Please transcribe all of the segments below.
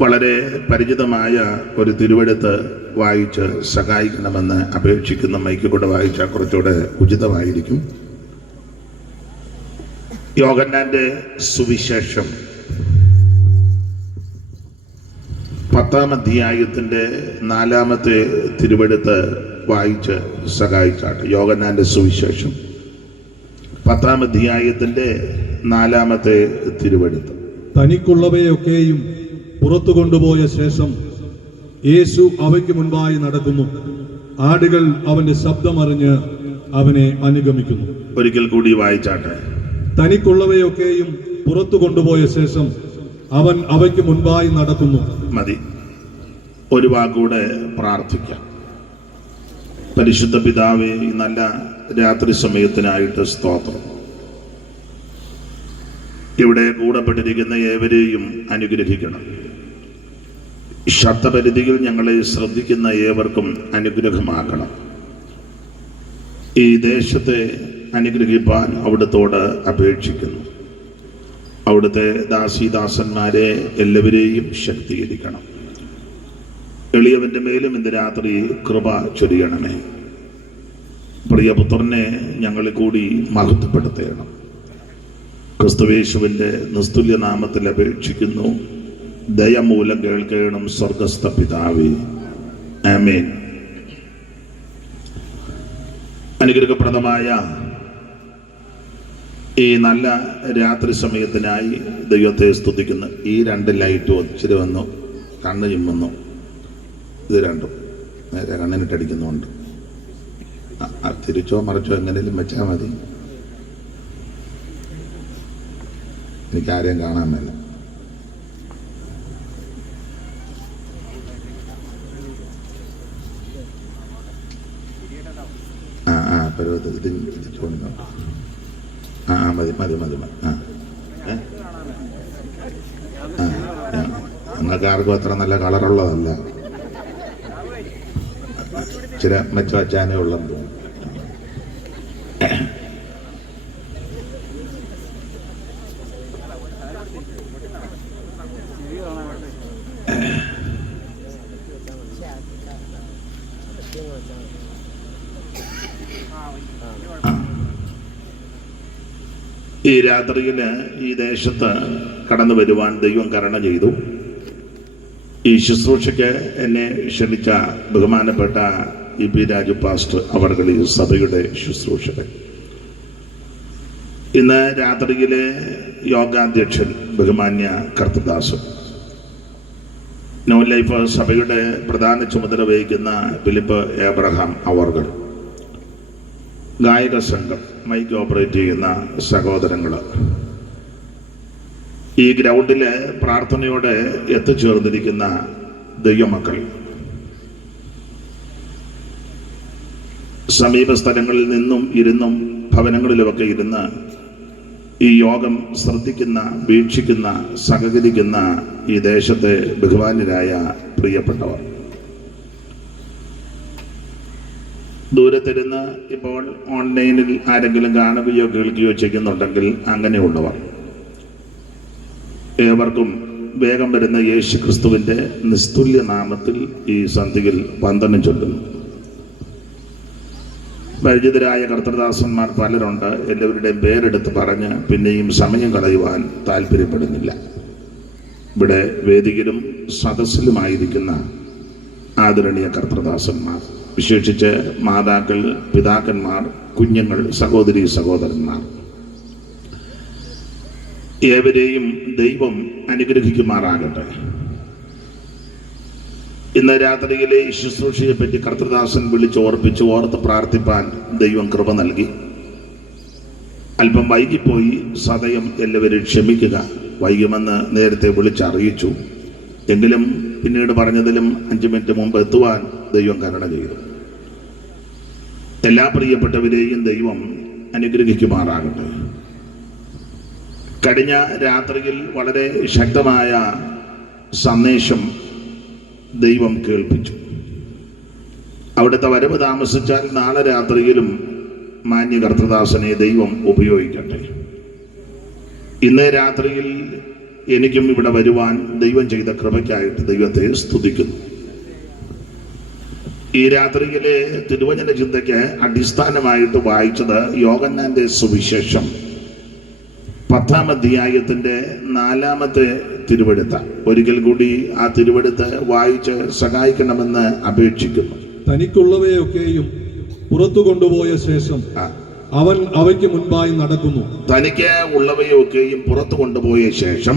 വളരെ പരിചിതമായ ഒരു തിരുവെഴുത്ത് വായിച്ച് സഹായിക്കണമെന്ന് അപേക്ഷിക്കുന്ന മൈക്ക് കൂടെ വായിച്ചാൽ കുറച്ചുകൂടെ ഉചിതമായിരിക്കും. യോഹന്നാന്റെ സുവിശേഷം 10-ാം അധ്യായത്തിന്റെ 4-ാമത്തെ തിരുവെഴുത്ത് വായിച്ച് സഹായിച്ചാട്ടെ. യോഹന്നാന്റെ സുവിശേഷം 10-ാം അധ്യായത്തിന്റെ 4-ാമത്തെ തിരുവെഴുത്ത്. തനിക്കുള്ളവയൊക്കെയും പുറത്തു കൊണ്ടുപോയ ശേഷം യേശു അവയ്ക്ക് മുൻപായി നടക്കുന്നു. ആടുകൾ അവന്റെ ശബ്ദമറിഞ്ഞ് അവനെ അനുഗമിക്കുന്നു. ഒരിക്കൽ കൂടി വായിച്ചാട്ടെ. തനിക്കുള്ളവയൊക്കെയും പുറത്തു കൊണ്ടുപോയ ശേഷം അവൻ അവയ്ക്ക് മുൻപായി നടക്കുന്നു. മതി. ഒരു വാക്കൂടെ പ്രാർത്ഥിക്കാം. പരിശുദ്ധ പിതാവേ, നല്ല രാത്രി സമയത്തിനായിട്ട് സ്തോത്രം. ഇവിടെ കൂടപ്പെട്ടിരിക്കുന്ന ഏവരെയും അനുഗ്രഹിക്കണം. ശബ്ദപരിധിയിൽ ഞങ്ങളെ ശ്രദ്ധിക്കുന്ന ഏവർക്കും അനുഗ്രഹമാക്കണം. ഈ ദേശത്തെ അനുഗ്രഹിപ്പാൻ അവിടുത്തോട് അപേക്ഷിക്കുന്നു. അവിടുത്തെ ദാസീദാസന്മാരെ എല്ലാവരെയും ശക്തീകരിക്കണം. എളിയവന്റെ മേലും ഇന്ന് രാത്രി കൃപ ചൊരിയണമേ. പ്രിയപുത്രനെ ഞങ്ങളെ കൂടി മഹത്വപ്പെടുത്തണം. ക്രിസ്തുവേശുവിന്റെ നിസ്തുല്യ നാമത്തിൽ അപേക്ഷിക്കുന്നു. ദയമൂലം കേൾക്കണം സ്വർഗസ്ഥ പിതാവേ, ആമേൻ. അനുഗ്രഹപ്രദമായ ഈ നല്ല രാത്രി സമയത്തിനായി ദൈവത്തെ സ്തുതിക്കുന്നു. ഈ 2 ലൈറ്റും ഒച്ചിരി വന്നു, കണ്ണ് ചിമ്മുന്നു. ഇത് രണ്ടും നേരെ കണ്ണിനിട്ടടിക്കുന്നുണ്ട്. തിരിച്ചോ മറിച്ചോ എങ്ങനെയും വെച്ചാൽ മതി. എനിക്കാരെയും കാണാൻ മേല. പരുവത്തിൽ മതി മതി മതി മതി. നിങ്ങൾക്ക് ആർക്കും അത്ര നല്ല കളറുള്ളതല്ല. ചില മെച്ച വച്ചാനേ ഉള്ളെന്ന് തോന്നുന്നു. ഈ രാത്രിയില് ഈ ദേശത്ത് കടന്നു വരുവാൻ ദൈവം കരുണ ചെയ്തു. ഈ ശുശ്രൂഷയ്ക്ക് എന്നെ ക്ഷണിച്ച ബഹുമാനപ്പെട്ട EP രാജു പാസ്റ്റർ അവർകൾ, ഈ സഭയുടെ ശുശ്രൂഷകൻ. ഇന്ന് രാത്രിയിലെ യോഗാധ്യക്ഷൻ ബഹുമാന്യ കർത്തദാസൻ, ന്യൂ ലൈഫ് സഭയുടെ പ്രധാന ചുമതല വഹിക്കുന്ന ഫിലിപ്പ് എബ്രഹാം അവർകൾ, ഗായക സംഘം, മൈക്ക് ഓപ്പറേറ്റ് ചെയ്യുന്ന സഹോദരങ്ങൾ, ഈ ഗ്രൗണ്ടില് പ്രാർത്ഥനയോടെ എത്തിച്ചേർന്നിരിക്കുന്ന ദൈവമക്കൾ, സമീപ സ്ഥലങ്ങളിൽ നിന്നും ഇരുന്നും ഭവനങ്ങളിലുമൊക്കെ ഇരുന്ന് ഈ യോഗം ശ്രദ്ധിക്കുന്ന, വീക്ഷിക്കുന്ന, സഹകരിക്കുന്ന ഈ ദേശത്തെ ബഹുമാന്യരായ പ്രിയപ്പെട്ടവർ, ദൂരത്തിരുന്ന് ഇപ്പോൾ ഓൺലൈനിൽ ആരെങ്കിലും കാണുകയോ കേൾക്കുകയോ ചെയ്യുന്നുണ്ടെങ്കിൽ അങ്ങനെയുള്ളവർ ഏവർക്കും വേഗം വരുന്ന യേശു ക്രിസ്തുവിന്റെ നിസ്തുല്യ നാമത്തിൽ ഈ സന്ധ്യയിൽ വന്ദനം ചൊല്ലുന്നു. പരിചിതരായ കർത്തൃദാസന്മാർ പലരുണ്ട്. എല്ലാവരുടെയും പേരെടുത്ത് പറഞ്ഞ് പിന്നെയും സമയം കളയുവാൻ താല്പര്യപ്പെടുന്നില്ല. ഇവിടെ വേദിയിലും സദസ്സിലുമായിരിക്കുന്ന ആദരണീയ കർത്തൃദാസന്മാർ, വിശേഷിച്ച് മാതാക്കൾ, പിതാക്കന്മാർ, കുഞ്ഞുങ്ങൾ, സഹോദരീ സഹോദരന്മാർ, ഏവരെയും ദൈവം അനുഗ്രഹിക്കുമാറാകട്ടെ. ഇന്ന് രാത്രിയിലെ ശുശ്രൂഷയെ പറ്റി കർത്തൃദാസൻ വിളിച്ചോർപ്പിച്ച് ഓർത്ത് പ്രാർത്ഥിപ്പാൻ ദൈവം കൃപ നൽകി. അല്പം വൈകിപ്പോയി, സദയം എല്ലാവരും ക്ഷമിക്കുക. വൈകുമെന്ന് നേരത്തെ വിളിച്ചറിയിച്ചു. എങ്കിലും പിന്നീട് പറഞ്ഞതിലും 5 മിനിറ്റ് മുമ്പ് എത്തുവാൻ ദൈവം കരുണ ചെയ്തു. എല്ലാ പ്രിയപ്പെട്ടവരെയും ദൈവം അനുഗ്രഹിക്കുമാറാകട്ടെ. കഴിഞ്ഞ രാത്രിയിൽ വളരെ ശക്തമായ സന്ദേശം ദൈവം കേൾപ്പിച്ചു. അവിടുത്തെ വരവ് താമസിച്ചാൽ നാളെ രാത്രിയിലും മാന്യ കർത്തൃദാസനെ ദൈവം ഉപയോഗിക്കട്ടെ. ഇന്ന് രാത്രിയിൽ എനിക്കും ഇവിടെ വരുവാൻ ദൈവം ചെയ്ത കൃപയ്ക്കായിട്ട് ദൈവത്തെ സ്തുതിക്കുന്നു. ഈ രാത്രിയിലെ തിരുവചന ചിന്തയ്ക്ക് അടിസ്ഥാനമായിട്ട് വായിച്ചത് യോഹന്നാന്റെ സുവിശേഷം 10-ാം അധ്യായത്തിന്റെ 4-ാമത്തെ തിരുവെടുത്ത. ഒരിക്കൽ കൂടി ആ തിരുവെടുത്ത് വായിച്ച് സഹായിക്കണമെന്ന് അപേക്ഷിക്കുന്നു. തനിക്കുള്ളവയൊക്കെയും പുറത്തു കൊണ്ടുപോയ ശേഷം അവൻ അവയ്ക്ക് മുൻപായി നടക്കുന്നു. തനിക്ക് ഉള്ളവയൊക്കെയും പുറത്തു കൊണ്ടുപോയ ശേഷം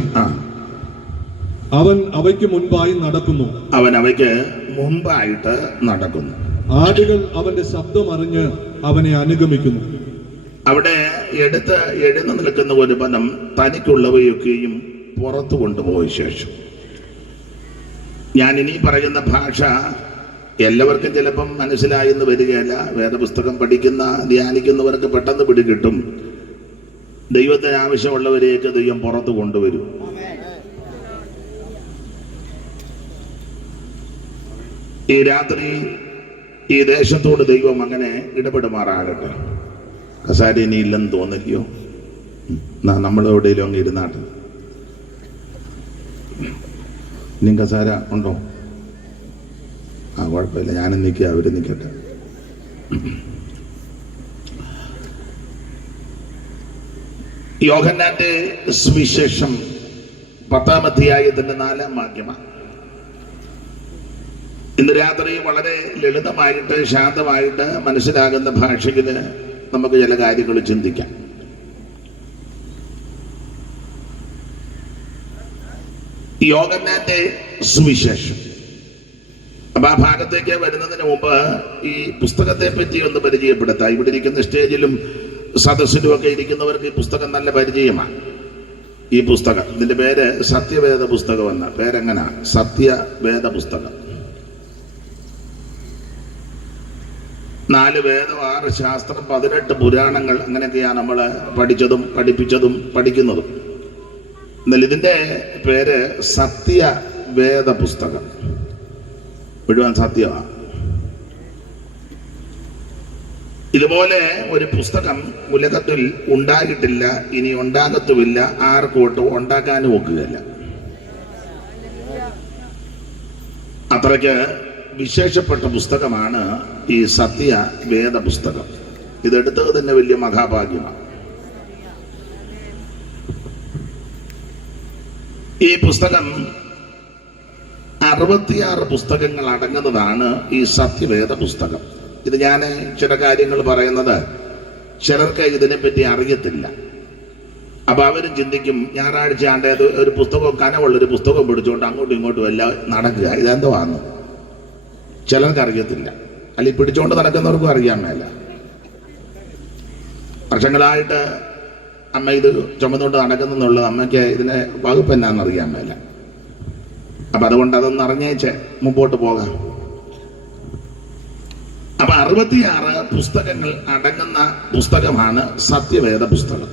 അവൻ അവയ്ക്ക് മുൻപായി നടക്കുന്നു. അവൻ അവയ്ക്ക് മുമ്പായിട്ട് നടക്കുന്നു. ആടുകൾ അവന്റെ ശബ്ദം അറിഞ്ഞ് അവനെ അനുഗമിക്കുന്നു. അവിടെ എടുത്ത് എഴുന്നു നിൽക്കുന്ന ഒരു പദം തനിക്കുള്ളവയൊക്കെയും പുറത്തു കൊണ്ടുപോയ ശേഷം. ഞാൻ ഇനി പറയുന്ന ഭാഷ എല്ലാവർക്കും ചിലപ്പം മനസ്സിലായെന്ന് വരികയല്ല. വേദപുസ്തകം പഠിക്കുന്ന ധ്യാനിക്കുന്നവർക്ക് പെട്ടെന്ന് പിടികിട്ടും. ദൈവത്തിന് ആവശ്യമുള്ളവരെയൊക്കെ ദൈവം പുറത്തു കൊണ്ടുവരും. ഈ രാത്രി ഈ ദേശത്തോട് ദൈവം അങ്ങനെ ഇടപെടുമാറാകട്ടെ. കസാര ഇനി ഇല്ലെന്ന് തോന്നില്ലയോ? നമ്മളെവിടെയും അങ്ങ് ഇരുന്നാട്ട്. ഇനി കസാര ഉണ്ടോ? കുഴപ്പമില്ല, ഞാനും നിൽക്കുക, അവര് നിൽക്കട്ടെ. യോഹന്നാന്റെ സുവിശേഷം 10-ാം അധ്യായത്തിന്റെ 4-ാം വാക്യമാണ്. ഇന്ന് രാത്രി വളരെ ലളിതമായിട്ട് ശാന്തമായിട്ട് മനസ്സിലാകുന്ന ഭാഷയിൽ നമുക്ക് ചില കാര്യങ്ങൾ ചിന്തിക്കാം. യോഹന്നാന്റെ സുവിശേഷം. അപ്പൊ ആ ഭാഗത്തേക്ക് വരുന്നതിന് മുമ്പ് ഈ പുസ്തകത്തെ പറ്റി ഒന്ന് പരിചയപ്പെടുത്താം. ഇവിടെ ഇരിക്കുന്ന സ്റ്റേജിലും സദസ്സിലും ഒക്കെ ഇരിക്കുന്നവർക്ക് ഈ പുസ്തകം നല്ല പരിചയമാണ്. ഈ പുസ്തകം, ഇതിന്റെ പേര് സത്യവേദ പുസ്തകം എന്ന പേരെങ്ങനെ? സത്യവേദ പുസ്തകം. 4 വേദം, 6 ശാസ്ത്രം, 18 പുരാണങ്ങൾ, അങ്ങനെയൊക്കെയാണ് നമ്മൾ പഠിച്ചതും പഠിപ്പിച്ചതും പഠിക്കുന്നതും. എന്നാൽ ഇതിന്റെ പേര് സത്യവേദ പുസ്തകം. മുഴുവൻ സത്യമാണ്. ഇതുപോലെ ഒരു പുസ്തകം ഉലകത്തിൽ ഉണ്ടായിട്ടില്ല, ഇനി ഉണ്ടാകത്തുമില്ല, ആർക്കോട്ടും ഉണ്ടാക്കാനും ഒക്കുകയില്ല. അത്രയ്ക്ക് വിശേഷപ്പെട്ട പുസ്തകമാണ് ഈ സത്യവേദ പുസ്തകം. ഇതെടുത്തത് തന്നെ വലിയ മഹാഭാഗ്യമാണ്. ഈ പുസ്തകം 66 പുസ്തകങ്ങൾ അടങ്ങുന്നതാണ് ഈ സത്യവേദ പുസ്തകം. ഇത് ഞാൻ ചില കാര്യങ്ങൾ പറയുന്നത് ചിലർക്ക് ഇതിനെപ്പറ്റി അറിയത്തില്ല. അപ്പൊ അവരും ചിന്തിക്കും, ഞായറാഴ്ച ആണ്ടേത് ഒരു പുസ്തകം, കനവുള്ളൊരു പുസ്തകം പിടിച്ചുകൊണ്ട് അങ്ങോട്ടും ഇങ്ങോട്ടും എല്ലാം നടക്കുക, ഇതെന്തോ ആന്ന് ചിലർക്ക് അറിയത്തില്ല. അല്ലെങ്കിൽ പിടിച്ചുകൊണ്ട് നടക്കുന്നവർക്കും അറിയാൻ മേല. വർഷങ്ങളായിട്ട് അമ്മ ഇത് ചുമന്നുകൊണ്ട് നടക്കുന്നുള്ളത് അമ്മയ്ക്ക് ഇതിനെ വകുപ്പ് എന്നാന്നറിയാൻ മേല. അപ്പൊ അതുകൊണ്ട് അതൊന്ന് അറിഞ്ഞേച്ച് മുമ്പോട്ട് പോകാം. അപ്പൊ 66 പുസ്തകങ്ങൾ അടങ്ങുന്ന പുസ്തകമാണ് സത്യവേദ പുസ്തകം.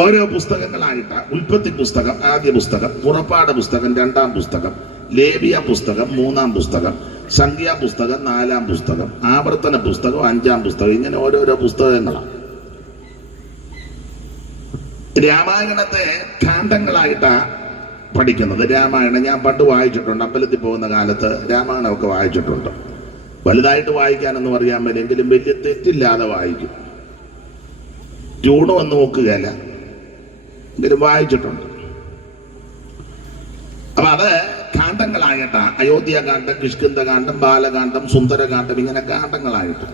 ഓരോ പുസ്തകങ്ങളായിട്ട് ഉൽപ്പത്തി പുസ്തകം ആദ്യ പുസ്തകം, പുറപ്പാട് പുസ്തകം 2-ാം പുസ്തകം, ലേവ്യ പുസ്തകം 3-ാം പുസ്തകം, സംഖ്യാ പുസ്തകം 4-ാം പുസ്തകം, ആവർത്തന പുസ്തകം 5-ാം പുസ്തകം, ഇങ്ങനെ ഓരോരോ പുസ്തകങ്ങളാണ്. രാമായണത്തെ ഖണ്ഡങ്ങളായിട്ടാണ് പഠിക്കുന്നത്. രാമായണം ഞാൻ പണ്ട് വായിച്ചിട്ടുണ്ട്. അമ്പലത്തിൽ പോകുന്ന കാലത്ത് രാമായണമൊക്കെ വായിച്ചിട്ടുണ്ട്. വലുതായിട്ട് വായിക്കാനൊന്നും അറിയാൻ പറ്റില്ലെങ്കിലും വലിയ തെറ്റില്ലാതെ വായിക്കും. ട്യൂണ് വന്ന് നോക്കുകയല്ല, എങ്കിലും വായിച്ചിട്ടുണ്ട്. അപ്പൊ അത് കാണ്ഡങ്ങളായിട്ടാ. അയോധ്യാകാന്ഡം, കിഷ്കിന്ധകാന്ഡം, ബാലകാന്ഡം, സുന്ദരകാന്ഡം, ഇങ്ങനെ കാണ്ഡങ്ങളായിട്ട്,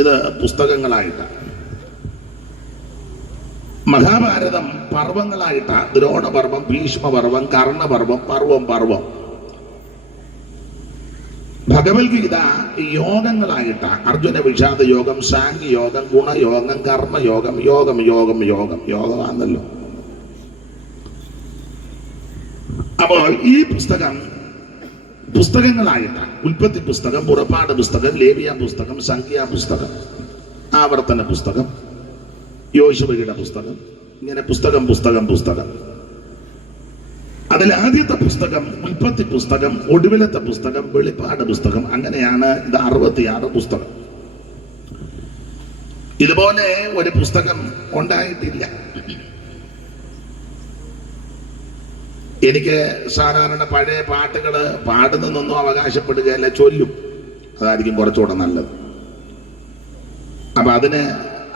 ഇത് പുസ്തകങ്ങളായിട്ടാണ്. മഹാഭാരതം പർവങ്ങളായിട്ടാ. ദ്രോണപർവം, ഭീഷ്മപർവം, കർണപർവം, പർവം. ഭഗവത്ഗീത യോഗങ്ങളായിട്ടാ. അർജുന വിഷാദ യോഗം, സാംഖ്യയോഗം, ഗുണയോഗം, കർമ്മയോഗം, യോഗമാണല്ലോ. അപ്പോൾ ഈ പുസ്തകങ്ങളായിട്ടാ. ഉൽപ്പത്തി പുസ്തകം, പുറപ്പാട് പുസ്തകം, ലേവ്യ പുസ്തകം, സംഖ്യാ പുസ്തകം, ആവർത്തന പുസ്തകം, യോശുവയുടെ പുസ്തകം, ഇങ്ങനെ പുസ്തകം. അതിൽ ആദ്യത്തെ പുസ്തകം ഉൽപ്പത്തി പുസ്തകം, ഒടുവിലത്തെ പുസ്തകം വെളിപ്പാട് പുസ്തകം. അങ്ങനെയാണ് ഇത് 66 പുസ്തകം. ഇതുപോലെ ഒരു പുസ്തകം ഉണ്ടായിട്ടില്ല. എനിക്ക് സാധാരണ പഴയ പാട്ടുകൾ പാടുന്നൊന്നും അവകാശപ്പെടുകയല്ല, ചൊല്ലും. അതായിരിക്കും കുറച്ചുകൂടെ നല്ലത്. അപ്പൊ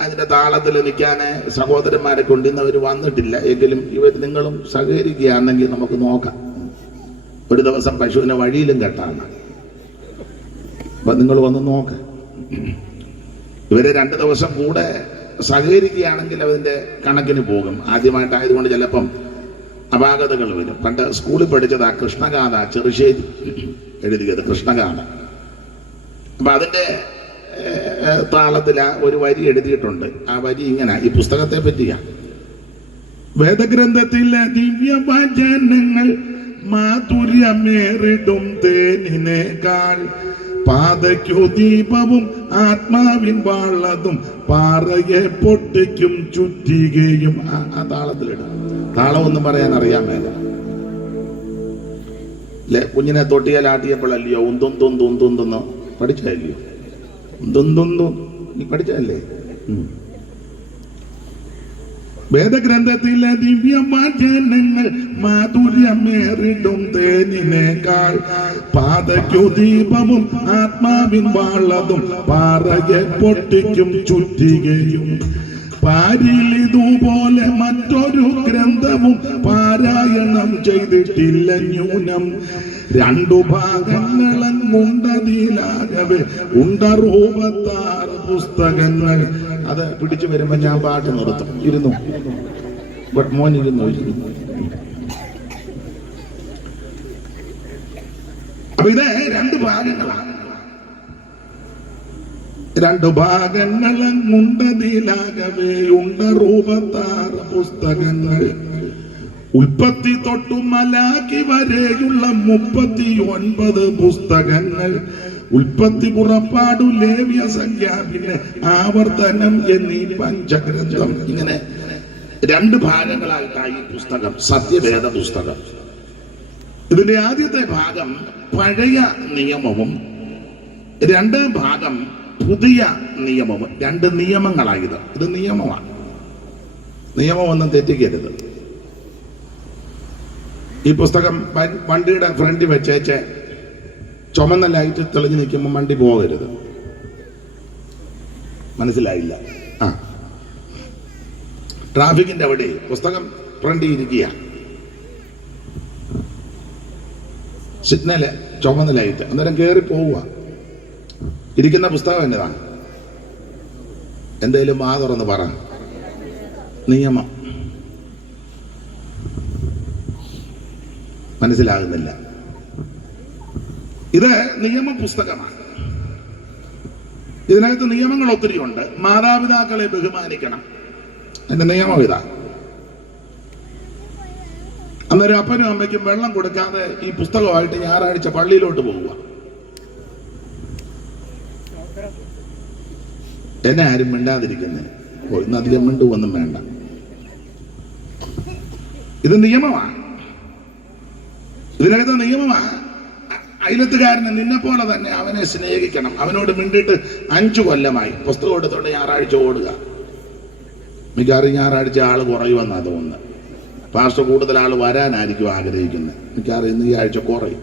അതിന്റെ താളത്തിൽ നിൽക്കാന് സഹോദരന്മാരെ കൊണ്ടുവന്നവർ വന്നിട്ടില്ല. എങ്കിലും നിങ്ങളും സഹകരിക്കുകയാണെങ്കിൽ നമുക്ക് നോക്കാം. ഒരു ദിവസം പശുവിനെ വഴിയിലും കെട്ടാണ്. അപ്പൊ നിങ്ങൾ വന്ന് നോക്ക. ഇവരെ 2 ദിവസം കൂടെ സഹകരിക്കുകയാണെങ്കിൽ അതിന്റെ കണക്കിന് പോകും. ആദ്യമായിട്ടായതുകൊണ്ട് ചിലപ്പം അപാകതകൾ വരും. പണ്ട് സ്കൂളിൽ പഠിച്ചത് കൃഷ്ണഗാഥ, ചെറുശ്ശേരി എഴുതിയത് കൃഷ്ണഗാഥ. അപ്പൊ അതിന്റെ താളത്തിൽ ഒരു വരി എഴുതിയിട്ടുണ്ട്. ആ വരി ഇങ്ങനെ, ഈ പുസ്തകത്തെ പറ്റിയാ: വേദഗ്രന്ഥത്തിലെ ദിവ്യവചനങ്ങൾ മാധുര്യമേറിടും തേനിനേക്കാൾ, പാതയ്ക്കു ദീപവും ആത്മാവിൻ വാളതും പാറയെ പൊട്ടിക്കും ചുറ്റികയും. ആ താളത്തിലിടും. താളമൊന്നും പറയാൻ അറിയാൻ മേല. കുഞ്ഞിനെ തൊട്ടിയാൽ ആട്ടിയപ്പോഴല്ലയോ ഉന്തുന്തുന്തുന്തുന്ന് പഠിച്ചല്ലയോ? ഉന്തുന്തുന്തു നീ പഠിച്ചല്ലേ? വേദഗ്രന്ഥത്തിലെ ദിവ്യവചനങ്ങൾ മാധുര്യമേറിടും തേനിനേക്കാൾ, പാതയ്ക്കു ദീപവും ആത്മാവിൻ വാളതും പാറയെ പൊട്ടിക്കും ചുറ്റികയും. പാരിലിതുപോലെ മറ്റൊരു ഗ്രന്ഥവും പാരായണം ചെയ്തിട്ടില്ല ന്യൂനം. 2 ഭാഗങ്ങളുണ്ടതിലാകവേ 66 പുസ്തകങ്ങൾ. അത് പിടിച്ചു വരുമ്പോ ഞാൻ പാട്ട് നിർത്തും. ഇരുന്നു മോൻ ഇരുന്നു. അപ്പൊ ഇത് 2 ഭാഗങ്ങളാണ്. 2 ഭാഗങ്ങളുണ്ടതിലാകവേ 66 പുസ്തകങ്ങൾ. ഉൽപ്പത്തി തൊട്ടു മലാക്കി വരെയുള്ള 39 പുസ്തകങ്ങൾ. ഉൽപ്പത്തി, പുറപ്പാടു, ലേവ്യ, സംഖ്യ, പിന്നെ ആവർത്തനം എന്നീ പഞ്ചഗ്രന്ഥം. ഇങ്ങനെ 2 ഭാഗങ്ങളായിട്ടായി പുസ്തകം, സത്യവേദ പുസ്തകം. ഇതിന്റെ ആദ്യത്തെ ഭാഗം പഴയ നിയമവും 2ാം ഭാഗം പുതിയ നിയമവും. 2 നിയമങ്ങളായത്. ഇത് നിയമമാണ്. നിയമമൊന്നും തെറ്റിക്കരുത്. ഈ പുസ്തകം വണ്ടിയുടെ ഫ്രണ്ടിൽ വെച്ചേച്ച് ചുമന്ന ലൈറ്റ് തെളിഞ്ഞു നിൽക്കുമ്പോൾ വണ്ടി പോകരുത്. മനസ്സിലായില്ല? ട്രാഫിക്കിന്റെ അവിടെ പുസ്തകം ഫ്രണ്ടിൽ ഇരിക്കുക, സിഗ്നല് ചുമന്ന ലൈറ്റ്, അന്നേരം കയറി പോവുക. ഇരിക്കുന്ന പുസ്തകം എന്നതാണ്? എന്തേലും വാ തുറന്ന് പറ. നിയമം. മനസ്സിലാകുന്നില്ല? ഇത് നിയമ പുസ്തകമാണ്. ഇതിനകത്ത് നിയമങ്ങൾ ഒത്തിരി ഉണ്ട്. മാതാപിതാക്കളെ ബഹുമാനിക്കണം, അതിന്റെ നിയമം ഇതാ. അന്നേരം അപ്പനും അമ്മയ്ക്കും വെള്ളം കൊടുക്കാതെ ഈ പുസ്തകമായിട്ട് ഞായറാഴ്ച പള്ളിയിലോട്ട് പോവുക. എന്നെ ആരും മിണ്ടാതിരിക്കുന്നേ. ഇന്ന് അധികം മിണ്ടുവൊന്നും വേണ്ട. ഇത് നിയമമാണ്. ഇതിനകത്ത് നിയമമാണ്. അയലത്തുകാരന് നിന്നെ പോലെ തന്നെ അവനെ സ്നേഹിക്കണം. അവനോട് മിണ്ടിട്ട് 5 കൊല്ലമായി. പുസ്തകം എടുത്തോണ്ട് ഞായറാഴ്ച ഓടുക. മിക്കവാറും ഞായറാഴ്ച ആള് കുറയുമെന്നാ തോന്നുന്നത്. പാസ്റ്റർ കൂടുതൽ ആള് വരാനായിരിക്കും ആഗ്രഹിക്കുന്നത്. മിക്കവാറും ഇന്ന് ഈ ആഴ്ച കുറയും.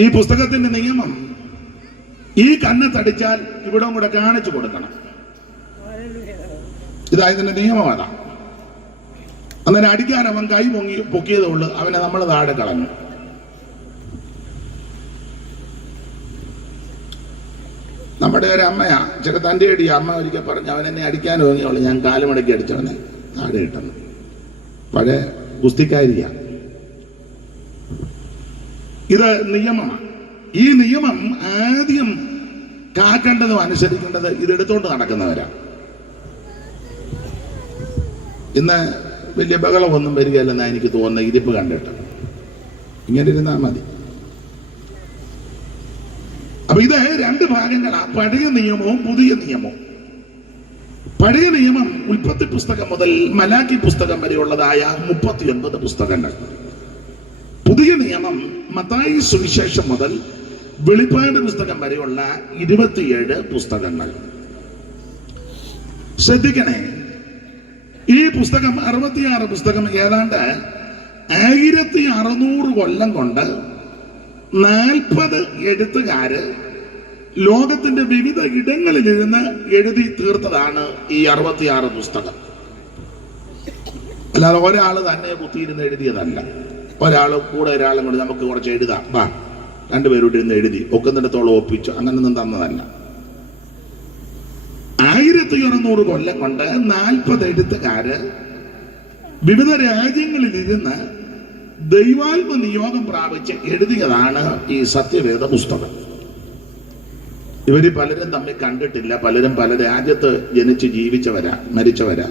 ഈ പുസ്തകത്തിന്റെ നിയമം ഈ കണ്ണ് തടിച്ചാൽ ഇവിടെ കൂടെ കാണിച്ചു കൊടുക്കണം. ഇതാ ഇതിന്റെ നിയമം. അതാ. അന്നേരം അടിക്കാൻ അവൻ കൈ പൊക്കിയതേ ഉള്ളൂ, അവനെ നമ്മൾ താഴെ കളഞ്ഞു. നമ്മുടെ ഒരു അമ്മയാ, ചില തൻ്റെ അടി അമ്മ ഒരിക്കൽ പറഞ്ഞു, അവൻ എന്നെ അടിക്കാൻ തോന്നിയുള്ളൂ, ഞാൻ കാലുമടക്കി അടിച്ചവനെ താഴെ ഇട്ടെന്ന്. പഴയ ഗുസ്തിക്കാരിയാ. ഇത് നിയമമാണ്. ഈ നിയമം ആദ്യം കാക്കേണ്ടതും അനുസരിക്കേണ്ടത് ഇതെടുത്തോണ്ട് നടക്കുന്നവരാ. ഇന്ന് വലിയ ബഹളമൊന്നും വരികയല്ലെന്നാ എനിക്ക് തോന്നുന്ന ഇരിപ്പ് കണ്ടിട്ട്. ഇങ്ങനെ ഇരുന്നാൽ മതി. അപ്പൊ ഇത് 2 ഭാഗങ്ങളാ, പഴയ നിയമവും പുതിയ നിയമവും. പഴയ നിയമം ഉൽപ്പത്തി പുസ്തകം മുതൽ മലാക്കി പുസ്തകം വരെയുള്ളതായ 39 പുസ്തകങ്ങൾ. പുതിയ നിയമം മത്തായി സുവിശേഷം മുതൽ വെളിപ്പാട് പുസ്തകം വരെയുള്ള 27 പുസ്തകങ്ങൾ. ശ്രദ്ധിക്കണേ, ഈ പുസ്തകം 66 പുസ്തകം ഏതാണ്ട് 1600 കൊല്ലം കൊണ്ട് 40 എഴുത്തുകാര് ലോകത്തിന്റെ വിവിധ ഇടങ്ങളിലിരുന്ന് എഴുതി തീർത്തതാണ് ഈ 66 പുസ്തകം. അല്ലാതെ ഒരാൾ തന്നെ കുത്തിയിരുന്ന് എഴുതിയതല്ല. ഒരാളും കൂടെ ഒരാളും കൂടി നമുക്ക് കുറച്ച് എഴുതാം, വാ രണ്ടുപേരോട് ഇരുന്ന് എഴുതി ഒക്കുന്നിടത്തോളം ഒപ്പിച്ചു, അങ്ങനൊന്നും തന്നതല്ല. 1600 കൊല്ലം കൊണ്ട് 40 എഴുത്തുകാര് വിവിധ രാജ്യങ്ങളിലിരുന്ന് ദൈവാത്മ നിയോഗം പ്രാപിച്ച് എഴുതിയതാണ് ഈ സത്യവേദ പുസ്തകം. ഇവര് പലരും തമ്മിൽ കണ്ടിട്ടില്ല, പലരും പല രാജ്യത്ത് ജനിച്ച് ജീവിച്ചവരാ, മരിച്ചവരാ,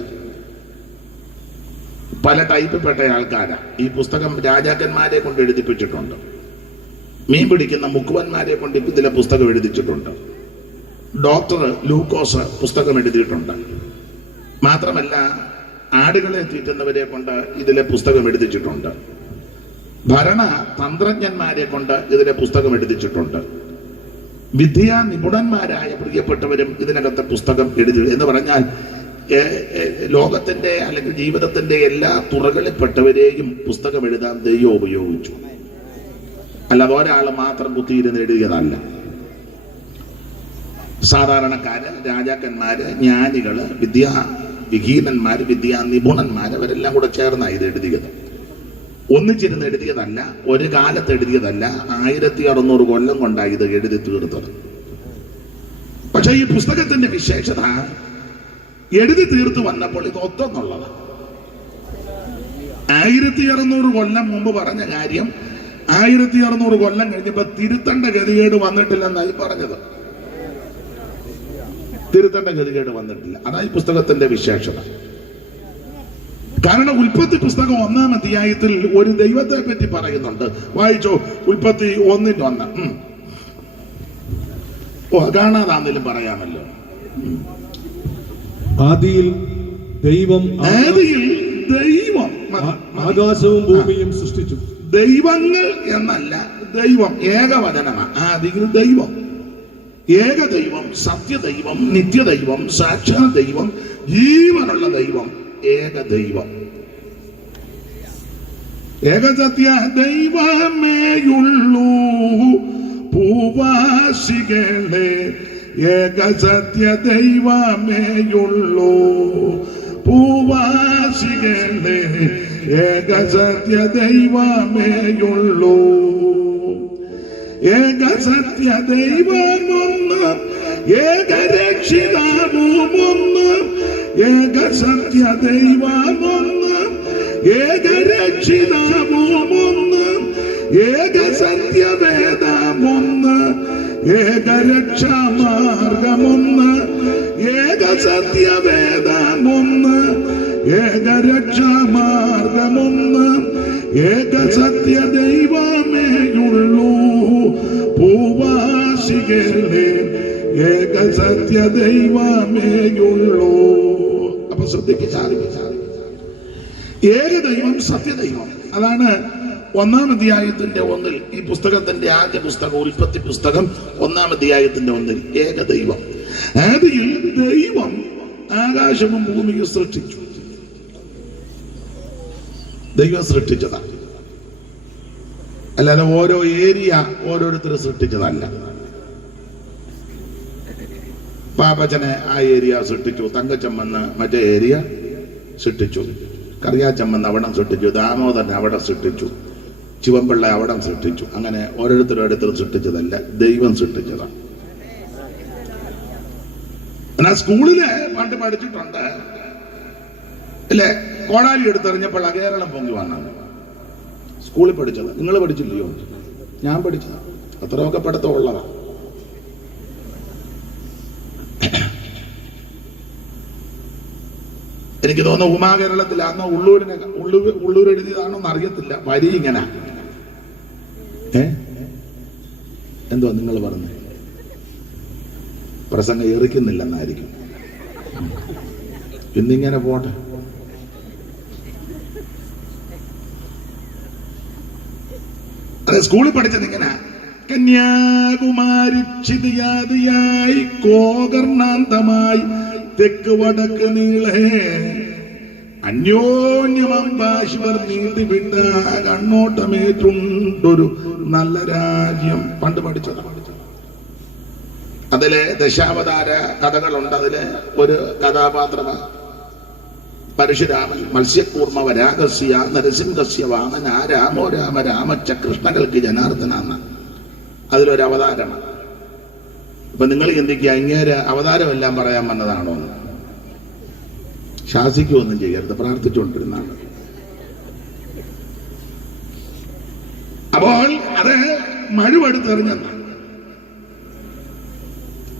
പല ടൈപ്പിൽപ്പെട്ട ആൾക്കാരാ. ഈ പുസ്തകം രാജാക്കന്മാരെ കൊണ്ട് എഴുതിപ്പിച്ചിട്ടുണ്ട്, മീൻ പിടിക്കുന്ന മുക്കുവന്മാരെ കൊണ്ട് ഇതിലെ പുസ്തകം എഴുതിച്ചിട്ടുണ്ട്, ഡോക്ടർ ലൂക്കോസ് പുസ്തകം എഴുതിയിട്ടുണ്ട്. മാത്രമല്ല ആടുകളെ തീറ്റുന്നവരെ കൊണ്ട് ഇതിലെ പുസ്തകം എഴുതിച്ചിട്ടുണ്ട്, ഭരണ തന്ത്രജ്ഞന്മാരെ കൊണ്ട് ഇതിലെ പുസ്തകം എഴുതിച്ചിട്ടുണ്ട്, വിദ്യാ നിപുണന്മാരായ പ്രിയപ്പെട്ടവരും ഇതിനകത്ത് പുസ്തകം എഴുതി. എന്ന് പറഞ്ഞാൽ ലോകത്തിന്റെ അല്ലെങ്കിൽ ജീവിതത്തിന്റെ എല്ലാ തുറകളിൽപ്പെട്ടവരെയും പുസ്തകം എഴുതാൻ ദൈവം ഉപയോഗിച്ചു. അല്ലാതെ ഒരാൾ മാത്രം കുത്തിയിരുന്ന് എഴുതിയതല്ല. സാധാരണക്കാര്, രാജാക്കന്മാര്, ജ്ഞാനികള്, വിദ്യാവിഹീനന്മാര്, വിദ്യാ നിപുണന്മാര്, അവരെല്ലാം കൂടെ ചേർന്നാണ് ഇത് എഴുതിയത്. ഒന്നിച്ചിരുന്ന് എഴുതിയതല്ല, ഒരു കാലത്ത് എഴുതിയതല്ല, 1600 കൊല്ലം കൊണ്ടാണ് ഇത് എഴുതി തീർത്തത്. പക്ഷെ ഈ പുസ്തകത്തിന്റെ വിശേഷത എഴുതി തീർത്തു വന്നപ്പോൾ ഇത് ഒത്തൊന്നുള്ളത്. 1600 കൊല്ലം മുമ്പ് പറഞ്ഞ കാര്യം 1600 കൊല്ലം കഴിഞ്ഞപ്പോ തിരുത്തേണ്ട ഗതികേട് വന്നിട്ടില്ലെന്നായി പറഞ്ഞത്. തിരുത്തേണ്ട ഗതികേട് വന്നിട്ടില്ല. അതാ ഈ പുസ്തകത്തിന്റെ വിശേഷത. കാരണം ഉൽപ്പത്തി പുസ്തകം 1-ാം അധ്യായത്തിൽ ഒരു ദൈവത്തെ പറ്റി പറയുന്നുണ്ട്. വായിച്ചോ, ഉൽപ്പത്തി 1:1. കാണാതാണെങ്കിലും പറയാമല്ലോ. ആദിയിൽ ദൈവം ആകാശവും ഭൂമിയും സൃഷ്ടിച്ചു. ദൈവങ്ങൾ എന്നല്ല, ദൈവം ഏകവചനമാണ്. ആദിയിൽ ദൈവം, ഏകദൈവം, സത്യദൈവം, നിത്യദൈവം, സാക്ഷാൽ ദൈവം, ജീവനുള്ള ദൈവം, ഏകദൈവം. ഏകസത്യ ദൈവമേയുള്ളൂ ഭൂവാസികളെ, ഏകസത്യ ദൈവമേയുള്ളൂ ഭൂവാസികളെ, ഏകസത്യ ദൈവമേയുള്ളൂ. ഏകസത്യ ദൈവമൊന്ന്, ഏകരക്ഷിതാവുമൊന്ന്, ഏകസത്യ ദൈവമൊന്ന്, ഏകരക്ഷിതാവുമൊന്ന്, ഏകസത്യവേദമൊന്ന്, ഏകരക്ഷാമാർഗമൊന്ന്, ഏകസത്യവേദമൊന്ന്, ഏകരക്ഷാമാർഗമൊന്ന്, ഏകസത്യ ദൈവമേയുള്ളൂ ഭൂവാസികളെ, ഏകസത്യ ദൈവമേയുള്ളൂ. അപ്പൊ ശ്രദ്ധിക്കുക, ഏകദൈവം, സത്യദൈവം. അതാണ് 1-ാം അധ്യായത്തിന്റെ 1-ൽ ഈ പുസ്തകത്തിന്റെ ആദ്യ പുസ്തകം, ഉൽപ്പത്തി പുസ്തകം 1-ാം അധ്യായത്തിന്റെ 1-ൽ ഏകദൈവം. ആദിയിൽ ദൈവം ആകാശവും ഭൂമിയും സൃഷ്ടിച്ചു. ദൈവം സൃഷ്ടിച്ചതാണ്, അല്ലാതെ ഓരോ ഏരിയ ഓരോരുത്തർ സൃഷ്ടിച്ചതല്ല. പാപ്പച്ചനെ ആ ഏരിയ സൃഷ്ടിച്ചു, തങ്കച്ചമ്മന്ന് മറ്റേ ഏരിയ സൃഷ്ടിച്ചു, കറിയാച്ചമ്മന്ന് അവിടം സൃഷ്ടിച്ചു, ദാമോദരൻ അവിടെ സൃഷ്ടിച്ചു, ശിവൻപിള്ള അവിടം സൃഷ്ടിച്ചു. അങ്ങനെ ഓരോരുത്തരോരുത്തരും സൃഷ്ടിച്ചതല്ല, ദൈവം സൃഷ്ടിച്ചതാണ്. എന്നാൽ സ്കൂളില് പണ്ട് പഠിച്ചിട്ടുണ്ട് അല്ലേ, കോടാലി എടുത്തെറിഞ്ഞപ്പോൾ കേരളം പൊങ്ങി വന്നാണ്. സ്കൂളിൽ പഠിച്ചത് നിങ്ങൾ പഠിച്ചില്ലയോ? ഞാൻ പഠിച്ചത് അത്രയൊക്കെ പഠിത്തമുള്ളതാ. എനിക്ക് തോന്നുന്നു ഉമാകേരളത്തിലാണോ ഉള്ളൂർ എഴുതിയതാണോ എന്ന് അറിയത്തില്ല. വരി ഇങ്ങനെ എന്തുവാ നിങ്ങൾ പറഞ്ഞ പ്രസംഗം എറിക്കുന്നില്ലെന്നായിരിക്കും. ഇന്നിങ്ങനെ പോട്ടെ. അതെ, സ്കൂളിൽ പഠിച്ചത് ഇങ്ങനെ: കന്യാകുമാരി ക്ഷിതിയാദിയായി കോകർണാന്തമായി തെക്ക് വടക്ക് നീളേ അന്യോന്യമംബാശിവർ നീട്ടിവിട്ട കണ്ണോട്ടമേറ്റുണ്ടൊരു നല്ല രാജ്യം. പണ്ട് പഠിച്ചതാണ്. അതിലെ ദശാവതാര കഥകളുണ്ട്. അതിലെ ഒരു കഥാപാത്രമാണ് പരശുരാമൻ. മത്സ്യകൂർമ്മ വരാഹസ്യ നരസിംഹസ്യ വാമന രാമോ രാമ രാമച്ച കൃഷ്ണകൾക്ക് ജനാർദ്ദനാണ് അതിലൊരു അവതാരമാണ്. അപ്പൊ നിങ്ങൾ ചിന്തിക്കുക, ഇങ്ങേര് അവതാരമെല്ലാം പറയാൻ വന്നതാണോ? ശാസിക്കുകയൊന്നും ചെയ്യരുത്, പ്രാർത്ഥിച്ചുകൊണ്ടിരുന്നാണ്. അപ്പോൾ അത് മഴുവെടുത്തെറിഞ്ഞെന്ന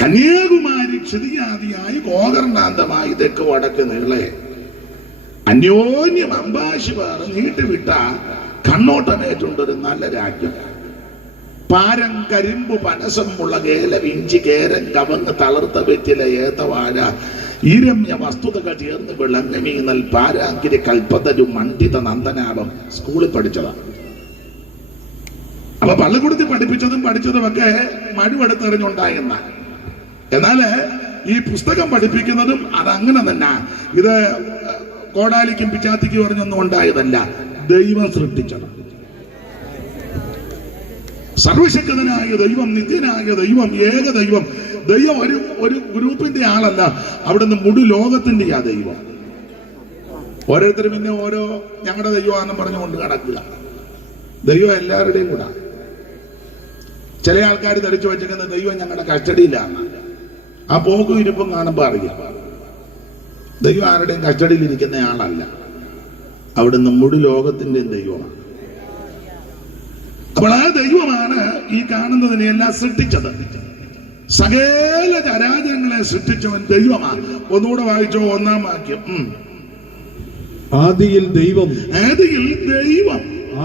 കന്യാകുമാരി ക്ഷതിയാദിയായി ഗോകർണാന്തമായി തെക്ക് വടക്ക് നീളെ അന്യോന്യം അംബാശിവാർ നീട്ടിവിട്ട കണ്ണോട്ടമേറ്റുണ്ടൊരു നല്ല രാജ്യം. പാരം കരിമ്പു പനസം മുളകേല വിഞ്ചി കേരൻ കവങ്ങ് തളർത്ത വെറ്റില ഏത്തവാഴ ഈരമ്യ വസ്തുതകൾ ചേർന്ന് വിളങ്ങമീന്നൽ പാരാങ്കിരി കൽപ്പതരു മണ്ഡിത നന്ദനാഭം. സ്കൂളിൽ പഠിച്ചതാണ്. അപ്പൊ പള്ളിക്കൂടത്തിൽ പഠിച്ചതും ഒക്കെ മഴുവെടുത്തെറിഞ്ഞുണ്ടായെന്ന. എന്നാല് ഈ പുസ്തകം പഠിപ്പിക്കുന്നതും അതങ്ങനെ തന്നെ. ഇത് കോടാലിക്കും പിച്ചാത്തിക്കും പറഞ്ഞൊന്നും ഉണ്ടായതല്ല, ദൈവം സൃഷ്ടിച്ചത്. സർവശക്തനായ ദൈവം, നിത്യനായ ദൈവം, ഏക ദൈവം. ദൈവം ഒരു ഗ്രൂപ്പിന്റെ ആളല്ല, അവിടുന്ന് മുഴു ലോകത്തിന്റെ ആ ദൈവം. ഓരോരുത്തരും പിന്നെ ഓരോ ഞങ്ങളുടെ ദൈവമാണെന്ന് പറഞ്ഞുകൊണ്ട് കിടക്കുക. ദൈവം എല്ലാവരുടെയും കൂടെ. ചില ആൾക്കാർ ധരിച്ചു വെച്ചിരിക്കുന്ന ദൈവം ഞങ്ങളുടെ കസ്റ്റഡിയിലാണ്. ആ പോക്കും ഇരിപ്പും കാണുമ്പോൾ അറിയാം ദൈവം ആരുടെയും കസ്റ്റഡിയിൽ ഇരിക്കുന്ന ആളല്ല, അവിടുന്ന് മുഴു ലോകത്തിന്റെയും ദൈവമാണ്. അപ്പോൾ ആ ദൈവമാണ് ഈ കാണുന്നതിനെല്ലാം സൃഷ്ടിച്ചത്. സകല ചരാചരങ്ങളെ സൃഷ്ടിച്ചവൻ ദൈവമാണ്. ഒന്നുകൂടെ വായിച്ചോ, 1-ാം വാക്യം. ആദിയിൽ ദൈവം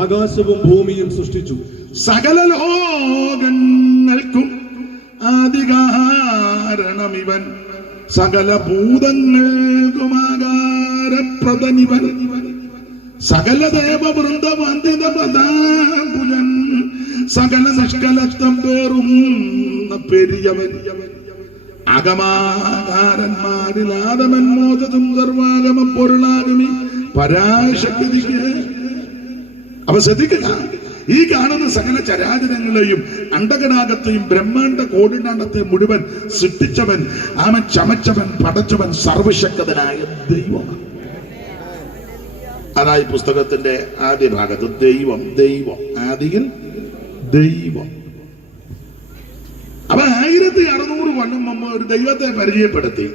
ആകാശവും ഭൂമിയും സൃഷ്ടിച്ചു. സകല ലോകങ്ങൾക്കും ആദികാരണമിവൻ, സകല ഭൂതങ്ങൾക്കും ആകാരപ്രദനിവൻ, സകല ദേവവൃന്ദവന്ദിത പദാകുലൻ, സകല നിഷ്കലത്വം പേറുന്ന പെരിയവൻ, അകമാകാരന്മാരിൽ ആദമൻ മോചതും സർവാഗമ പൊരുളാകുമി പരാശക്തിക്ക്. അപ്പൊ ശ്രദ്ധിക്കുക, ഈ കാണുന്ന സകല ചരാചരങ്ങളെയും അണ്ടകടാകത്തെയും ബ്രഹ്മാണ്ട കോടിനാണ്ടത്തെ മുഴുവൻ സൃഷ്ടിച്ചവൻ, അവൻ ചമച്ചവൻ, പടച്ചവൻ, സർവശക്തനായ ദൈവമാണ്. അതായി പുസ്തകത്തിന്റെ ആദ്യ ഭാഗത്ത് ദൈവം ആദിയിൽ ദൈവം. അപ്പൊ 1600 കൊല്ലം മുമ്പ് ഒരു ദൈവത്തെ പരിചയപ്പെടുത്തി.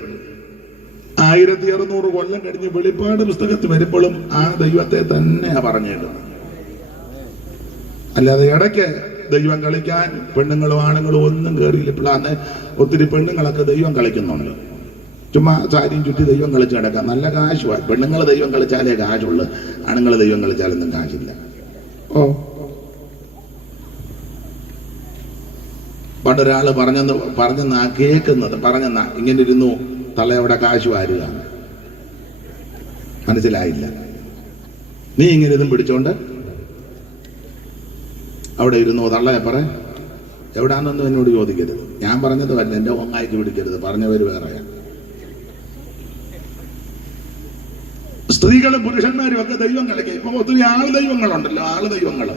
1600 കൊല്ലം കഴിഞ്ഞ് വെളിപ്പാട് പുസ്തകത്തിൽ വരുമ്പോഴും ആ ദൈവത്തെ തന്നെയാ പറഞ്ഞേക്കുന്നത്. അല്ലാതെ ഇടയ്ക്ക് ദൈവം കളിക്കാൻ പെണ്ണുങ്ങളും ആണുങ്ങളും ഒന്നും കയറിയില്ല. ഇപ്പോഴാണ് ഒത്തിരി പെണ്ണുങ്ങളൊക്കെ ദൈവം കളിക്കുന്നുണ്ട്. ചുമ്മാ സാരിയും ചുറ്റി ദൈവം കളിച്ച് കിടക്കാം. നല്ല കാശുമാണ്. പെണ്ണുങ്ങൾ ദൈവം കളിച്ചാലേ കാശുള്ളു, ആണുങ്ങൾ ദൈവം കളിച്ചാലൊന്നും കാശില്ല. പണ്ടൊരാള് പറഞ്ഞെന്നാ കേൾക്കുന്നത്. പറഞ്ഞെന്നാ ഇങ്ങനെ ഇരുന്നു തള്ളയവിടെ കാശ് വാരുക. മനസ്സിലായില്ല. നീ ഇങ്ങനെ ഇതും പിടിച്ചോണ്ട് അവിടെ ഇരുന്നു തള്ളയെ പറ എവിടാന്നൊന്നും എന്നോട് ചോദിക്കരുത്. ഞാൻ പറഞ്ഞത് വല്ല എന്റെ ഒന്നായിട്ട് പിടിക്കരുത്. പറഞ്ഞവര് വേറെയാണ്. സ്ത്രീകളും പുരുഷന്മാരും ഒക്കെ ദൈവം കളിക്കുക. ഇപ്പൊ ഒത്തിരി ദൈവങ്ങളുണ്ടല്ലോ. ദൈവങ്ങൾ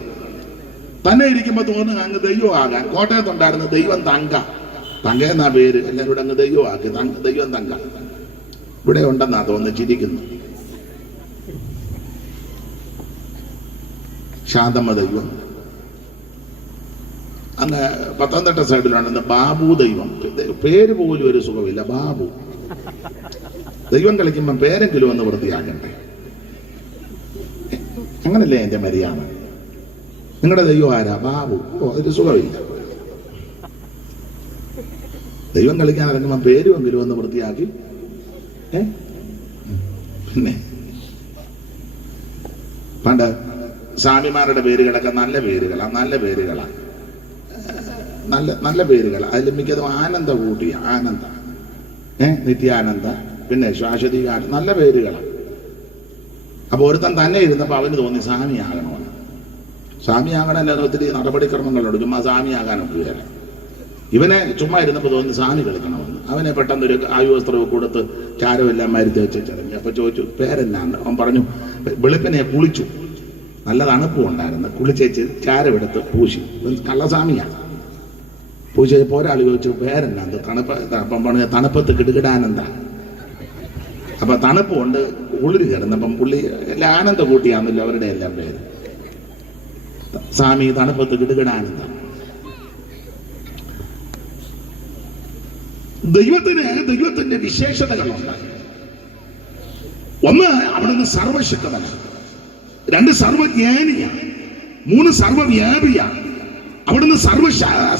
തന്നെ ഇരിക്കുമ്പോ തോന്നുക അങ്ങ് ദൈവം ആകാൻ. കോട്ടയത്തുണ്ടായിരുന്നു ദൈവം തങ്ക എന്നാ പേര്. എല്ലാവരും അങ്ങ് ദൈവം ആക്കി. ദൈവം തങ്ക ഇവിടെ ഉണ്ടെന്നാ തോന്നുന്നു. ചിരിക്കുന്നു. ശാന്തമ്മ ദൈവം. അങ്ങ് പത്തനംതിട്ട സൈഡിലുണ്ടെന്ന് ബാബു ദൈവം. പേര് പോലും ഒരു സുഖമില്ല. ബാബു. ദൈവം കളിക്കുമ്പോ പേരെങ്കിലും ഒന്ന് വൃത്തിയാക്കണ്ടേ? അങ്ങനല്ലേ എന്റെ മര്യാദ. നിങ്ങളുടെ ദൈവം ആരാ? ബാബു. ഒരു സുഖമില്ല. ദൈവം കളിക്കാൻ ഇറങ്ങുമ്പോ പേരുമെങ്കിലും ഒന്ന് വൃത്തിയാക്കി. പിന്നെ പണ്ട് സ്വാമിമാരുടെ പേരുകളൊക്കെ നല്ല പേരുകളാ. നല്ല പേരുകളാ. അതിൽ മിക്കതും ആനന്ദ കൂട്ടിയ ആനന്ദ, നിത്യാനന്ദ, പിന്നെ ശ്വാശ്വതികാരൻ. നല്ല പേരുകളാണ്. അപ്പൊ ഒരുത്തൻ തന്നെ ഇരുന്നപ്പോ അവന് തോന്നി സ്വാമിയാകണമെന്ന്. സ്വാമിയാകണമല്ലോ ഒത്തിരി നടപടിക്രമങ്ങളുണ്ട്. ചുമ്മാ സ്വാമിയാകാനൊക്കെ വേറെ. ഇവനെ ചുമ്മാ ഇരുന്നപ്പോ തോന്നി സ്വാമി കളിക്കണമെന്ന്. അവനെ പെട്ടെന്നൊരു ആയുവസ്ത്രമൊക്കെ കൊടുത്ത് ചാരമെല്ലാം മരുത്തി വെച്ച് ചെറിഞ്ഞു. അപ്പൊ ചോദിച്ചു പേരെന്നാണ്. അവൻ പറഞ്ഞു വെളുപ്പിനെ കുളിച്ചു, നല്ല തണുപ്പും ഉണ്ടായിരുന്നു, കുളിച്ചേച്ച് ചാരമെടുത്ത് പൂശി. കള്ളസ്വാമിയാണ്. പൂശിയപ്പോൾ ഒരാൾ ചോദിച്ചു പേരെന്നാ? അപ്പം പറഞ്ഞു തണുപ്പത്ത് കിടുകിടാനന്ദാ. അപ്പൊ തണുപ്പ് കൊണ്ട് കുളിര് കയറുന്നപ്പം പുള്ളി എല്ലാം ആനന്ദ കൂട്ടിയാണല്ലോ അവരുടെ എല്ലാം പേര്. സ്വാമി തണുപ്പത്ത് കിടുകിടാനന്ദം. ദൈവത്തിന്റെ വിശേഷതകളുണ്ട്. ഒന്ന്, അവിടുന്ന് സർവശക്തനാണ്. രണ്ട്, സർവജ്ഞാനിയാണ്. മൂന്ന്, സർവവ്യാപിയാണ്. അവിടുന്ന്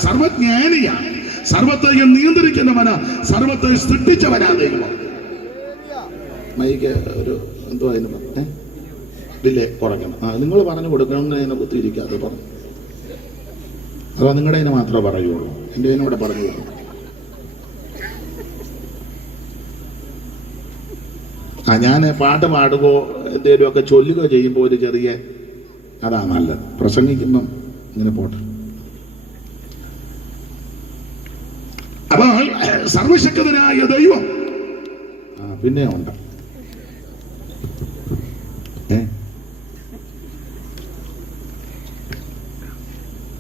സർവജ്ഞാനിയാണ്. സർവത്തെയും നിയന്ത്രിക്കുന്നവനാ, സർവത്തെ സൃഷ്ടിച്ചവനാ ദൈവം. മൈക്ക് ഒരു എന്തോ അതിന് ഡിലേ കുറയ്ക്കണം. നിങ്ങൾ പറഞ്ഞു കൊടുക്കണം. അതിനെ കുത്തിയിരിക്കാതെ പറഞ്ഞു. അതോ നിങ്ങളുടെ അതിനെ മാത്രമേ പറയുള്ളൂ? എൻ്റെ അതിനൂടെ പറഞ്ഞു തരണം. ഞാൻ പാട്ട് പാടുകയോ എന്തെങ്കിലുമൊക്കെ ചൊല്ലുകയോ ചെയ്യുമ്പോൾ ഒരു ചെറിയ അതാ നല്ലത്. പ്രസംഗിക്കുമ്പം ഇങ്ങനെ പോട്ടെ. അപ്പോൾ സർവശക്തനായ ദൈവം പിന്നെ ഉണ്ട്.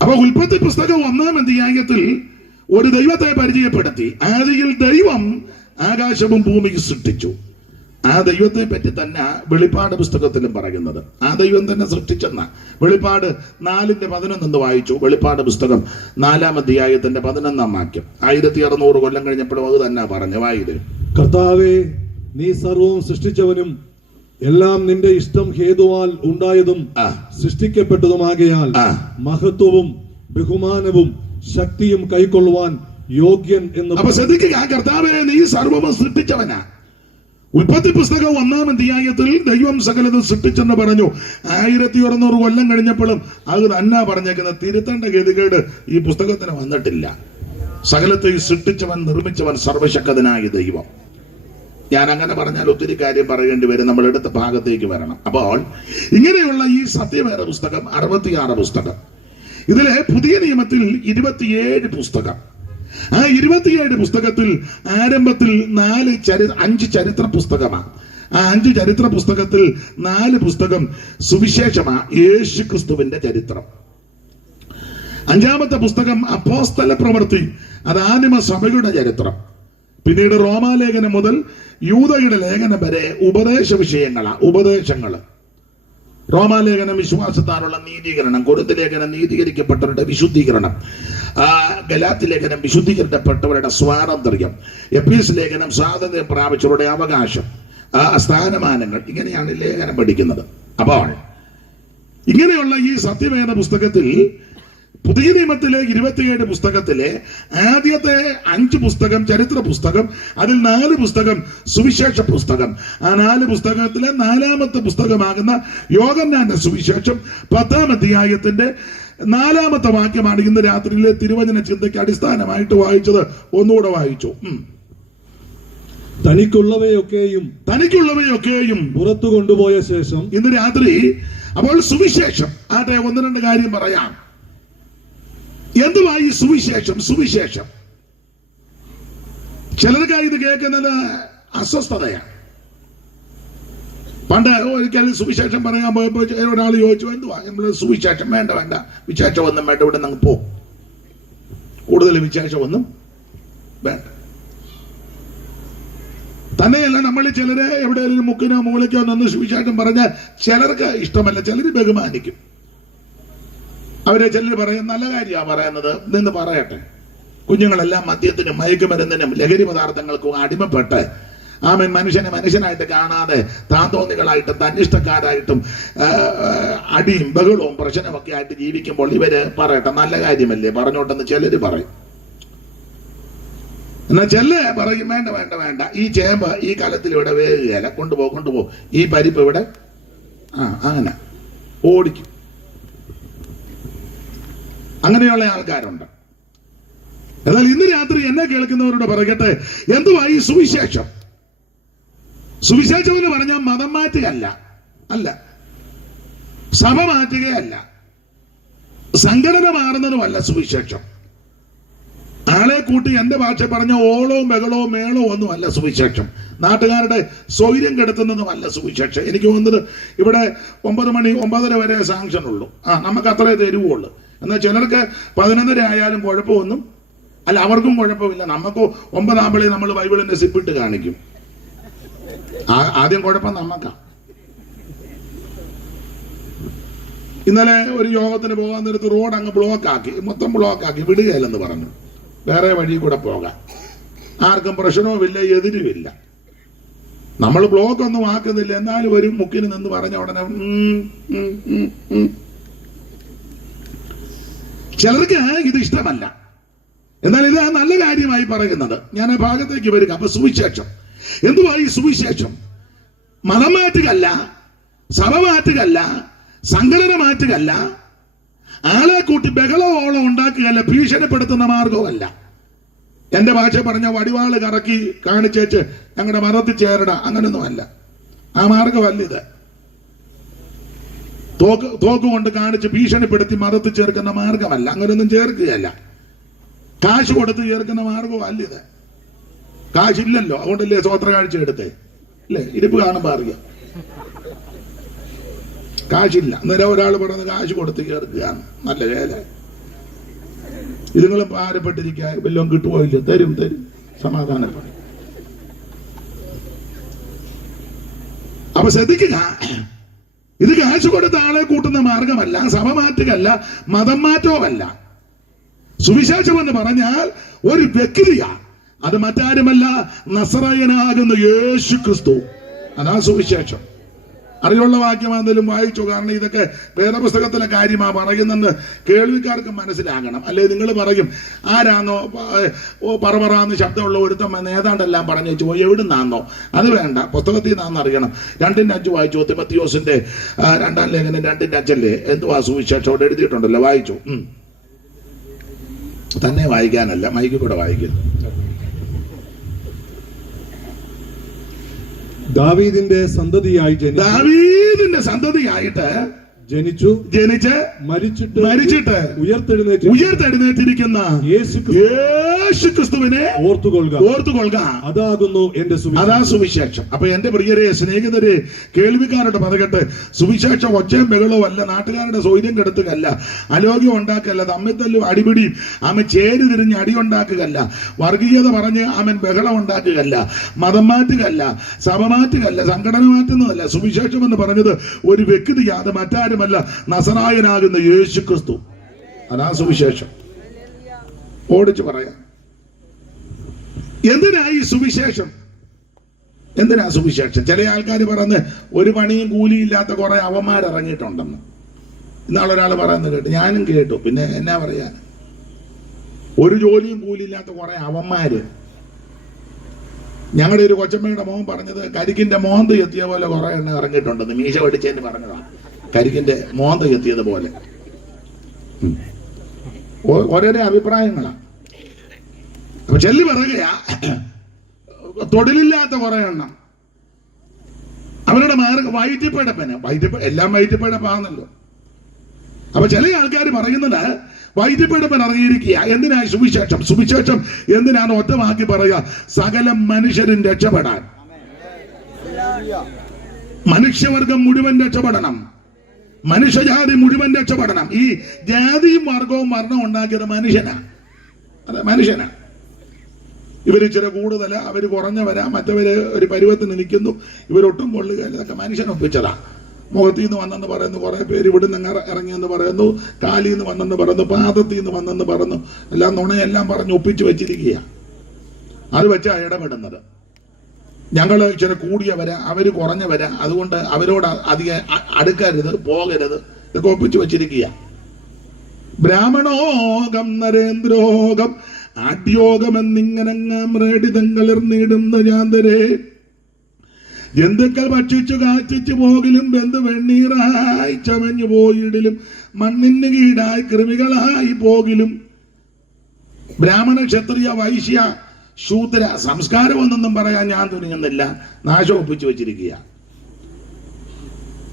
അപ്പൊ ഉൽപ്പത്തി പുസ്തകം 1-ാം അധ്യായത്തിൽ ഒരു ദൈവത്തെ പരിചയപ്പെടുത്തി. ആദിയിൽ ദൈവം ആകാശവും ഭൂമിയും സൃഷ്ടിച്ചു. ആ ദൈവത്തെ പറ്റി തന്നെ വെളിപ്പാട് പുസ്തകത്തിലും പറയുന്നത്. ആ ദൈവം തന്നെ സൃഷ്ടിച്ചെന്ന വെളിപ്പാട് 4:11 വായിച്ചു. വെളിപ്പാട് പുസ്തകം 4-ാം അധ്യായത്തിന്റെ 11-ാം വാക്യം. 1600 കൊല്ലം കഴിഞ്ഞപ്പോഴും അത് തന്നെ പറഞ്ഞു. വായില്, കർത്താവേ, നീ സർവവും സൃഷ്ടിച്ചവനും എല്ലാം നിന്റെ ഇഷ്ടം ഹേതുവാൽ ഉണ്ടായതും സൃഷ്ടിക്കപ്പെട്ടതുമാകയാൽ മഹത്വവും ബഹുമാനവും ശക്തിയും കൈക്കൊള്ളുവാൻ യോഗ്യൻ എന്ന്. അപ്പൊ ശ്രദ്ധിക്കുക, കർത്താവേ, നീ സർവവും സൃഷ്ടിച്ചവനാ. ഉൽപ്പത്തി പുസ്തകം 1-ാം അധ്യായത്തിൽ ദൈവം സകലതും സൃഷ്ടിച്ചെന്ന് പറഞ്ഞു. 1600 കൊല്ലം കഴിഞ്ഞപ്പോഴും അത് തന്നെ പറഞ്ഞേക്കുന്നത്. തിരുത്തേണ്ട ഗതികേട് ഈ പുസ്തകത്തിന് വന്നിട്ടില്ല. സകലത്തെയും സൃഷ്ടിച്ചവൻ, നിർമ്മിച്ചവൻ സർവശക്തനായ ദൈവം. ഞാൻ അങ്ങനെ പറഞ്ഞാൽ ഒത്തിരി കാര്യം പറയേണ്ടി വരും. നമ്മൾ എടുത്ത ഭാഗത്തേക്ക് വരണം. അപ്പോൾ ഇങ്ങനെയുള്ള ഈ സത്യവേദ പുസ്തകം 66 പുസ്തകം, ഇതിലെ പുതിയ നിയമത്തിൽ 27 പുസ്തകം. ആ 27 പുസ്തകത്തിൽ ആരംഭത്തിൽ 5 ചരിത്ര പുസ്തകമാണ്. ആ 5 ചരിത്ര പുസ്തകത്തിൽ 4 പുസ്തകം സുവിശേഷമാണ്, യേശു ക്രിസ്തുവിന്റെ ചരിത്രം. 5-ാമത്തെ പുസ്തകം അപ്പോസ്തല പ്രവൃത്തി, അത് ആദിമ സഭയുടെ ചരിത്രം. പിന്നീട് റോമാലേഖനം മുതൽ യൂദയുടെ ലേഖനം വരെ ഉപദേശ ഉപദേശങ്ങള്. റോമാലേഖനം വിശ്വാസത്താലുള്ള നീതീകരണം, കൊരിന്ത് ലേഖനം നീതീകരിക്കപ്പെട്ടവരുടെ വിശുദ്ധീകരണം, ഗലാത്യ ലേഖനം വിശുദ്ധീകരിക്കപ്പെട്ടവരുടെ സ്വാതന്ത്ര്യം, എഫീസ് ലേഖനം സ്വാതന്ത്ര്യം പ്രാപിച്ചവരുടെ അവകാശം, സ്ഥാനമാനങ്ങൾ. ഇങ്ങനെയാണ് ലേഖനം പഠിക്കുന്നത്. അപ്പോൾ ഇങ്ങനെയുള്ള ഈ സത്യവേദ പുസ്തകത്തിൽ, പുതിയ നിയമത്തിലെ 27 പുസ്തകത്തിലെ ആദ്യത്തെ 5 പുസ്തകം ചരിത്ര പുസ്തകം, അതിൽ 4 പുസ്തകം സുവിശേഷ പുസ്തകം. ആ 4 പുസ്തകത്തിലെ 4-ാമത്തെ പുസ്തകമാകുന്ന യോഹന്നാന്റെ സുവിശേഷം 10-ാം അധ്യായത്തിന്റെ 4-ാമത്തെ വാക്യമാണ് ഇന്ന് രാത്രിയിലെ തിരുവചന ചിന്തയ്ക്ക് അടിസ്ഥാനമായിട്ട് വായിച്ചത്. ഒന്നുകൂടെ വായിച്ചു. തനിക്കുള്ളവയൊക്കെയും പുറത്തു കൊണ്ടുപോയ ശേഷം ഇന്ന് രാത്രി. അപ്പോൾ സുവിശേഷം ആട്ടെ, 1-2 കാര്യം പറയാം. എന്തുവായി സുവിശേഷം? ചിലർക്ക് ഇത് കേൾക്കുന്നത് അസ്വസ്ഥതയാണ്. പണ്ട് ഒരിക്കൽ സുവിശേഷം പറയാൻ പോയപ്പോൾ ഒരാൾ ചോദിച്ചു, എന്തുവാ നമ്മുടെ സുവിശേഷം? വേണ്ട വിശേഷം ഒന്നും വേണ്ട, ഇവിടെ നമുക്ക് പോകും. കൂടുതൽ വിശേഷം ഒന്നും വേണ്ട. തന്നെയല്ല, നമ്മൾ ചിലരെ എവിടെയെങ്കിലും മുക്കിനോ മൂലയ്ക്കോ നിന്ന് സുവിശേഷം പറഞ്ഞാൽ ചിലർക്ക് ഇഷ്ടമല്ല, ചിലർ ബഹുമാനിക്കും. അവരെ ചിലർ പറയും നല്ല കാര്യമാണ് പറയുന്നത്, നിന്ന് പറയട്ടെ. കുഞ്ഞുങ്ങളെല്ലാം മദ്യത്തിനും മയക്കുമരുന്നിനും ലഹരി പദാർത്ഥങ്ങൾക്കും അടിമപ്പെട്ട് മനുഷ്യനെ മനുഷ്യനായിട്ട് കാണാതെ താന്തോന്നികളായിട്ടും തന്നിഷ്ടക്കാരായിട്ടും അടിയും ബഹളവും പ്രശ്നമൊക്കെ ആയിട്ട് ജീവിക്കുമ്പോൾ ഇവര് പറയട്ടെ നല്ല കാര്യമല്ലേ പറഞ്ഞോട്ടെന്ന് ചിലര് പറയും. എന്നാൽ ചില പറയും വേണ്ട, ഈ ചേമ്പ് ഈ കാലത്തിൽ ഇവിടെ വേകുകയല്ല, കൊണ്ടുപോ, ഈ പരിപ്പ് ഇവിടെ അങ്ങനെ ഓടിക്കും. അങ്ങനെയുള്ള ആൾക്കാരുണ്ട്. എന്നാൽ ഇന്ന് രാത്രി എന്നെ കേൾക്കുന്നവരോട് പറയട്ടെ, എന്തുവാ ഈ സുവിശേഷം? സുവിശേഷം എന്ന് പറഞ്ഞാൽ മതം മാറ്റുകയല്ല, സഭ മാറ്റുകയല്ല, സംഘടന മാറുന്നതുമല്ല സുവിശേഷം. ആളെ കൂട്ടി എന്റെ ഭാഷ പറഞ്ഞ ഓളവും ബഹളവും മേളവും ഒന്നും അല്ല സുവിശേഷം. നാട്ടുകാരുടെ സ്വൈര്യം കെടുത്തുന്നതുമല്ല സുവിശേഷം. എനിക്ക് തോന്നുന്നത് ഇവിടെ 9 മണി 9:30 വരെ സാങ്ഷൻ ഉള്ളൂ. നമുക്ക് അത്രേ തരുവുള്ളൂ. എന്നാൽ ചിലർക്ക് 11:30 ആയാലും കുഴപ്പമൊന്നും അല്ല, അവർക്കും കുഴപ്പമില്ല. നമുക്ക് 9 ആകുമ്പോഴേ നമ്മൾ ബൈബിളിന്റെ സിപ്പിട്ട് കാണിക്കും. ആദ്യം കുഴപ്പം നമുക്കാ. ഇന്നലെ ഒരു യോഗത്തിന് പോകാൻ നേരത്ത് റോഡ് അങ്ങ് മൊത്തം ബ്ലോക്ക് ആക്കി വിടുകയില്ലെന്ന് പറഞ്ഞു. വേറെ വഴി കൂടെ പോകാം. ആർക്കും പ്രശ്നവുമില്ല, എതിരുമില്ല. നമ്മൾ ബ്ലോക്ക് ഒന്നും ആക്കുന്നില്ല. എന്നാലും ഒരു മുക്കിന് നിന്ന് പറഞ്ഞ ഉടനെ ചിലർക്ക് ഇത് ഇഷ്ടമല്ല. എന്നാൽ ഇത് നല്ല കാര്യമായി പറയുന്നത്. ഞാൻ ആ ഭാഗത്തേക്ക് വരിക. അപ്പൊ സുവിശേഷം എന്തുവാ? ഈ സുവിശേഷം മതം മാറ്റുകല്ല, സഭ മാറ്റുകല്ല, സംഘടന മാറ്റുകല്ല, ആളെ കൂട്ടി ബഹളവോളം ഉണ്ടാക്കുകയല്ല, ഭീഷണിപ്പെടുത്തുന്ന മാർഗവുമല്ല. എന്റെ ഭാഷ പറഞ്ഞ വടിവാള് കറക്കി കാണിച്ചേച്ച് ഞങ്ങളുടെ മതത്തിൽ ചേരട, അങ്ങനൊന്നുമല്ല. ആ മാർഗമല്ല ഇത്. തോക്ക് കൊണ്ട് കാണിച്ച് ഭീഷണിപ്പെടുത്തി മതത്തിൽ ചേർക്കുന്ന മാർഗമല്ല. അങ്ങനൊന്നും ചേർക്കുകയല്ല. കാശ് കൊടുത്ത് ചേർക്കുന്ന മാർഗമല്ല ഇത്. കാശില്ലല്ലോ, അതുകൊണ്ടല്ലേ സ്വോത്ര കാഴ്ച എടുത്തേ അല്ലേ? ഇരിപ്പ് കാണുമ്പോ അറിയാം കാശില്ല. അന്നേരം ഒരാൾ പറയുന്നത് കാശ് കൊടുത്ത് ചേർക്കുകയാണ്. നല്ല വേല. ഇതുങ്ങളും ഭാരപ്പെട്ടിരിക്കുക, വല്ലതും കിട്ടുമോ ഇല്ല? തരും സമാധാനപ്പെടും. അപ്പൊ ശ്രദ്ധിക്കുക, ഇത് കാശ് കൊടുത്ത ആളെ കൂട്ടുന്ന മാർഗമല്ല, സഭ മാറ്റുകയല്ല, മതം മാറ്റവുമല്ല. സുവിശേഷം എന്ന് പറഞ്ഞാൽ ഒരു വ്യക്തിയാ. അത് മറ്റാരുമല്ല, നസറായനാകുന്ന യേശു ക്രിസ്തു. അതാ സുവിശേഷം. അറിവുള്ള വാക്യമാണെങ്കിലും വായിച്ചു. കാരണം ഇതൊക്കെ വേദപുസ്തകത്തിലെ കാര്യമാ പറയുന്നെന്ന് കേൾവിക്കാർക്ക് മനസ്സിലാകണം. അല്ലെ നിങ്ങൾ പറയും, ആരാന്നോ പറന്ന് ശബ്ദമുള്ള ഒരുത്തം ഏതാണ്ടെല്ലാം പറഞ്ഞു വെച്ചു പോയി, എവിടുന്നാന്നോ? അത് വേണ്ട, പുസ്തകത്തിൽ നിന്നാന്ന് അറിയണം. 2:5 വായിച്ചു. തിമോത്തിയോസിന്റെ 2-ാം ലേഖനം 2:5 എന്തുവാ സുവിശേഷം അവിടെ എഴുതിയിട്ടുണ്ടല്ലോ, വായിച്ചു. തന്നെ വായിക്കാനല്ല, മൈക്കിൽ കൂടെ വായിക്കുന്നു. ദാവീദിന്റെ സന്തതിയായിട്ട് ജനിച്ച് മരിച്ചിട്ട് ഉയർത്തെഴുന്നേറ്റിരിക്കുന്ന യേശുക്രിസ്തുവിനെ ഓർത്തുകൊള്ളുക. അതാകുന്നു എന്റെ സുവിശേഷം. അപ്പൊ എന്റെ പ്രിയരെ, സ്നേഹിതരെ, കേൾവിക്കാരുടെ പറകട്ടെ, സുവിശേഷം ഒച്ചയും ബഹളവും അല്ല, നാട്ടുകാരുടെ സ്വൈര്യം കെടുത്തുകയല്ല, അലോഗ്യം ഉണ്ടാക്കല്ല, തമ്മിത്തല്ലും അടിപിടിയും ആമൻ ചേരി തിരിഞ്ഞ് അടിയുണ്ടാക്കുകയല്ല, വർഗീയത പറഞ്ഞ് ആമൻ ബഹളം ഉണ്ടാക്കുകയല്ല, മതം മാറ്റുകയല്ല, സഭ മാറ്റുകയല്ല, സംഘടന മാറ്റുന്നതല്ല. സുവിശേഷം എന്ന് പറഞ്ഞത് ഒരു വ്യക്തിയാ. അത് മറ്റാരും മല്ല, നസറായനാകുന്ന യേശു ക്രിസ്തു. അതാ സുവിശേഷം. ഓടിച്ചു പറയാം. എന്തിനാ ഈ സുവിശേഷം? എന്തിനാ സുവിശേഷം? ചില ആൾക്കാർ പറയുന്നത് ഒരു പണിയും കൂലിയില്ലാത്ത കുറെ അവന്മാരിറങ്ങിയിട്ടുണ്ടെന്ന്. ഇന്നാളൊരാൾ പറയുന്നത് കേട്ടു, ഞാനും കേട്ടു. പിന്നെ എന്നാ പറയാൻ? ഒരു ജോലിയും കൂലിയില്ലാത്ത കുറെ അവന്മാര്. ഞങ്ങളുടെ ഒരു കൊച്ചമ്മയുടെ മോൻ പറഞ്ഞത്, കരിക്കിന്റെ മോന്ത് എത്തിയ പോലെ കുറെ എണ്ണ ഇറങ്ങിയിട്ടുണ്ടെന്ന്. മീശ പഠിച്ചതിന് പറഞ്ഞതാണ്. കരിക്കിന്റെ മോന്ത എത്തിയത് പോലെ. ഓരോരോ അഭിപ്രായങ്ങളാണ്. അപ്പൊ ചെല്ലി പറയുകയാ, തൊഴിലില്ലാത്ത കുറെ എണ്ണം അവരുടെ വയറ്റിപ്പഴപ്പന് എല്ലാം വയറ്റിപ്പഴപ്പാന്നല്ലോ. അപ്പൊ ചില ആൾക്കാർ പറയുന്നത് വയറ്റിപ്പഴപ്പൻ ഇറങ്ങിയിരിക്കുക. എന്തിനായി സുവിശേഷം? സുവിശേഷം എന്തിനാണ് ഒറ്റമാക്കി പറയുക? സകല മനുഷ്യരും രക്ഷപ്പെടാൻ, മനുഷ്യവർഗം മുഴുവൻ രക്ഷപ്പെടണം, മനുഷ്യജാതി മുഴുവൻ രക്ഷപ്പെടണം. ഈ ജാതിയും വർഗവും വർണ്ണം ഉണ്ടാക്കിയത് മനുഷ്യനാ. അതെ, മനുഷ്യനാ. ഇവര് ചില കൂടുതൽ, അവര് കുറഞ്ഞവരാ, മറ്റവര് ഒരു പരുവത്തിന് നിൽക്കുന്നു, ഇവരൊട്ടും കൊള്ളുകയില്ല. ഇതൊക്കെ മനുഷ്യൻ ഒപ്പിച്ചതാ. മുഖത്തിൽ നിന്ന് വന്നെന്ന് പറയുന്നു, കുറെ പേര് ഇവിടുന്ന് ഇറങ്ങിയെന്ന് പറയുന്നു, കാലിൽ നിന്ന് വന്നെന്ന് പറയുന്നു, പാദത്തിൽ നിന്ന് വന്നെന്ന് പറയുന്നു, എല്ലാം നുണയെല്ലാം പറഞ്ഞ് ഒപ്പിച്ചു വെച്ചിരിക്കുക. അത് വെച്ചാ ഇടപെടുന്നത്. ഞങ്ങള് ചില കൂടിയവരാ, അവര് കുറഞ്ഞവരാ, അതുകൊണ്ട് അവരോട് അധികം അടുക്കരുത്, പോകരുത്, ഇതൊക്കെ ഒപ്പിച്ചു വെച്ചിരിക്കുക. ബ്രാഹ്മണോകം നരേന്ദ്രോകം ആദ്യോഗമെന്നിങ്ങനങ്ങാമ്രേടിതങ്ങളിർന്നിടുന്ന ജാന്തരേ, ജന്തുക്കൾ ഭക്ഷിച്ചു കാച്ചിച്ചു പോകിലും ബന്ധു വെണ്ണീറായി ചമഞ്ഞു പോയിടിലും മണ്ണിന് കീടായി കൃമികളായി പോകിലും. ബ്രാഹ്മണ, ക്ഷത്രിയ, വൈശ്യ, ശൂദ്ര സംസ്കാരമൊന്നും പറയാൻ ഞാൻ തുനിയുന്നില്ല. നാശം ഒപ്പിച്ചു വെച്ചിരിക്കുക.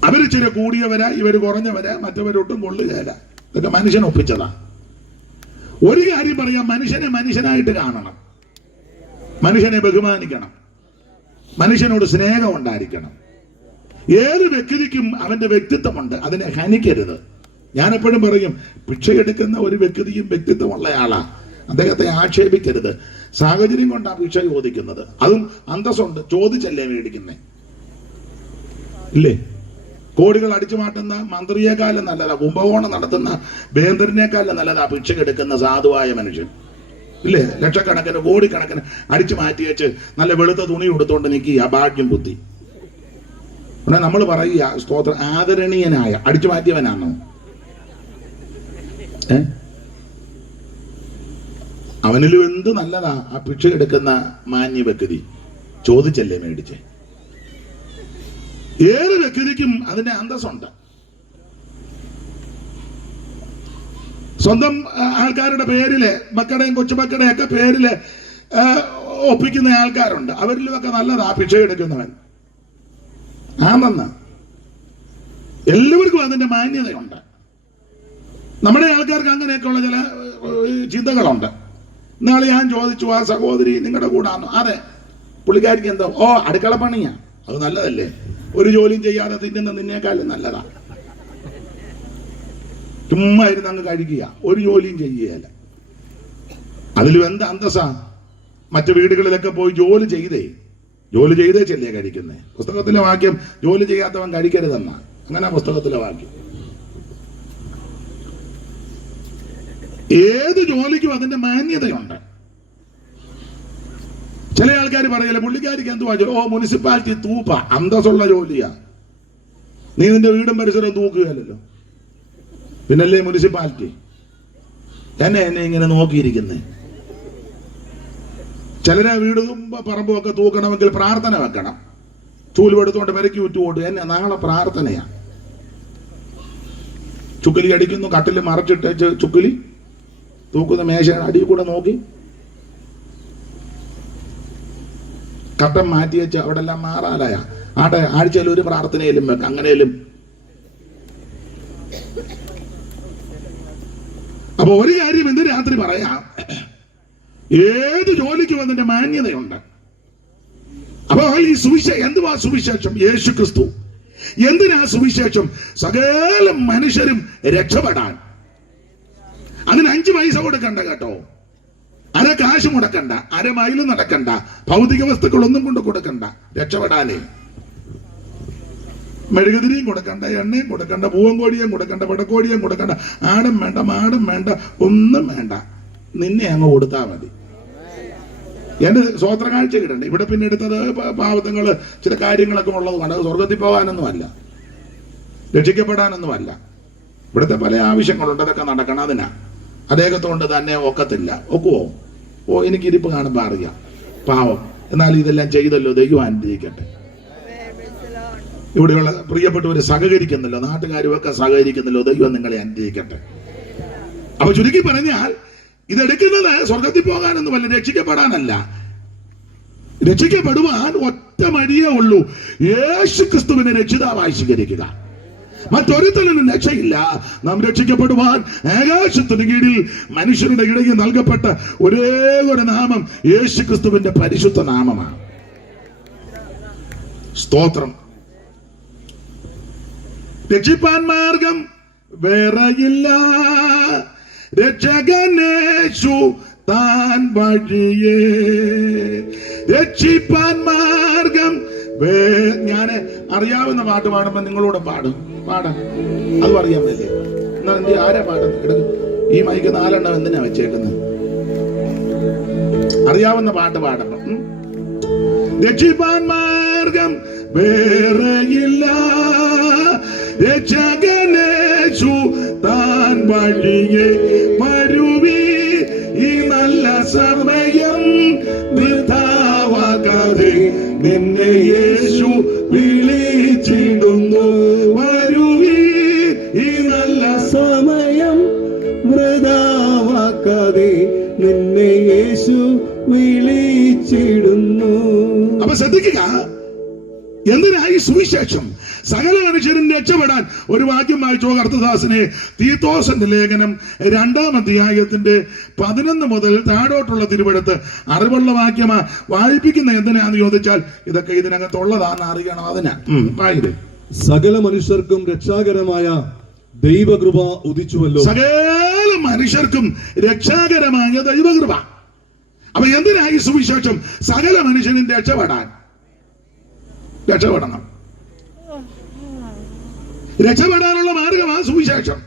അവര് ചില കൂടിയവരാ, ഇവര് കുറഞ്ഞവരാ, മറ്റവരൊട്ടും കൊള്ളുകയില്ല. ഇതൊക്കെ മനുഷ്യൻ ഒപ്പിച്ചതാ. ഒരു കാര്യം പറയാം, മനുഷ്യനെ മനുഷ്യനായിട്ട് കാണണം, മനുഷ്യനെ ബഹുമാനിക്കണം, മനുഷ്യനോട് സ്നേഹം ഉണ്ടായിരിക്കണം. ഏത് വ്യക്തിക്കും അവന്റെ വ്യക്തിത്വമുണ്ട്, അതിനെ ഹനിക്കരുത്. ഞാൻ എപ്പോഴും പറയും, ഭിക്ഷയെടുക്കുന്ന ഒരു വ്യക്തിയും വ്യക്തിത്വമുള്ള ആളാ, അദ്ദേഹത്തെ ആക്ഷേപിക്കരുത്. സാഹചര്യം കൊണ്ടാണ് ഭിക്ഷ ചോദിക്കുന്നത്, അതും അന്തസ്സുണ്ട്, ചോദിച്ചല്ലേ മേടിക്കുന്നേ, ഇല്ലേ? കോടികൾ അടിച്ചു മാറ്റുന്ന മന്ത്രിയേക്കാളും നല്ലതാ, കുംഭകോണം നടത്തുന്ന വേന്ദ്രനേക്കാളും നല്ലതാ ഭിക്ഷ എടുക്കുന്ന സാധുവായ മനുഷ്യൻ, ഇല്ലേ? ലക്ഷക്കണക്കിന് കോടിക്കണക്കിന് അടിച്ചു മാറ്റി വെച്ച് നല്ല വെളുത്ത തുണി കൊടുത്തോണ്ട് നിൽക്കുക, ഭാഗ്യം ബുദ്ധി. ഉടനെ നമ്മൾ പറയുക, സ്തോത്രം, ആദരണീയനായ അടിച്ചു മാറ്റിയവനാണോ? അവനിലും എന്ത് നല്ലതാ ആ ഭിക്ഷ എടുക്കുന്ന മാന്യ വ്യക്തി, ചോദിച്ചല്ലേ മേടിച്ചേ. ഏത് വ്യക്തിക്കും അതിന്റെ അന്തസ്സുണ്ട്. സ്വന്തം ആൾക്കാരുടെ പേരില്, മക്കളുടെയും കൊച്ചുമക്കളുടെയും ഒക്കെ പേരില് ഒപ്പിക്കുന്ന ആൾക്കാരുണ്ട്, അവരിലുമൊക്കെ നല്ലതാ ഭിക്ഷ എടുക്കുന്നവൻ. ആണെന്ന് എല്ലാവർക്കും അതിന്റെ മാന്യതയുണ്ട്. നമ്മുടെ ആൾക്കാർക്ക് അങ്ങനെയൊക്കെയുള്ള ചില ചിന്തകളുണ്ട്. നാളെ ഞാൻ ചോദിച്ചു, ആ സഹോദരി നിങ്ങളുടെ കൂടാന്നോ? അതെ. പുള്ളിക്കാരിക്ക് എന്തോ, ഓ അടുക്കള പണിയാ, അത് നല്ലതല്ലേ? ഒരു ജോലിയും ചെയ്യാതെ തിന്നുന്ന നിന്നേക്കാളും നല്ലതാ. ചുമ്മാ ഇരുന്ന് അങ്ങ് കഴിക്കുക, ഒരു ജോലിയും ചെയ്യുകയല്ല. അതിലും എന്താ അന്തസ്സാ? മറ്റു വീടുകളിലൊക്കെ പോയി ജോലി ചെയ്തേ ചെല്ലേ കഴിക്കുന്നേ. പുസ്തകത്തിലെ വാക്യം ജോലി ചെയ്യാത്തവൻ കഴിക്കരുതെന്നാ, അങ്ങനെ പുസ്തകത്തിലെ വാക്യം. ഏത് ജോലിക്കും അതിന്റെ മാന്യതയുണ്ട്. ചില ആൾക്കാർ പറയല്ലേ, പുള്ളിക്കാരിക്ക് എന്തുവാ ജോലി? ഓ മുനിസിപ്പാലിറ്റി തൂപ്പ, അന്തസ്സുള്ള ജോലിയാ. നീ നിന്റെ വീടും പരിസരവും തൂക്കുകയല്ലോ, പിന്നല്ലേ മുനിസിപ്പാലിറ്റി. എന്നെ ഇങ്ങനെ നോക്കിയിരിക്കുന്നേ. ചിലരെ വീടും പറമ്പും ഒക്കെ തൂക്കണമെങ്കിൽ പ്രാർത്ഥന വെക്കണം, ചൂലുവെടുത്തോണ്ട് പെരക്കി ഉറ്റുപോട്ട്. എന്നെ നാളെ പ്രാർത്ഥനയാ. ചുക്കിലി അടിക്കുന്നു, കട്ടിൽ മറച്ചിട്ടേച്ച് ചുക്കിലി തൂക്കുന്ന മേശയുടെ അടിയിൽ കൂടെ നോക്കി കട്ടം മാറ്റി വെച്ച് അവിടെ എല്ലാം മാറാലായ ആട്ടെ, ആഴ്ചയിൽ ഒരു പ്രാർത്ഥനയിലും വെക്കാം, അങ്ങനെയും. അപ്പൊ ഒരു കാര്യം ഇന്ന് രാത്രി പറയാം, ഏത് ജോലിക്കും അതിന്റെ മാന്യതയുണ്ട്. അപ്പൊ ഈ സുവിശേഷം എന്തുവാ? സുവിശേഷം യേശു ക്രിസ്തു. എന്തിനാ സുവിശേഷം? സകല മനുഷ്യരും രക്ഷപ്പെടാൻ. അതിന് 5 പൈസ കൊടുക്കണ്ട കേട്ടോ, അര കാശ് മുടക്കണ്ട, അര മൈല് നടക്കണ്ട, ഭൗതിക വസ്തുക്കളൊന്നും കൊണ്ട് കൊടുക്കണ്ട. രക്ഷപ്പെടാനേ മെഴുകുതിരിയും കൊടുക്കണ്ട, എണ്ണയും കൊടുക്കണ്ട, പൂവൻകോടിയും കൊടുക്കണ്ട, പടക്കോടിയും കൊടുക്കണ്ട, ആടും വേണ്ട, മാടും വേണ്ട, ഒന്നും വേണ്ട, നിന്നെ അങ്ങ് കൊടുത്താൽ മതി. എന്റെ സ്വോത്ര കാഴ്ച കിട്ടണ്ടേ? ഇവിടെ പിന്നെ എടുത്തത് പാവത്തങ്ങള് ചില കാര്യങ്ങളൊക്കെ ഉള്ളതുകൊണ്ട് അത് സ്വർഗത്തിൽ പോകാനൊന്നുമല്ല, രക്ഷിക്കപ്പെടാനൊന്നുമല്ല. ഇവിടുത്തെ പല ആവശ്യങ്ങളുണ്ട്, അതൊക്കെ നടക്കണം. അതിനാ അദ്ദേഹത്തോണ്ട് തന്നെ ഒക്കത്തില്ല. ഒക്കുവോ? ഓ എനിക്ക് ഇരിപ്പ് കാണുമ്പോ അറിയാം, പാവം. എന്നാൽ ഇതെല്ലാം ചെയ്തല്ലോ, ദൈവം അനുഗ്രഹിക്കട്ടെ. ഇവിടെയുള്ള പ്രിയപ്പെട്ടവര് സഹകരിക്കുന്നല്ലോ, നാട്ടുകാരും ഒക്കെ സഹകരിക്കുന്നല്ലോ, ദൈവം നിങ്ങളെ അനുഗ്രഹിക്കട്ടെ. അപ്പൊ ചുരുക്കി പറഞ്ഞാൽ ഇതെടുക്കുന്നത് സ്വർഗത്തിൽ പോകാനൊന്നുമല്ല, രക്ഷിക്കപ്പെടാനല്ല. രക്ഷിക്കപ്പെടുവാൻ ഒറ്റ വഴിയേ ഉള്ളൂ, യേശു ക്രിസ്തുവിനെ രക്ഷിതാവായി സ്വീകരിക്കുക. മറ്റൊരുത്തനും രക്ഷയില്ല. നാം രക്ഷിക്കപ്പെടുവാൻ ആകാശത്തിന് കീഴിൽ മനുഷ്യരുടെ ഇടയിൽ നൽകപ്പെട്ട ഒരേ ഒരു നാമം യേശു ക്രിസ്തുവിന്റെ പരിശുദ്ധ നാമമാണ്. സ്തോത്രം. രക്ഷിപ്പാൻ മാർഗം വേറെയില്ല, രക്ഷകനേശു താൻ വഴിയേ. രക്ഷിപ്പാൻ മാർഗം ഞാന് അറിയാവുന്ന പാട്ട് പാടുമ്പോ നിങ്ങളോട് പാടാം. അതും അറിയാൻ പറ്റില്ലേ? എന്നാ എന്ത് ആരാ പാടുന്നത്? എടുക്കും ഈ മൈക്ക് 4 എണ്ണം എന്തിനാ വെച്ചേക്കുന്നത്? അറിയാവുന്ന പാട്ട് പാടണം. രക്ഷിപ്പാൻ മാർഗം വേറെയില്ല, രക്ഷകനേശു താൻ വഴിയേ. വരുവീ ഈ നല്ല സമയം വൃഥാവാകാതെ, നിന്നെ യേശു വിളിച്ചിടുന്നു. വരുവീ ഈ നല്ല സമയം വൃഥാവാക്കാതെ, നിന്നെ യേശു വിളിച്ചിടുന്നു. അപ്പൊ ശ്രദ്ധിക്കുക, എന്തിനായി സുവിശേഷം? സകല മനുഷ്യരും രക്ഷപ്പെടാൻ. ഒരു വാക്യം വായിച്ചോ കർത്തദാസനെ, തീത്തോസിന്റെ ലേഖനം 2-ാം അധ്യായത്തിന്റെ 11 മുതൽ താഴോട്ടുള്ള തിരുവെടുത്ത്. അറിവുള്ള വാക്യമാ, വായിപ്പിക്കുന്ന എന്തിനാന്ന് ചോദിച്ചാൽ ഇതൊക്കെ ഇതിനകത്തുള്ളതാന്ന് അറിയണം. അതിനാ വായത്. സകല മനുഷ്യർക്കും രക്ഷാകരമായ ദൈവകൃപ ഉദിച്ചുവല്ലോ. സകല മനുഷ്യർക്കും രക്ഷാകരമായ ദൈവകൃപ. അപ്പൊ എന്തിനായി സുവിശേഷം? സകല മനുഷ്യനും രക്ഷപ്പെടണം. രക്ഷപ്പെടാനുള്ള മാർഗമാണ് സുവിശേഷം.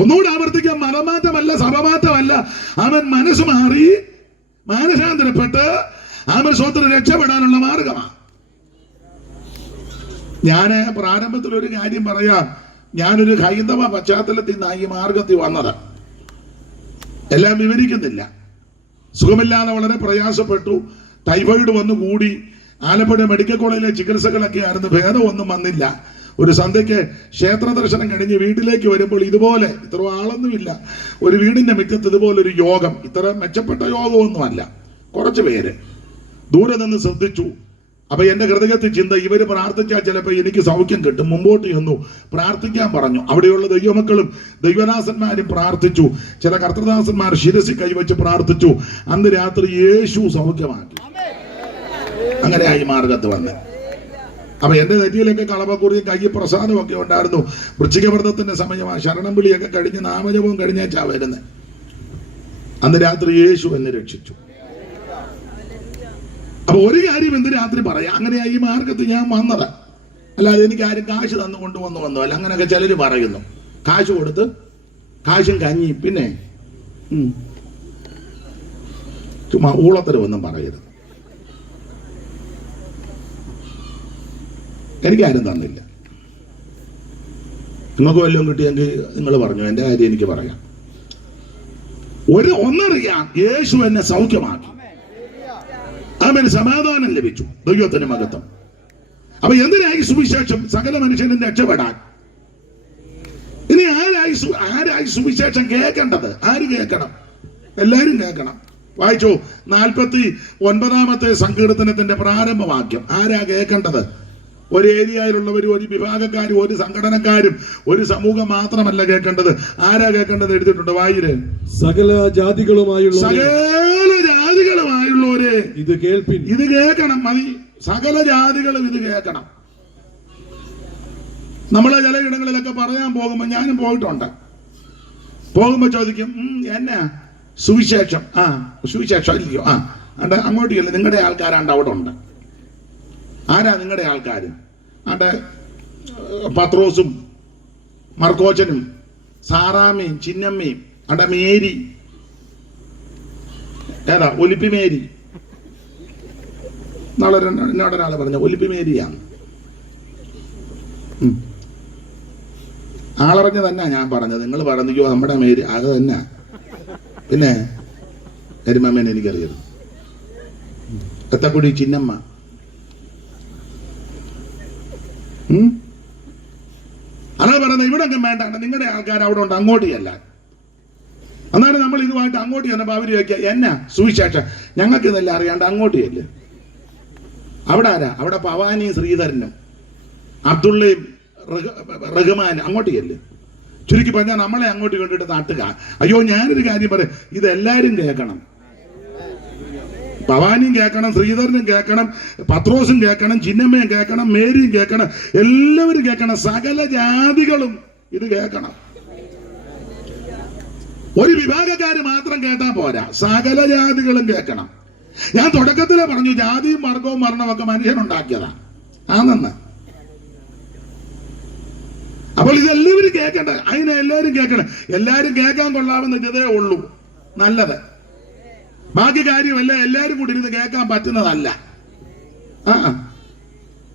ഒന്നുകൂടെ ആവർത്തിക്കാൻ, മതമാറ്റമല്ല, സഭമാറ്റമല്ല. അവൻ മനസ്സ് മാറി മാനസാന്തരപ്പെട്ട് അവൻ സ്വത്തിന് രക്ഷപ്പെടാനുള്ള മാർഗമാണ്. ഞാന് പ്രാരംഭത്തിൽ ഒരു കാര്യം പറയാം. ഞാനൊരു ഹൈന്ദവ പശ്ചാത്തലത്തിൽ നിന്നാണ് ഈ മാർഗത്തിൽ വന്നത്. എല്ലാം വിവരിക്കുന്നില്ല. സുഖമില്ലാതെ വളരെ പ്രയാസപ്പെട്ടു. ടൈഫോയിഡ് വന്നു കൂടി. ആലപ്പുഴ മെഡിക്കൽ കോളേജിലെ ചികിത്സകളൊക്കെ ആയിരുന്നു. ഭേദമൊന്നും വന്നില്ല. ഒരു സന്ധ്യയ്ക്ക് ക്ഷേത്ര ദർശനം കഴിഞ്ഞ് വീട്ടിലേക്ക് വരുമ്പോൾ ഇതുപോലെ, ഇത്ര ആളൊന്നുമില്ല, ഒരു വീടിന്റെ മുറ്റത്ത് ഇതുപോലൊരു യോഗം. ഇത്ര മെച്ചപ്പെട്ട യോഗമൊന്നുമല്ല. കുറച്ച് പേര് ദൂരെ നിന്ന് ശ്രദ്ധിച്ചു. അപ്പൊ എന്റെ ഹൃദയത്തിൽ ചിന്ത, ഇവര് പ്രാർത്ഥിച്ചാൽ ചിലപ്പോൾ എനിക്ക് സൗഖ്യം കിട്ടും. മുമ്പോട്ട് ചെന്നു പ്രാർത്ഥിക്കാൻ പറഞ്ഞു. അവിടെയുള്ള ദൈവമക്കളും ദൈവദാസന്മാരും പ്രാർത്ഥിച്ചു. ചില കർത്തദാസന്മാർ ശിരസിൽ കൈവച്ച് പ്രാർത്ഥിച്ചു. അന്ന് രാത്രി യേശു സൗഖ്യമാക്കി. അങ്ങനെയായി മാർഗത്ത് വന്ന്. അപ്പൊ എന്റെ നെറ്റിയിലൊക്കെ കളവക്കുറിയും കയ്യിൽ പ്രസാദവും ഒക്കെ ഉണ്ടായിരുന്നു. വൃശ്ചികവ്രതത്തിന്റെ സമയമാണ്. ശരണം വിളിയൊക്കെ കഴിഞ്ഞ് നാമജപവും കഴിഞ്ഞാച്ചാ വരുന്നത്. അന്ന് രാത്രി യേശു എന്നെ രക്ഷിച്ചു. അപ്പൊ ഒരു കാര്യം എന്ത് രാത്രി പറയാം, അങ്ങനെയായി ഈ മാർഗത്ത് ഞാൻ വന്നത്. അല്ലാതെ എനിക്ക് ആരും കാശ് തന്നു കൊണ്ടുവന്നു അല്ല. അങ്ങനെയൊക്കെ ചിലര് പറയുന്നു. കാശ് കൊടുത്ത് കാശും കഞ്ഞി, പിന്നെ ചുമ്മാ ഊളത്തരവൊന്നും പറയരുത്. എനിക്കാരും തന്നില്ല. നിങ്ങൾക്ക് വല്ലതും കിട്ടിയെങ്കിൽ നിങ്ങൾ പറഞ്ഞു. എന്റെ കാര്യം എനിക്ക് പറയാം. ഒന്നറിയാം, യേശു എന്നെ സൗഖ്യമാക്കി. അവന് സമാധാനം ലഭിച്ചു. ദൈവത്തിന് മഹത്വം. അപ്പൊ എന്തിനായി സുവിശേഷം? സകല മനുഷ്യനും രക്ഷപ്പെടാൻ. ഇനി ആരായി സുവിശേഷം കേൾക്കേണ്ടത്? ആര് കേൾക്കണം? എല്ലാരും കേൾക്കണം. വായിച്ചോ 49-ാമത്തെ സങ്കീർത്തനത്തിന്റെ പ്രാരംഭവാക്യം. ആരാ കേൾക്കേണ്ടത്? ഒരു ഏരിയയിലുള്ളവരും ഒരു വിഭാഗക്കാരും ഒരു സംഘടനക്കാരും ഒരു സമൂഹം മാത്രമല്ല കേൾക്കേണ്ടത്. ആരാ കേൾക്കേണ്ടത്? എഴുതിയിട്ടുണ്ട്. വായിര്. സകല ജാതികളുമായുള്ളവരെ ഇത് കേൾപ്പിൻ. ഇത് കേൾക്കണം. മതി. സകല ജാതികളും ഇത് കേൾക്കണം. നമ്മളെ ചില ഇടങ്ങളിലൊക്കെ പറയാൻ പോകുമ്പോ, ഞാനും പോയിട്ടുണ്ട്, പോകുമ്പോ ചോദിക്കും, എന്നാ സുവിശേഷം? സുവിശേഷം ഇല്ലയോ? അങ്ങോട്ട് ചെല്ലും. നിങ്ങളുടെ ആൾക്കാരാണ്ട് അവിടെ ഉണ്ട്. ആരാ നിങ്ങളുടെ ആൾക്കാര്? പത്രോസും മർക്കോച്ചനും സാറാമ്മയും ചിന്നമ്മയും മേരി, ഏതാ ഒലിപ്പി മേരി. നാളെ എന്നോടൊരാളെ പറഞ്ഞ ഒലിപ്പി മേരിയാണ്. ആളറിഞ്ഞ തന്നെ ഞാൻ പറഞ്ഞത്. നിങ്ങൾ പറഞ്ഞോ നമ്മുടെ മേരി അത് തന്നെ. പിന്നെ കരിമമ്മേനെ എനിക്കറിയാം. എത്തക്കുടി ചിന്നമ്മ. അതാ പറയുന്നത്. ഇവിടെ ഒന്നും വേണ്ട, നിങ്ങളുടെ ആൾക്കാർ അവിടെ ഉണ്ട്, അങ്ങോട്ട് ചെല്ലാൻ. എന്നാലും നമ്മൾ ഇതുമായിട്ട് അങ്ങോട്ട് ചെന്നപ്പോ അവര് ചോദിക്കുക, എന്നാ സുവിശേഷം? ഞങ്ങൾക്ക് ഇതെല്ലാം അറിയാണ്ട് അങ്ങോട്ട് ചെല്ല്. അവിടെ ആരാ? അവിടെ പവാനിയും ശ്രീധരനും അബ്ദുള്ളയും റഹ്മാനും. അങ്ങോട്ട് ചെല്ല്. ചുരുക്കി പറഞ്ഞാൽ നമ്മളെ അങ്ങോട്ട് കൊണ്ടിട്ട് തട്ടുക. അയ്യോ, ഞാനൊരു കാര്യം പറയാം, ഇതെല്ലാരും കേൾക്കണം. പവാനിയും കേൾക്കണം, ശ്രീധരനും കേൾക്കണം, പത്രോസും കേൾക്കണം, ചിന്നമ്മയും കേൾക്കണം, മേരിയും കേൾക്കണം, എല്ലാവരും കേൾക്കണം. സകല ജാതികളും ഇത് കേൾക്കണം. ഒരു വിഭാഗക്കാര് മാത്രം കേട്ടാ പോരാ, സകല ജാതികളും കേൾക്കണം. ഞാൻ തുടക്കത്തിലെ പറഞ്ഞു, ജാതിയും വർഗവും മരണമൊക്കെ മനുഷ്യനുണ്ടാക്കിയതാ ആണെന്ന്. അപ്പോൾ ഇതെല്ലാവരും കേൾക്കണ്ട. അതിനെ എല്ലാവരും കേൾക്കണം. എല്ലാവരും കേൾക്കാൻ കൊള്ളാമെന്ന് ഇതേ ഉള്ളൂ നല്ലത്. ബാക്കി കാര്യമല്ല എല്ലാവരും കൂടി ഇരുന്ന് കേൾക്കാൻ പറ്റുന്നതല്ല.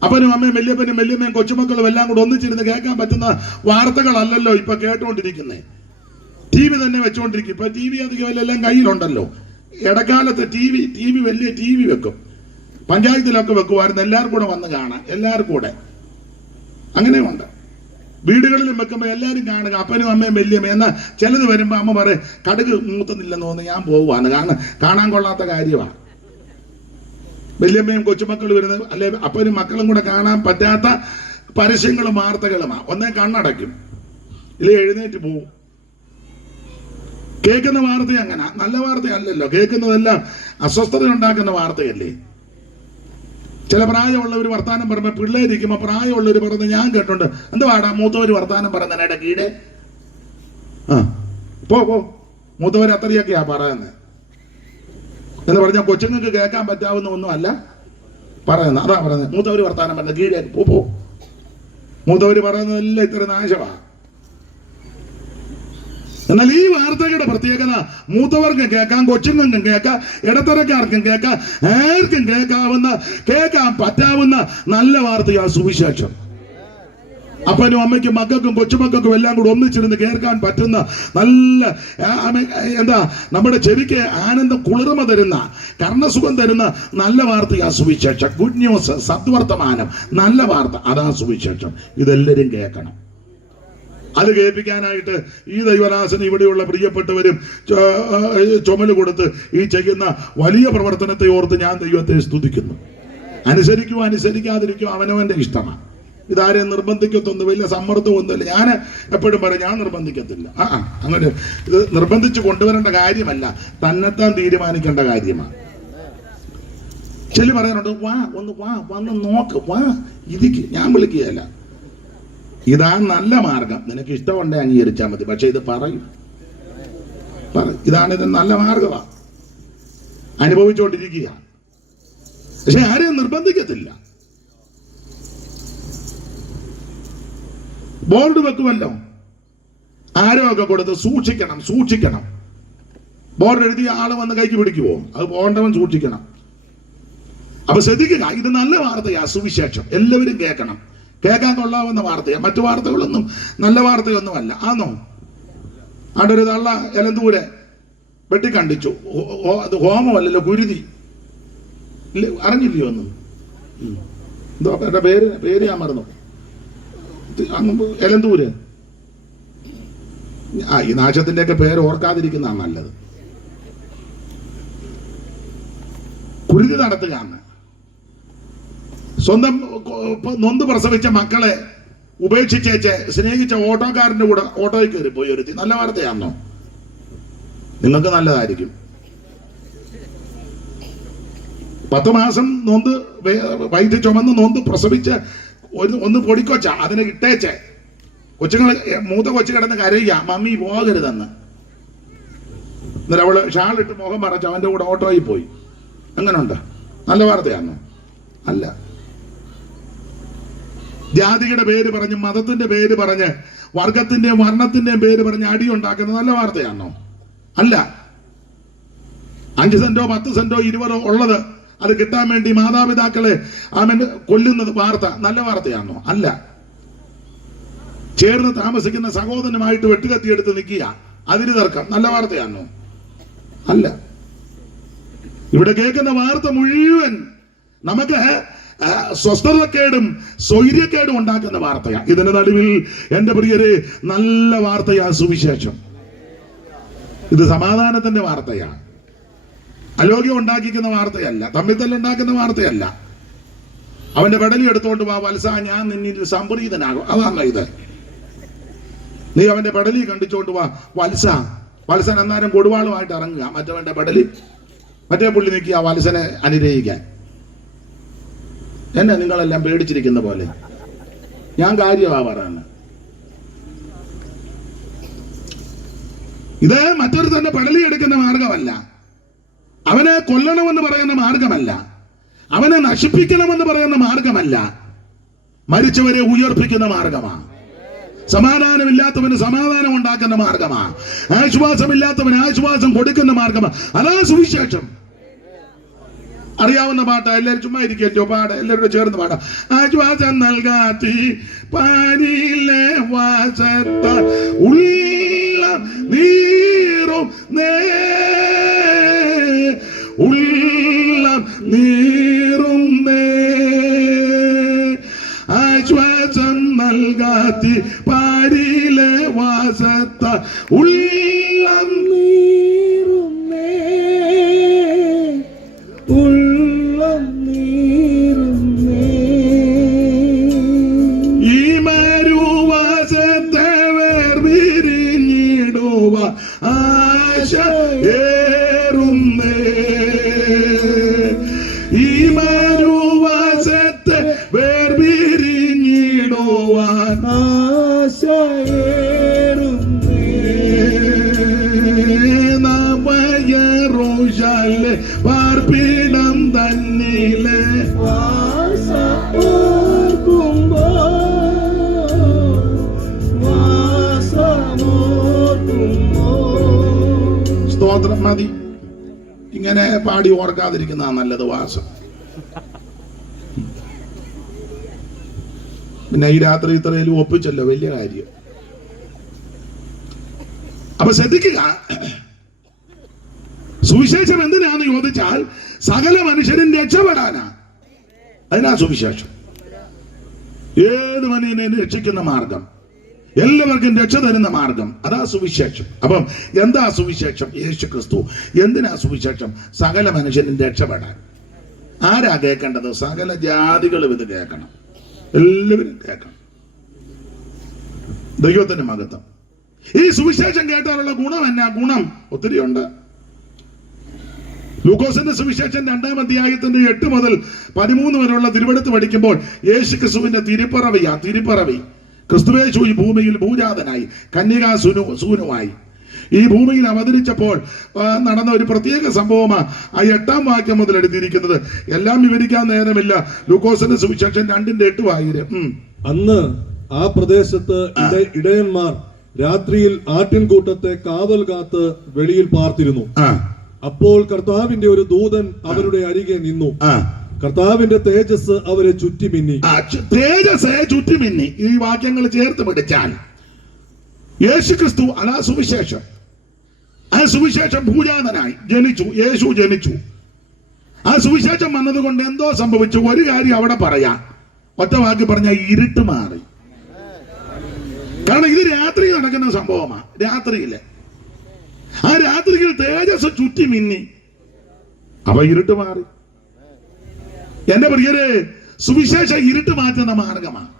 അപ്പനും അമ്മയും വല്യപ്പനും വല്യമ്മയും കൊച്ചുമക്കളും എല്ലാം കൂടെ ഒന്നിച്ചിരുന്ന് കേൾക്കാൻ പറ്റുന്ന വാർത്തകളല്ലല്ലോ ഇപ്പൊ കേട്ടോണ്ടിരിക്കുന്നേ. ടി വി തന്നെ വെച്ചോണ്ടിരിക്കും. ഇപ്പൊ ടി വി അധികം എല്ലാം കയ്യിലുണ്ടല്ലോ. ഇടക്കാലത്ത് ടി വി വലിയ ടി വി വെക്കും. പഞ്ചായത്തിലൊക്കെ വെക്കുമായിരുന്നു. എല്ലാവർക്കും കൂടെ വന്ന് കാണാം. എല്ലാവർക്കും കൂടെ അങ്ങനെയുണ്ട്. വീടുകളിലും വെക്കുമ്പോ എല്ലാരും കാണുക. അപ്പനും അമ്മയും വല്യമ്മ. എന്നാ ചിലത് വരുമ്പോ അമ്മ പറയും, കടുക് മൂത്തുന്നില്ലെന്ന് തോന്നുന്നു, ഞാൻ പോവാണ്, കാണാൻ കൊള്ളാത്ത കാര്യമാണ്. വല്യമ്മയും കൊച്ചുമക്കളും വരുന്നത്, അല്ലെ അപ്പനും മക്കളും കൂടെ കാണാൻ പറ്റാത്ത പരസ്യങ്ങളും വാർത്തകളുമാ. ഒന്നേ കണ്ണടയ്ക്കും, ഇല്ലേ എഴുന്നേറ്റ് പോവും. കേൾക്കുന്ന വാർത്ത അങ്ങനെ നല്ല വാർത്തയല്ലല്ലോ, കേൾക്കുന്നതെല്ലാം അസ്വസ്ഥത ഉണ്ടാക്കുന്ന വാർത്തയല്ലേ. ചില പ്രായമുള്ളവർ വർത്താനം പറയുമ്പോൾ പിള്ളേരിക്കുമ്പോൾ പ്രായമുള്ളവർ പറയുന്നത് ഞാൻ കേട്ടുണ്ട്, എന്തുവാടാ മൂത്തവർ വർത്താനം പറയുന്നതിനിടെ കീഴെ പോ മൂത്തവർ അത്രയൊക്കെയാ പറയുന്നത് എന്ന് പറഞ്ഞാൽ കൊച്ചുങ്ങൾക്ക് കേൾക്കാൻ പറ്റാവുന്ന ഒന്നും അല്ല പറയുന്നത്. അതാ പറയുന്നത് മൂത്തവർ വർത്താനം പറയുന്നത് കീഴെ പോ. മൂത്തവർ പറയുന്നതെല്ലാം ഇത്ര നാശമാണ്. എന്നാൽ ഈ വാർത്തകളുടെ പ്രത്യേകത മൂത്തവർക്കും കേൾക്കാം, കൊച്ചുങ്ങൾക്കും കേൾക്കാം, ഇടത്തരക്കാർക്കും കേൾക്കാം, ആർക്കും കേൾക്കാൻ പറ്റാവുന്ന നല്ല വാർത്തയാ സുവിശേഷം. അപ്പനും അമ്മയ്ക്കും മക്കൾക്കും കൊച്ചുമക്കൾക്കും എല്ലാം കൂടെ ഒന്നിച്ചിരുന്ന് കേൾക്കാൻ പറ്റുന്ന നല്ല നമ്മുടെ ചെവിക്ക് ആനന്ദം കുളിർമ തരുന്ന കർണസുഖം തരുന്ന നല്ല വാർത്തയാ സുവിശേഷം. ഗുഡ് ന്യൂസ്, സദ്വർത്തമാനം, നല്ല വാർത്ത, അതാ സുവിശേഷം. ഇതെല്ലാവരും കേൾക്കണം. അത് കേൾപ്പിക്കാനായിട്ട് ഈ ദൈവദാസന് ഇവിടെയുള്ള പ്രിയപ്പെട്ടവരും ചുമല് കൊടുത്ത് ഈ ചെയ്യുന്ന വലിയ പ്രവർത്തനത്തെ ഓർത്ത് ഞാൻ ദൈവത്തെ സ്തുതിക്കുന്നു. അനുസരിക്കുമോ അനുസരിക്കാതിരിക്കുമോ അവനവന്റെ ഇഷ്ടമാണ്. ഇതാരെയും നിർബന്ധിക്കത്തൊന്നും വലിയ സമ്മർദ്ദമൊന്നുമില്ല. ഞാൻ എപ്പോഴും പറയും ഞാൻ നിർബന്ധിക്കത്തില്ല. അങ്ങനെ ഇത് നിർബന്ധിച്ച് കൊണ്ടുവരേണ്ട കാര്യമല്ല, തന്നെത്താൻ തീരുമാനിക്കേണ്ട കാര്യമാണ്. ചില പറയാനുണ്ട് വന്ന് നോക്ക്, ഇതിക്ക് ഞാൻ വിളിക്കുകയല്ല. ഇതാണ് നല്ല മാർഗം, നിനക്ക് ഇഷ്ടമുണ്ടെ അംഗീകരിച്ചാൽ മതി. പക്ഷെ ഇത് പറയും, ഇതാണ് ഇത് നല്ല മാർഗമാണ്, അനുഭവിച്ചുകൊണ്ടിരിക്കുക. പക്ഷെ ആരെയും നിർബന്ധിക്കത്തില്ല. ബോർഡ് വെക്കുമല്ലോ, ആരോ കൊടുത്ത് സൂക്ഷിക്കണം. ബോർഡ് എഴുതിയ ആള് വന്ന് കൈക്ക് പിടിക്കുവോ? അത് പോകേണ്ടവൻ സൂക്ഷിക്കണം. അപ്പൊ ശ്രദ്ധിക്കുക, ഇത് നല്ല വാർത്തയാ സുവിശേഷം. എല്ലാവരും കേൾക്കണം. കേൾക്കാൻ കൊള്ളാവുന്ന വാർത്തയാ. മറ്റു വാർത്തകളൊന്നും നല്ല വാർത്തയൊന്നും അല്ല. ആണോ? അവിടെ ഒരു തള്ള എലന്തൂരെ വെട്ടിക്കണ്ടിച്ചു. അത് ഹോമമല്ലല്ലോ, കുരുതി. അറിഞ്ഞില്ലയോ ഒന്നും? എന്തോ എന്റെ പേര് ഞാൻ മറന്നു. എലന്തൂര്. ഈ നാശത്തിന്റെയൊക്കെ പേര് ഓർക്കാതിരിക്കുന്നതാണ് നല്ലത്. കുരുതി നടത്തുകയാണ്. സ്വന്തം നൊന്ത് പ്രസവിച്ച മക്കളെ ഉപേക്ഷിച്ചേച്ച് സ്നേഹിച്ച ഓട്ടോക്കാരന്റെ കൂടെ ഓട്ടോയിൽ കയറി പോയി ഒരുത്തി. നല്ല വാർത്തയാണോ? നിങ്ങൾക്ക് നല്ലതായിരിക്കും. 10 മാസം നൊന്ത് വൈദ്യ ചുമന്ന് നൊന്ത് പ്രസവിച്ച് ഒന്ന് പൊടിക്കൊച്ച അതിനെ ഇട്ടേച്ച് കൊച്ചുങ്ങൾ മൂത്ത കൊച്ചു കിടന്ന് കരയുക, മമ്മി പോകരുതെന്ന്. എന്നിട്ട് അവള് ഷാളിട്ട് മുഖം മറച്ച് അവന്റെ കൂടെ ഓട്ടോയിൽ പോയി. അങ്ങനെ ഉണ്ട്? നല്ല വാർത്തയാണോ? അല്ല. ജാതിയുടെ പേര് പറഞ്ഞ്, മതത്തിന്റെ പേര് പറഞ്ഞ്, വർഗത്തിന്റെയും വർണ്ണത്തിന്റെയും പേര് പറഞ്ഞ് അടിയുണ്ടാക്കുന്നത് നല്ല വാർത്തയാണോ? അല്ല. 5 സെന്റോ 10 സെന്റോ 20 ഉള്ളത് അത് കിട്ടാൻ വേണ്ടി മാതാപിതാക്കളെ കൊല്ലുന്നത് വാർത്ത നല്ല വാർത്തയാണോ? അല്ല. ചേർന്ന് താമസിക്കുന്ന സഹോദരനുമായിട്ട് വെട്ടുകത്തിയെടുത്ത് നിൽക്കുക, അതിന് തർക്കം നല്ല വാർത്തയാണോ? അല്ല. ഇവിടെ കേൾക്കുന്ന വാർത്ത മുഴുവൻ നമുക്ക് സ്വസ്ഥതക്കേടും സ്വൈര്യക്കേടും ഉണ്ടാക്കുന്ന വാർത്തയാണ്. ഇതിന്റെ നടുവിൽ എന്റെ പ്രിയരെ നല്ല വാർത്തയാ സുവിശേഷം. ഇത് സമാധാനത്തിന്റെ വാർത്തയാണ്, അലോഗ്യം ഉണ്ടാക്കിക്കുന്ന വാർത്തയല്ല, തമ്മിത്തല്ലുണ്ടാക്കുന്ന വാർത്തയല്ല. അവന്റെ പെടലി എടുത്തോണ്ട് വാ വത്സ, ഞാൻ നിന്നിൽ സംപ്രീതനാകും. അതാണ് ഇത്. നീ അവന്റെ പെടലി കണ്ടിച്ചോണ്ട് വാ വത്സൻ എന്നാലും കൊടുവാളുമായിട്ട് ഇറങ്ങുക. മറ്റവന്റെ പെടലി മറ്റേ പുള്ളി നിൽക്കുക വത്സനെ അനുഗ്രഹിക്കാൻ. എന്നെ നിങ്ങളെല്ലാം പേടിച്ചിരിക്കുന്ന പോലെ ഞാൻ കാര്യമാ പറയുന്നത്. ഇത് മറ്റൊരു തന്നെ പെടലി എടുക്കുന്ന മാർഗമല്ല, അവനെ കൊല്ലണമെന്ന് പറയുന്ന മാർഗമല്ല, അവനെ നശിപ്പിക്കണമെന്ന് പറയുന്ന മാർഗമല്ല, മരിച്ചവരെ ഉയർപ്പിക്കുന്ന മാർഗമാണ്. സമാധാനമില്ലാത്തവന് സമാധാനം ഉണ്ടാക്കുന്ന മാർഗമാണ്. ആശ്വാസമില്ലാത്തവന് ആശ്വാസം കൊടുക്കുന്ന മാർഗമാണ്. അതാ സുവിശേഷം. അറിയാവുന്ന പാട്ടാ, എല്ലാവരും ചുമ്മാ ഇരിക്കല്ലോ, പാടാ, എല്ലാവരും ചേർന്ന് പാടാം. ആശ്വാസം നൽകാത്തി പാനിലെ വാസത്ത ഉള്ള നീറും ഉള്ളം നീറും ആശ്വാസം നൽകാത്തി പാരിലെ വാസത്ത ഉള്ളം നീറും ഉള്ളം നീ മതി. ഇങ്ങനെ പാടി ഓർക്കാതിരിക്കുന്ന നല്ലത് വാസം. പിന്നെ ഈ രാത്രി ഇത്രയും ഒപ്പിച്ചല്ലോ, വലിയ കാര്യം. അപ്പൊ ശ്രദ്ധിക്കുക, സുവിശേഷം എന്തിനാന്ന് ചോദിച്ചാൽ സകല മനുഷ്യരും രക്ഷപ്പെടാനാ. അതിനാ സുവിശേഷം. ഏത് മനുഷ്യനെ രക്ഷിക്കുന്ന മാർഗം, എല്ലാവർക്കും രക്ഷ തരുന്ന മാർഗം, അതാ സുവിശേഷം. അപ്പം എന്താ സുവിശേഷം? യേശു ക്രിസ്തു. എന്തിനാ സുവിശേഷം? സകല മനുഷ്യനും രക്ഷപ്പെടാൻ. ആരാ കേൾക്കേണ്ടത്? സകല ജാതികളും ഇത് കേൾക്കണം, എല്ലാവരും കേൾക്കണം. ദൈവത്തിന്റെ മഹത്വം. ഈ സുവിശേഷം കേട്ടാലുള്ള ഗുണം എന്നാ? ഗുണം ഒത്തിരി ഉണ്ട്. ലൂക്കോസിന്റെ സുവിശേഷം 2-ാം അധ്യായത്തിന്റെ 8 മുതൽ 13 വരെയുള്ള തിരുവെടുത്ത് പഠിക്കുമ്പോൾ യേശു ക്രിസ്തുവിന്റെ തിരുപ്പിറവി. ക്രിസ്തുയേശു ഈ ഭൂമിയിൽ ഭൂജാതനായി കന്യകാ സൂനുമായി ഈ ഭൂമിയിൽ അവതരിച്ചപ്പോൾ നടന്ന ഒരു പ്രത്യേക സംഭവമാണ് ആ 8-ാം വാക്യം മുതൽ എടുത്തിരിക്കുന്നത്. എല്ലാം വിവരിക്കാൻ നേരമില്ല. ലൂക്കോസിന്റെ സുവിശേഷം 2-ന്റെ 8. അന്ന് ആ പ്രദേശത്ത് ഇടയന്മാർ രാത്രിയിൽ ആട്ടിൻകൂട്ടത്തെ കാവൽ കാത്ത് വെളിയിൽ പാർത്തിരുന്നു. അപ്പോൾ കർത്താവിന്റെ ഒരു ദൂതൻ അവരുടെ അരികെ നിന്നു. കർത്താവിന്റെ തേജസ് അവരെ ചുറ്റിമിന്നി. ചുറ്റിമിന്നി. ഈ വാക്യങ്ങൾ ചേർത്ത് പിടിച്ചാൽ യേശു ക്രിസ്തു അതാ സുവിശേഷം. ആ സുവിശേഷം ഭൂജാതനായി ജനിച്ചു. യേശു ജനിച്ചു. ആ സുവിശേഷം വന്നതുകൊണ്ട് എന്തോ സംഭവിച്ചു? ഒരു കാര്യം അവിടെ പറയാം. ഒറ്റ വാക്ക് പറഞ്ഞാൽ ഇരുട്ട് മാറി. കാരണം ഇത് രാത്രി നടക്കുന്ന സംഭവമാണ്. രാത്രിയിലെ ആ രാത്രിയിൽ തേജസ് ചുറ്റി മിന്നി. അപ്പൊ ഇരുട്ട് മാറി. എന്റെ പ്രിയരെ, സുവിശേഷം ഇരുട്ട് മാറ്റുന്ന മാർഗമാണ്.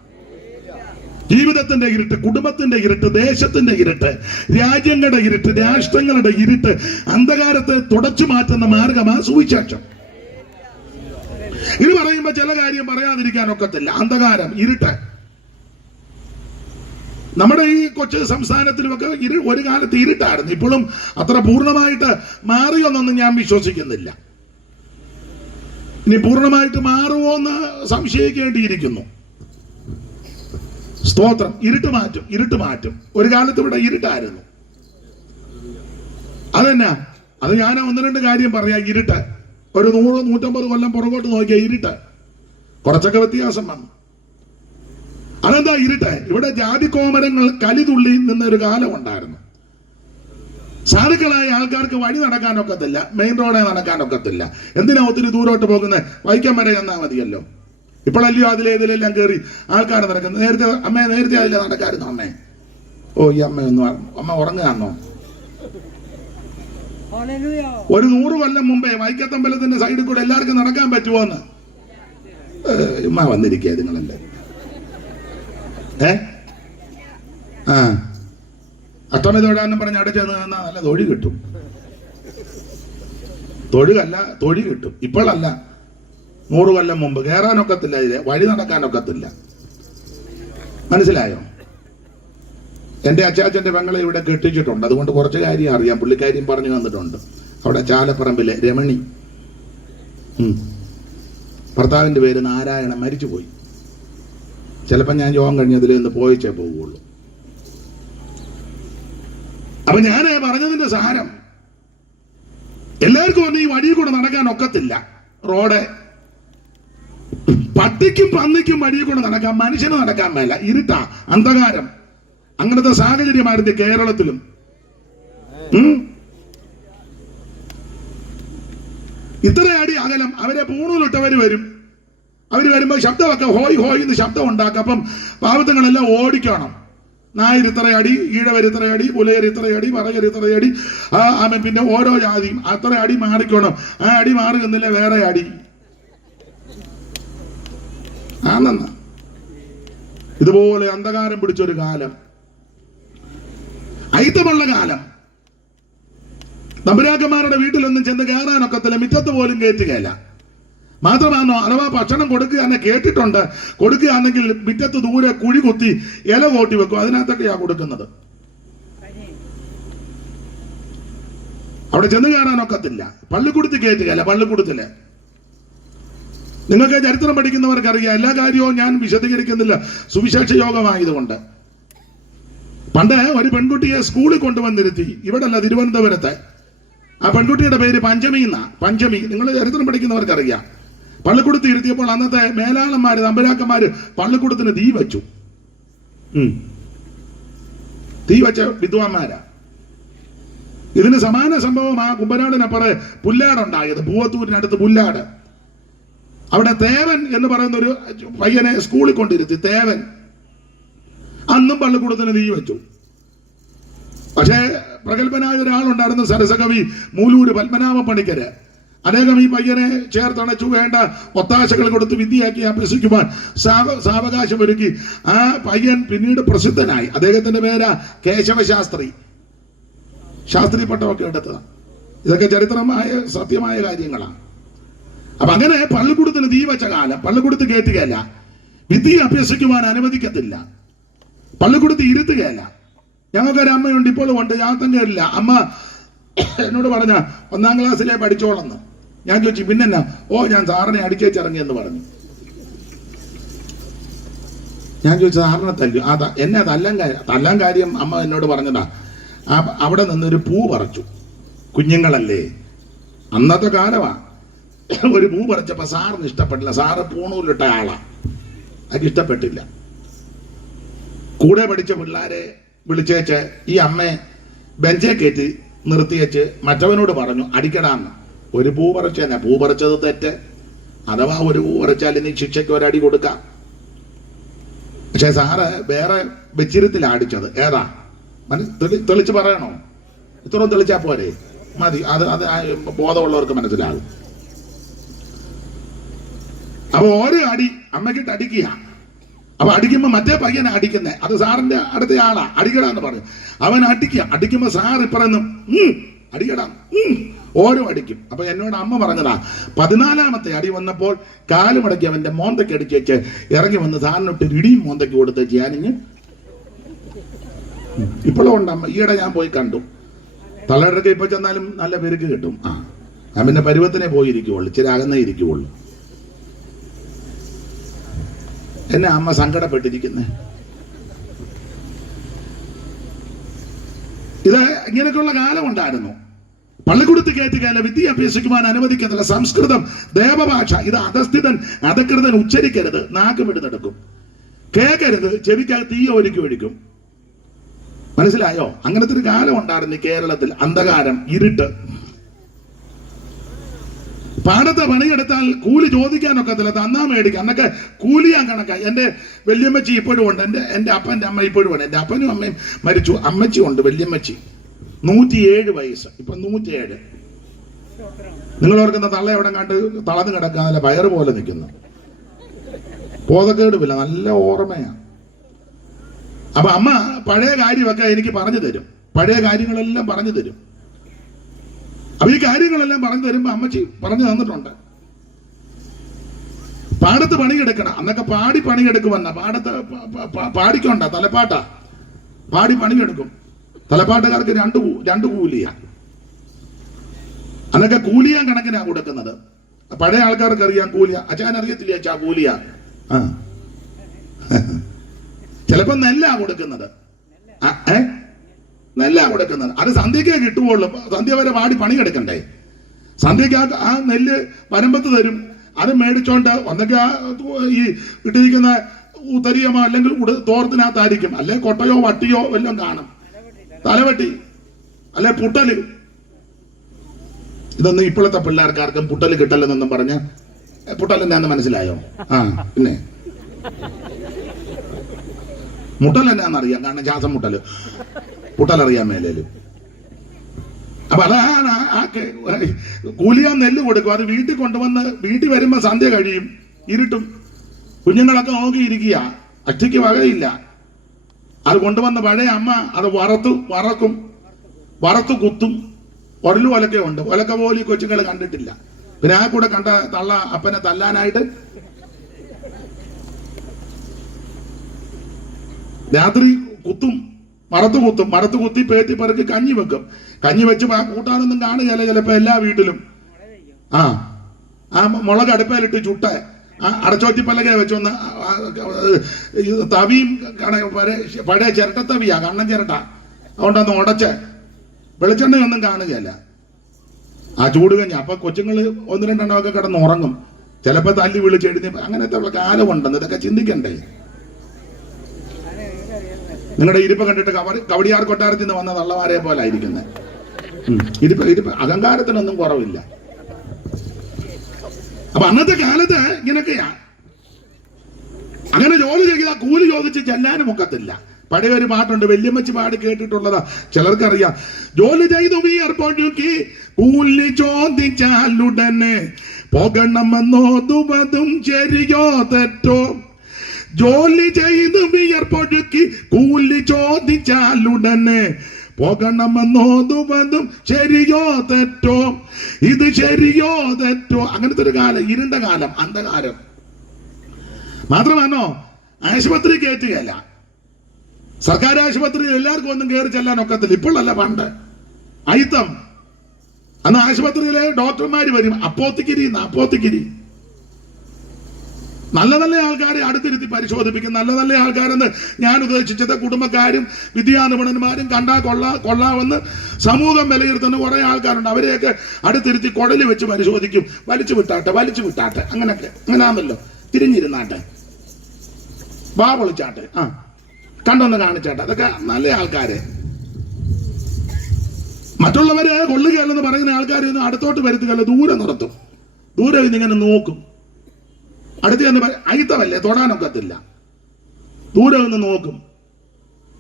ജീവിതത്തിന്റെ ഇരുട്ട്, കുടുംബത്തിന്റെ ഇരുട്ട്, ദേശത്തിന്റെ ഇരുട്ട്, രാജ്യങ്ങളുടെ ഇരുട്ട്, രാഷ്ട്രങ്ങളുടെ ഇരുട്ട്, അന്ധകാരത്തെ തുടച്ചു മാറ്റുന്ന മാർഗമാണ് സുവിശേഷം. ഇത് പറയുമ്പോ ചില കാര്യം പറയാതിരിക്കാൻ ഒക്കത്തില്ല. അന്ധകാരം, ഇരുട്ട്. നമ്മുടെ ഈ കൊച്ചു സംസ്ഥാനത്തിലുമൊക്കെ ഒരു കാലത്ത് ഇരുട്ടായിരുന്നു. ഇപ്പോഴും അത്ര പൂർണ്ണമായിട്ട് മാറിയോന്നൊന്നും ഞാൻ വിശ്വസിക്കുന്നില്ല. ഇനി പൂർണ്ണമായിട്ട് മാറുമോ എന്ന് സംശയിക്കേണ്ടിയിരിക്കുന്നു. സ്തോത്രം. ഇരുട്ട് മാറ്റും. ഒരു കാലത്ത് ഇവിടെ ഇരുട്ടായിരുന്നു. അതെന്നാ? അത് ഞാൻ 1-2 കാര്യം പറയാം. ഇരുട്ട് ഒരു 100-150 കൊല്ലം പുറകോട്ട് നോക്കിയ ഇരുട്ട് കുറച്ചൊക്കെ വ്യത്യാസം വന്നു. അതെന്താ ഇരുട്ട്? ഇവിടെ ജാതിക്കോമരങ്ങൾ കലിതുള്ളി നിന്നൊരു കാലം ഉണ്ടായിരുന്നു. സാധുക്കളായ ആൾക്കാർക്ക് വഴി നടക്കാനൊക്കത്തില്ല, മെയിൻ റോഡെ നടക്കാനൊക്കത്തില്ല. എന്തിനാ ഒത്തിരി ദൂരോട്ട് പോകുന്നത്? വൈക്കം വരെ ചെന്നാൽ മതിയല്ലോ. ഇപ്പോഴല്ലയോ ഇതിലെല്ലാം കയറി ആൾക്കാർ നടക്കുന്നത്. നേരത്തെ അതിലെ നടക്കായിരുന്നു അമ്മേ. ഓ, ഈ അമ്മ ഉറങ്ങുകയാണോ? ഒരു 100 കൊല്ലം മുമ്പേ വൈക്കത്തമ്പലത്തിന്റെ സൈഡിൽ കൂടെ എല്ലാവർക്കും നടക്കാൻ പറ്റുമോന്ന് ഉമ്മ വന്നിരിക്കുക നിങ്ങളല്ലേ. അഷ്ടമി തൊഴാന്നും പറഞ്ഞ് അവിടെ ചെന്ന് നിന്നാ നല്ല തൊഴി കിട്ടും. തൊഴി കിട്ടും. ഇപ്പോഴല്ല, 100 കൊല്ലം മുമ്പ് കയറാനൊക്കത്തില്ല, ഇതിലെ വഴി നടക്കാനൊക്കത്തില്ല. മനസ്സിലായോ? എന്റെ അച്ചാച്ചന്റെ പെങ്ങളെ ഇവിടെ കെട്ടിച്ചിട്ടുണ്ട്. അതുകൊണ്ട് കുറച്ച് കാര്യം അറിയാം. പുള്ളിക്കാരിയും പറഞ്ഞു തന്നിട്ടുണ്ട്. അവിടെ ചാലപ്പറമ്പിലെ രമണി, ഭർത്താവിന്റെ പേര് നാരായണൻ, മരിച്ചുപോയി. ചിലപ്പോൾ ഞാൻ യോഗം കഴിഞ്ഞതിൽ നിന്ന് പോയിച്ചേ പോവുള്ളൂ. അപ്പൊ ഞാൻ പറഞ്ഞതിന്റെ സാരം, എല്ലാവർക്കും ഒന്നും ഈ വഴിയിൽ കൂടെ നടക്കാൻ ഒക്കത്തില്ല. റോഡ് പട്ടിക്കും പന്നിക്കും വഴിയിൽ കൂടെ നടക്കാൻ, മനുഷ്യന് നടക്കാൻ മേല. ഇരുട്ടാ, അന്ധകാരം. അങ്ങനത്തെ സാഹചര്യമായിരുന്നു കേരളത്തിലും. ഇത്ര അടി അകലം. അവരെ പൂണൂലിട്ടവര് വരും. അവർ വരുമ്പോൾ ശബ്ദമൊക്കെ ഹോയ് ഹോയ് എന്ന് ശബ്ദം ഉണ്ടാക്കും. അപ്പം പാവത്തങ്ങളെല്ലാം ഓടിക്കണം. നായർ ഇത്ര അടി, ഈഴവർ ഇത്ര അടി, പുലയർ ഇത്ര അടി, പറയർ ഇത്ര അടി. പിന്നെ ഓരോ ജാതിയും അത്ര അടി മാറിക്കണം. ആ അടി മാറി നിന്നില്ല വേറെ അടി. ആണെന്ന ഇതുപോലെ അന്ധകാരം പിടിച്ചൊരു കാലം, അയിത്തമുള്ള കാലം. തമ്പുരാക്കന്മാരുടെ വീട്ടിലൊന്നും ചെന്ന് കയറാനൊക്കത്തില്ല, മുറ്റത്ത് പോലും കയറ്റുകയില്ല. മാത്രമാണോ, അഥവാ ഭക്ഷണം കൊടുക്കുകയാണെ കേട്ടിട്ടുണ്ട്, കൊടുക്കുകയാണെങ്കിൽ മുറ്റത്ത് ദൂരെ കുഴി കുത്തി ഇല കോട്ടി വെക്കും, അതിനകത്തൊക്കെയാ കൊടുക്കുന്നത്. അവിടെ ചെന്ന് കയറാനൊക്കത്തില്ല. പള്ളിക്കൂടത്തിൽ കയറ്റുകയല്ല. പള്ളിക്കൂടത്തില് നിങ്ങൾക്ക് ചരിത്രം പഠിക്കുന്നവർക്കറിയാം. എല്ലാ കാര്യവും ഞാൻ വിശദീകരിക്കുന്നില്ല, സുവിശേഷ യോഗമായതുകൊണ്ട്. പണ്ട് ഒരു പെൺകുട്ടിയെ സ്കൂളിൽ കൊണ്ടുവന്നിരുത്തി. ഇവിടെ അല്ല, തിരുവനന്തപുരത്ത്. ആ പെൺകുട്ടിയുടെ പേര് പഞ്ചമി എന്നാ. പഞ്ചമി, നിങ്ങൾ ചരിത്രം പഠിക്കുന്നവർക്കറിയാം. പള്ളിക്കൂടത്ത് ഇരുത്തിയപ്പോൾ അന്നത്തെ മേലാളന്മാര് തമ്പുരാക്കന്മാര് പള്ളിക്കൂടത്തിന് തീ വെച്ചു. തീ വെച്ച വിദ്വാന്മാരാ. ഇതിന് സമാന സംഭവം ആ കുമ്പനാടിനപ്പുറം പുല്ലാടുണ്ടായത്, പൂവത്തൂരിനടുത്ത് പുല്ലാട്. അവിടെ തേവൻ എന്ന് പറയുന്ന ഒരു പയ്യനെ സ്കൂളിൽ കൊണ്ടിരുത്തി. തേവൻ അന്നും പള്ളിക്കൂടത്തിന് തീ വെച്ചു. പക്ഷേ പ്രഗത്ഭനായ ഒരാളുണ്ടായിരുന്നു, സരസകവി മൂലൂര് പത്മനാഭ പണിക്കര്. അദ്ദേഹം ഈ പയ്യനെ ചേർത്തണച്ചു, വേണ്ട ഒത്താശകൾ കൊടുത്ത് വിദ്യയാക്കി അഭ്യസിക്കുവാൻ സാവകാശം ഒരുക്കി. ആ പയ്യൻ പിന്നീട് പ്രസിദ്ധനായി. അദ്ദേഹത്തിന്റെ പേരാ കേശവശാസ്ത്രി. ശാസ്ത്രി പട്ടമൊക്കെ എടുത്തതാണ്. ഇതൊക്കെ ചരിത്രമായ സത്യമായ കാര്യങ്ങളാണ്. അപ്പൊ അങ്ങനെ പള്ളിക്കൂടത്തിന് തീ വെച്ച കാലം. പള്ളിക്കൂടത്ത് കയറ്റുകയല്ല, വിദ്യ അഭ്യസിക്കുവാൻ അനുവദിക്കത്തില്ല, പള്ളിക്കൂടത്ത് ഇരുത്തുകയല്ല. ഞങ്ങൾക്കൊരു അമ്മയുണ്ട്, ഇപ്പോഴും ഉണ്ട്, ഞാൻ തന്നെ ഇല്ല. അമ്മ എന്നോട് പറഞ്ഞ 1ാം ക്ലാസ്സിലെ പഠിച്ചോളന്ന്. ഞാൻ ചോദിച്ചു പിന്നെന്നാ? ഞാൻ സാറിനെ അടിച്ചേച്ചിറങ്ങിയെന്ന് പറഞ്ഞു. ഞാൻ ചോദിച്ചു സാറിനെ തല്ലു? എന്നെ തല്ലാൻ കാര്യം അമ്മ എന്നോട് പറഞ്ഞതാ. അവിടെ നിന്നൊരു പൂ പറിച്ചു. കുഞ്ഞുങ്ങളല്ലേ, അന്നത്തെ കാലമാ. ഒരു പൂ പറിച്ചപ്പോ സാറിന് ഇഷ്ടപ്പെട്ടില്ല. സാറ് പൂണൂലിട്ട ആളാ, അത് ഇഷ്ടപ്പെട്ടില്ല. കൂടെ പഠിച്ച പിള്ളേരെ വിളിച്ചേച്ച് ഈ അമ്മയെ ബെഞ്ചേ കയറ്റി നിർത്തിയേച്ച് മറ്റവനോട് പറഞ്ഞു അടിക്കടാന്ന്. ഒരു പൂ പറിച്ചതന്നെ, പൂ പറിച്ചത് തെറ്റ്. അഥവാ ഒരു പൂ പറിച്ചാൽ ഇനി ശിക്ഷയ്ക്ക് ഒരടി കൊടുക്കാം. പക്ഷെ സാറ് വേറെ വെച്ചിരുത്തില അടിച്ചത്. ഏതാ തെളിച്ച് പറയണോ? ഇത്രയും തെളിച്ചാ പോരെ, മതി. അത് ബോധമുള്ളവർക്ക് മനസ്സിലാകും. അപ്പൊ ഓരോ അടി അമ്മക്കിട്ട് അടിക്കുക. അപ്പൊ അടിക്കുമ്പോ മറ്റേ പയ്യനെ അടിക്കുന്നേ, അത് സാറിന്റെ അടുത്ത ആളാ. അടിക്കടാന്ന് പറഞ്ഞു. അവൻ അടിക്കുമ്പോ സാർ ഇപ്പറയുന്നു അടിക്കടാ, ഓരോ അടിക്കും. അപ്പൊ എന്നോട് അമ്മ പറഞ്ഞതാ, 14ാമത്തെ അടി വന്നപ്പോൾ കാലുമടക്കി അവന്റെ മോന്തയ്ക്ക് അടിച്ചേച്ച് ഇറങ്ങി വന്ന് സാറിനൊട്ട് ഇടിയും മോന്തയ്ക്ക് കൊടുത്തേച്ച് ഞാനിഞ്ഞ് ഇപ്പോഴും ഉണ്ട് അമ്മ. ഈയിടെ ഞാൻ പോയി കണ്ടു. തള്ളയുടെ ഇപ്പൊ ചെന്നാലും നല്ല പെരുക്ക് കിട്ടും. ഞാൻ പിന്നെ പരുവത്തിനെ പോയിരിക്കുള്ളൂ, ഇച്ചിരി അകന്നേ ഇരിക്കുള്ളൂ. എന്നെ അമ്മ സങ്കടപ്പെട്ടിരിക്കുന്നേ. ഇത് ഇങ്ങനെയൊക്കെയുള്ള കാലം ഉണ്ടായിരുന്നു. പള്ളിക്കൂടത്ത് കയറ്റുകയല്ല, വിദ്യ അഭ്യസിക്കുവാൻ അനുവദിക്കത്തില്ല. സംസ്കൃതം ദേവഭാഷ. ഇത് അധസ്ഥിതൻ അധകൃതൻ ഉച്ചരിക്കരുത്, നാക്ക് വിടുന്നെടുക്കും. കേൾക്കരുത്, ചെവിക്കകത്ത് തീ ഒഴിക്കും. മനസ്സിലായോ? അങ്ങനത്തെ ഒരു കാലം ഉണ്ടായിരുന്നു കേരളത്തിൽ. അന്ധകാരം, ഇരുട്ട്. പാടത്തെ പണിയെടുത്താൽ കൂലി ചോദിക്കാനൊക്കത്തില്ല, തന്നാ മേടിക്കാം. അന്നൊക്കെ കൂലിയാൻ കണക്കാ. എന്റെ വല്യമ്മച്ചി ഇപ്പോഴും ഉണ്ട്, എന്റെ അപ്പന്റെ അമ്മ ഇപ്പോഴും ഉണ്ട്. എന്റെ അപ്പനും അമ്മയും മരിച്ചു, അമ്മച്ചി ഉണ്ട്, വല്യമ്മച്ചി. 107 വയസ്സ്, ഇപ്പൊ 107. നിങ്ങൾ ഓർക്കുന്ന തള്ള എവിടെ കണ്ട് തളർന്നു കിടക്കാതെ വയറ് പോലെ നിൽക്കുന്നു. ബോധക്കേടുമില്ല, നല്ല ഓർമ്മയാ. അപ്പൊ അമ്മ പഴയ കാര്യമൊക്കെ എനിക്ക് പറഞ്ഞു തരും, പഴയ കാര്യങ്ങളെല്ലാം പറഞ്ഞു തരും. അപ്പൊ ഈ കാര്യങ്ങളെല്ലാം പറഞ്ഞു തരുമ്പോ അമ്മച്ചി പറഞ്ഞു തന്നിട്ടുണ്ട്. പാടത്ത് പണിയെടുക്കണം. അന്നൊക്കെ പാടി പണിയെടുക്കുമെന്ന. പാടത്ത് പാടിക്കൊണ്ട തലപ്പാട്ട പാടി പണിയെടുക്കും. തലപ്പാട്ടുകാർക്ക് രണ്ട് കൂലിയാ. അന്നൊക്കെ കൂലിയാൻ കണക്കിനാ കൊടുക്കുന്നത്. പഴയ ആൾക്കാർക്ക് അറിയാം കൂലിയ. അച്ഛൻ അറിയത്തില്ല അച്ഛാ കൂലിയാ. ചിലപ്പോ നെല്ലാ കൊടുക്കുന്നത്. നെല്ലാ കൊടുക്കുന്നത്. അത് സന്ധ്യക്കേ കിട്ടുവുള്ളൂ. സന്ധ്യ വരെ പാടി പണിയെടുക്കണ്ടേ. സന്ധ്യക്ക് ആ നെല്ല് വരമ്പത്ത് തരും. അത് മേടിച്ചോണ്ട് ഒന്നൊക്കെ ഈ ഇട്ടിരിക്കുന്ന ഉത്തരിയമോ അല്ലെങ്കിൽ തോർത്തിനകത്തായിരിക്കും. അല്ലെ കൊട്ടയോ വട്ടിയോ എല്ലാം കാണും. തലവെട്ടി അല്ലെ പുട്ടല്. ഇതൊന്നും ഇപ്പോഴത്തെ പിള്ളേർക്കാർക്കും പുട്ടല് കിട്ടല്ലെന്നൊന്നും പറഞ്ഞ പുട്ടലെന്നാന്ന് മനസ്സിലായോ? പിന്നെ മുട്ടൽ എന്നാന്നറിയാം, കാരണം ശ്വാസം മുട്ടല്. പുട്ടലറിയാൻ മേലേലും. അപ്പൊ അതാണ് കൂലിയാൻ നെല്ല് കൊടുക്കും. അത് വീട്ടിൽ കൊണ്ടുവന്ന് വീട്ടിൽ വരുമ്പോ സന്ധ്യ കഴിയും, ഇരുട്ടും. കുഞ്ഞുങ്ങളൊക്കെ നോക്കിയിരിക്കുക, അച്ഛയ്ക്ക് വകയില്ല. അത് കൊണ്ടുവന്ന പഴയ അമ്മ അത് വറുത്തു കുത്തും. ഒരലും ഒലക്കെ ഉണ്ട്. ഒലക്ക പോലും ഈ കൊച്ചുങ്ങൾ കണ്ടിട്ടില്ല. പിന്നെ ആ കൂടെ കണ്ട തള്ള അപ്പനെ തല്ലാനായിട്ട് രാത്രി മറത്ത് കുത്തി പേറ്റി പറക്കി കഞ്ഞി വെക്കും. കഞ്ഞി വെച്ച് കൂട്ടാനൊന്നും കാണുകയല്ല ചിലപ്പോ എല്ലാ വീട്ടിലും. ആ മുളക് അടുപ്പയിലിട്ട് ചുട്ട അടച്ചോറ്റിപ്പലക വെച്ചൊന്ന് തവിയും പഴയ ചിരട്ടത്തവിയാ, കണ്ണൻ ചിരട്ട. അതുകൊണ്ടൊന്ന് ഉടച്ച് വെളിച്ചെണ്ണയൊന്നും കാണുകയല്ല. ആ ചൂട് കഴിഞ്ഞ അപ്പൊ കൊച്ചുങ്ങള് ഒന്ന് രണ്ടെണ്ണമൊക്കെ കിടന്ന് ഉറങ്ങും, ചിലപ്പോ തല്ലി വിളിച്ച് എഴുതി. അങ്ങനത്തെ ഉള്ള കാലമുണ്ടെന്ന് ഇതൊക്കെ ചിന്തിക്കണ്ടേ? നിങ്ങളുടെ ഇരിപ്പ് കണ്ടിട്ട് കവടിയാർ കൊട്ടാരത്തിൽ നിന്ന് വന്ന തള്ളമാരെ പോലെ ആയിരിക്കുന്നത്. ഇരിപ്പ് അഹങ്കാരത്തിനൊന്നും കുറവില്ല. അപ്പൊ അന്നത്തെ കാലത്ത് ഇങ്ങനൊക്കെയാ. അങ്ങനെ ജോലി ചെയ്താൽ കൂലി ചോദിച്ച് ചെല്ലാനും ഒക്കത്തില്ല. പഴയ ഒരു പാട്ടുണ്ട്, വല്യമ്മച്ചി പാടി കേട്ടിട്ടുള്ളതാ, ചിലർക്കറിയാം. ജോലി ചെയ്തു വിയർപ്പൊഴുക്കി കൂലി ചോദിച്ചാലുടനെ പോകണമെന്നോതുവതും ശരിയോ തെറ്റോ. ജോലി ചെയ്തു വിയർപ്പൊഴുക്കി കൂലി ചോദിച്ചാലുടനെ പോകണമെന്നോതുവതും ശരിയോ തെറ്റോ. ഇത് ശരിയോ തെറ്റോ. അങ്ങനത്തെ ഒരു കാലം, ഇരുണ്ട കാലം, അന്ധകാരം. മാത്രമാണോ ആശുപത്രി കയറ്റുകയല്ല. സർക്കാർ ആശുപത്രിയിൽ എല്ലാവർക്കും ഒന്നും കയറി ചെല്ലാൻ ഒക്കത്തില്ല. ഇപ്പോഴല്ല, പണ്ട് അയിത്തം. അന്ന് ആശുപത്രിയിലെ ഡോക്ടർമാര് വരും, അപ്പോത്തിക്കിരി. നല്ല നല്ല ആൾക്കാരെ അടുത്തിരുത്തി പരിശോധിപ്പിക്കും. നല്ല നല്ല ആൾക്കാരെന്ന് ഞാൻ ഉദ്ദേശിച്ചത് കുടുംബക്കാരും വിദ്യാനിപുണന്മാരും കണ്ടാൽ കൊള്ളാമെന്ന് സമൂഹം വിലയിരുത്തുന്ന കുറെ ആൾക്കാരുണ്ട്. അവരെയൊക്കെ അടുത്തിരുത്തി കുടല് വെച്ച് പരിശോധിക്കും. വലിച്ചു വിട്ടാട്ടെ അങ്ങനെയൊക്കെ. അങ്ങനെയാണല്ലോ, തിരിഞ്ഞിരുന്നാട്ടെ, വാ പൊളിച്ചാട്ടെ, കണ്ടൊന്ന് കാണിച്ചാട്ടെ. അതൊക്കെ നല്ല ആൾക്കാര്. മറ്റുള്ളവരെ കൊള്ളുകയല്ലെന്ന് പറയുന്ന ആൾക്കാരൊന്നും അടുത്തോട്ട് വരുത്തുകയല്ല, ദൂരെ നിർത്തും. ദൂരെ ഇന്നിങ്ങനെ നോക്കും. അടുത്ത് ചെന്ന് അയിത്തമല്ലേ, തൊടാനൊക്കത്തില്ല. ദൂരെ നിന്ന് നോക്കും.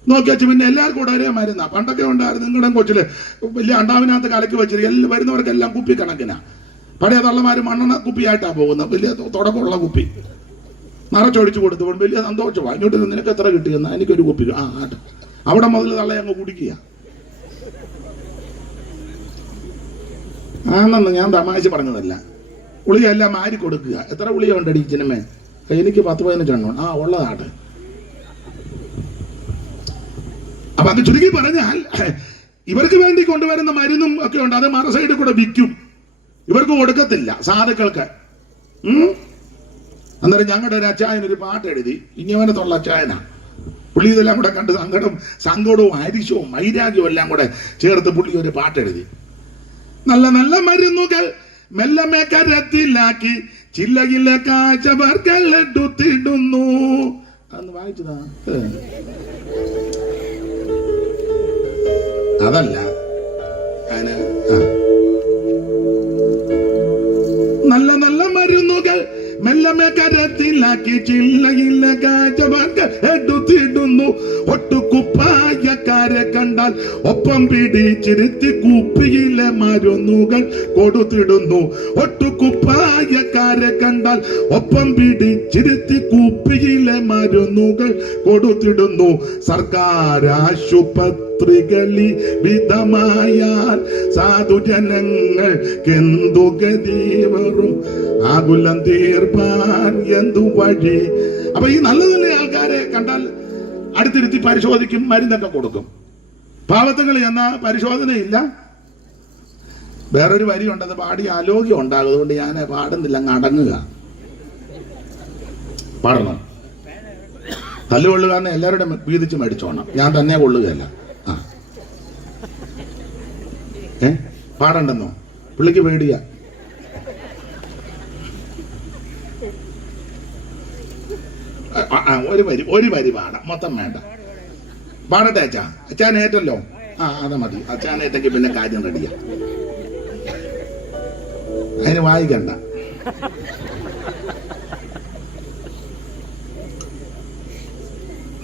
നോക്കി വെച്ച് പിന്നെ എല്ലാവർക്കും കൂടെ ഒരേ മരുന്നാ. പണ്ടൊക്കെ ഉണ്ടായിരുന്നു, നിങ്ങളുടെ കൊച്ചില് വലിയ അണ്ടാവിനകത്ത് കലക്കി വെച്ചിട്ട് വരുന്നവർക്കെല്ലാം കുപ്പി കണക്കിനാ. പഴയ തള്ളമാര് മണ്ണെണ്ണ കുപ്പിയായിട്ടാ പോകുന്നത്, വലിയ തുടക്കമുള്ള കുപ്പി നിറച്ചൊഴിച്ചു കൊടുത്തു. വലിയ സന്തോഷമാണ്. ഇങ്ങോട്ട് നിനക്ക് എത്ര കിട്ടിയെന്നാ, എനിക്കൊരു കുപ്പി. അവിടെ മുതൽ തള്ളയെ അങ്ങ് കുടിക്കുക. ആണെന്ന് ഞാൻ തമാശ പറഞ്ഞതല്ല. ഗുളിക എല്ലാം മാരി കൊടുക്കുക. എത്ര ഗുളിക ഉണ്ടടി ചിന്നമ്മേ? എനിക്ക് 10-15 എണ്ണം. ഉള്ളതാട്ടെ. അപ്പൊ അത് ചുരുക്കി പറഞ്ഞാൽ ഇവർക്ക് വേണ്ടി കൊണ്ടുവരുന്ന മരുന്നും ഒക്കെ ഉണ്ട്. അത് മറു സൈഡിൽ കൂടെ വിൽക്കും. ഇവർക്ക് കൊടുക്കത്തില്ല, സാധുക്കൾക്ക്. അന്നേരം ഞങ്ങളുടെ ഒരു അച്ചായൻ ഒരു പാട്ട് എഴുതി. ഇങ്ങനത്തുള്ള അച്ചായനാ. പുള്ളി ഇതെല്ലാം കൂടെ കണ്ട് സങ്കടവും അരിശവും വൈരാഗ്യവും എല്ലാം കൂടെ ചേർത്ത് പുള്ളി ഒരു പാട്ടെഴുതി. നല്ല നല്ല മരുന്നുകൾ മെല്ലമേ കരത്തിലാക്കി ചില്ലകില്ല കാഴ്ചവർകൾ എടുത്തിടുന്നു. അന്ന് വായിച്ചതാ. അതല്ല, നല്ല നല്ല മരുന്നുകൾ മെല്ലമേ കരത്തിലാക്കി ചില്ലകില്ല കാഴ്ചവർകൾ എടുത്തിടുന്നു. ഒട്ടുകുപ്പായക്കാരെ കണ്ടാൽ ഒപ്പം പിടിച്ചിരുത്തി കുപ്പിയിലെ മരുന്നുകൾ കൊടുത്തിടുന്നു. ഒട്ടുകുപ്പായക്കാരെ കണ്ടാൽ ഒപ്പം പിടിച്ചിരുത്തി കുപ്പിയിലെ മരുന്നുകൾ കൊടുത്തിടുന്നു. സർക്കാർ ആശുപത്രികളിൽ വിധമായാൽ സാധുജനങ്ങൾക്കെന്തു ഗതി വരും, ആകുലം തീർപ്പാൻ എന്തു വഴി. അപ്പൊ ഈ നല്ല നല്ല ആൾക്കാരെ കണ്ടാൽ അടുത്തിരുത്തി പരിശോധിക്കും, മരുന്നൊക്കെ കൊടുക്കും. പാവത്തുകൾ എന്നാ പരിശോധനയില്ല. വേറൊരു വരി ഉണ്ടത് പാടി ആലോക്യം ഉണ്ടാകും. അതുകൊണ്ട് ഞാൻ പാടുന്നില്ല, അങ്ങ് അടങ്ങുക. പാടണം. തല്ലുകൊള്ളുക എന്ന് എല്ലാവരുടെ വീതിച്ച് മേടിച്ചോണം. ഞാൻ തന്നെ കൊള്ളുകയല്ല. പാടണ്ടെന്നോ? പുള്ളിക്ക് പേടിയ. ഒരു വരി പാടാം, മൊത്തം വേണ്ട. പാടട്ടെ അച്ഛാ? അച്ഛാൻ ഏറ്റല്ലോ. അത് മതി. അച്ഛാൻ ഏറ്റെങ്കിൽ പിന്നെ കാര്യം റെഡിയാ. അതിന് വായിക്കണ്ട.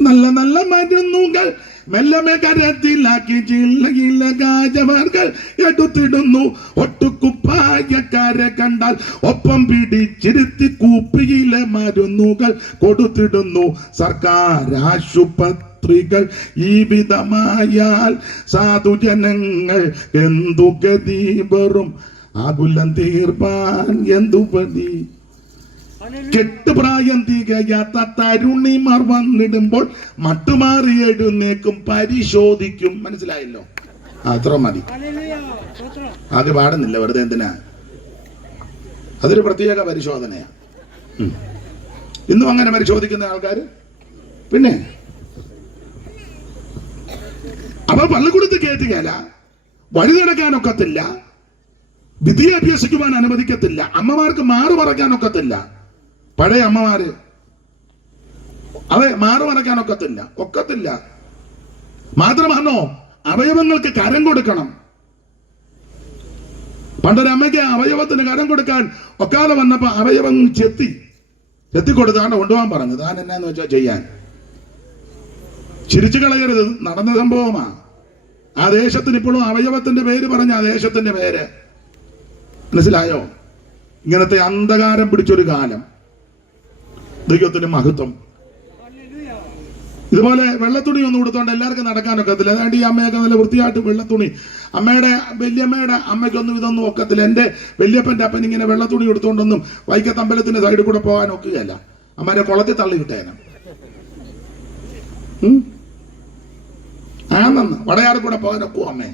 നല്ല നല്ല മരുന്നുകൾ മെല്ലമേ കരത്തിലാക്കി ചില്ലകില്ല കാഴ്ചവർകൾ എടുത്തിടുന്നു. ഒട്ടുകുപ്പായക്കാരെ കണ്ടാൽ ഒപ്പം പിടിച്ചിരുത്തി കുപ്പിയിലെ മരുന്നുകൾ കൊടുത്തിടുന്നു. സർക്കാർ ആശുപത്രികൾ ഈ വിധമായാൽ സാധുജനങ്ങൾ എന്തു ഗതി വരും, ആകുലം തീർപ്പാൻ എന്തു പതി. കെട്ടുപ്രായം തികയാത്ത തരുണിമാർ വന്നിടുമ്പോൾ മട്ടുമാറി എഴുന്നേക്കും, പരിശോധിക്കും. മനസ്സിലായല്ലോ? അത്ര മതി. അത് പാടുന്നില്ല വെറുതെ. എന്തിനാ? അതൊരു പ്രത്യേക പരിശോധനയാ. ഇന്നും അങ്ങനെ പരിശോധിക്കുന്ന ആൾക്കാർ. പിന്നെ അപ്പൊ പള്ളിക്കൂടത്ത് കയറ്റുകയല്ല, വഴി നടക്കാനൊക്കത്തില്ല. വിദ്യ അഭ്യസിക്കുവാൻ അനുവദിക്കത്തില്ല. അമ്മമാർക്ക് മാറു മറക്കാൻ ഒക്കത്തില്ല. പഴയ അമ്മമാര് അതെ മാറു മറക്കാൻ ഒക്കത്തില്ല. മാത്രമാണോ അവയവങ്ങൾക്ക് കരം കൊടുക്കണം. പണ്ടൊരമ്മയ്ക്ക് അവയവത്തിന് കരം കൊടുക്കാൻ ഒക്കാതെ വന്നപ്പോ അവയവം ചെത്തിക്കൊടുത്താണ് കൊണ്ടുപോകാൻ പറഞ്ഞു. താൻ എന്നാന്ന് വെച്ചാൽ ചെയ്യാൻ. ചിരിച്ചു കളയരുത്, നടന്ന സംഭവമാ. ആ ദേശത്തിന് ഇപ്പോഴും അവയവത്തിന്റെ പേര് പറഞ്ഞ ആ ദേശത്തിന്റെ പേര് മനസ്സിലായോ? ഇങ്ങനത്തെ അന്ധകാരം പിടിച്ചൊരു കാലം. ദൈവത്തിന് മഹത്വം. ഇതുപോലെ വെള്ളത്തുണി ഒന്നും കൊടുത്തോണ്ട് എല്ലാവർക്കും നടക്കാനൊക്കത്തില്ല. അതാണ്ട് ഈ അമ്മയൊക്കെ നല്ല വൃത്തിയായിട്ട് വെള്ളത്തുണി, അമ്മയുടെ വല്യമ്മയുടെ അമ്മയ്ക്കൊന്നും ഇതൊന്നും ഒക്കത്തില്ല. എന്റെ വല്യപ്പന്റെ അപ്പൻ ഇങ്ങനെ വെള്ളത്തുണി കൊടുത്തോണ്ടൊന്നും വൈക്കത്തമ്പലത്തിന്റെ സൈഡിൽ കൂടെ പോകാൻ ഒക്കുകയല്ല. അമ്മേരെ കുളത്തിൽ തള്ളി കിട്ടേനും ആണെന്ന് വടയാറ് കൂടെ പോകാൻ ഒക്കും അമ്മേ.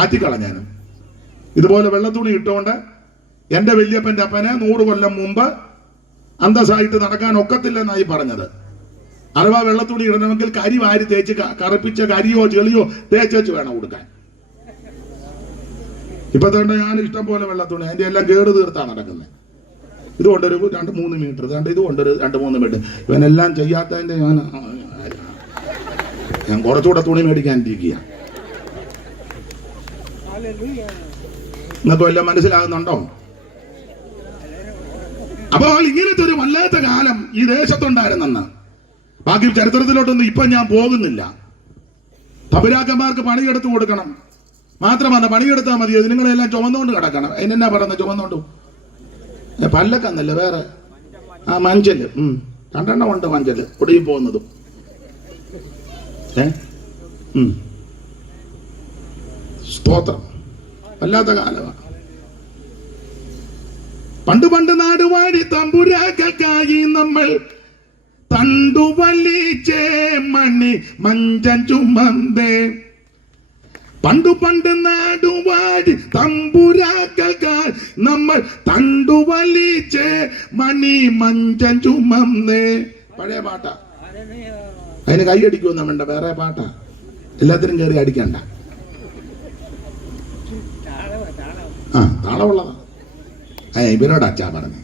ആറ്റിക്കളഞ്ഞാനും. ഇതുപോലെ വെള്ളത്തുണി ഇട്ടുകൊണ്ട് എന്റെ വല്യപ്പന്റെ അപ്പനെ 100 കൊല്ലം മുമ്പ് അന്തസ്സായിട്ട് നടക്കാൻ ഒക്കത്തില്ലെന്നായി പറഞ്ഞത്. അഥവാ വെള്ളത്തുണി ഇടണമെങ്കിൽ കരി വാരി തേച്ച് കറുപ്പിച്ച കരിയോ ചെളിയോ തേച്ചു വേണം കൊടുക്കാൻ. ഇപ്പൊ തന്നെ ഞാൻ ഇഷ്ടം പോലെ വെള്ളത്തുണി അതിന്റെ എല്ലാം കേട് തീർത്താണ് നടക്കുന്നത്. ഇതുകൊണ്ടൊരു 2-3 മീറ്റർ, ഇതുകൊണ്ടൊരു 2-3 മീറ്റർ. ഇവനെല്ലാം ചെയ്യാത്തതിന്റെ ഞാൻ കുറച്ചുകൂടെ തുണി മേടിക്കാനിരിക്കുക. നിങ്ങൾക്ക് വല്ലതും മനസ്സിലാകുന്നുണ്ടോ? അപ്പോൾ ഇങ്ങനത്തെ ഒരു വല്ലാത്ത കാലം ഈ ദേശത്തുണ്ടായിരുന്നെന്ന്. ബാക്കി ചരിത്രത്തിലോട്ടൊന്നും ഇപ്പൊ ഞാൻ പോകുന്നില്ല. തമ്പുരാക്കന്മാർക്ക് പണിയെടുത്ത് കൊടുക്കണം. മാത്രമല്ല പണിയെടുത്താൽ മതി. നിങ്ങളെല്ലാം ചുമന്നുകൊണ്ട് കിടക്കണം. അതിനെന്നാ പറയുന്നത്? ചുമന്നുകൊണ്ട് പല്ലക്കന്നല്ല വേറെ മഞ്ചല് 2 എണ്ണം ഉണ്ട്. മഞ്ചല് ഒടുങ്ങി പോകുന്നതും സ്തോത്രം. വല്ലാത്ത കാലമാണ്. പണ്ട് നാടുവാടി തമ്പുരാക്കായി നമ്മൾ തണ്ടുവലിച്ചേ മണി മഞ്ചൻ ചുമന്തേ. പണ്ട് നാടുവാടി തമ്പുരാക്കായി നമ്മൾ തണ്ടുവലിച്ചേ മണി മഞ്ചൻ ചുമന്തേ. പഴയ പാട്ടാ. അതിന് കൈയടിക്കൊന്നും വേണ്ട, വേറെ പാട്ടാ. എല്ലാത്തിനും കയറി അടിക്കണ്ട. താളമുള്ളതാ. ഇവരോട് അച്ഛാ പറഞ്ഞു.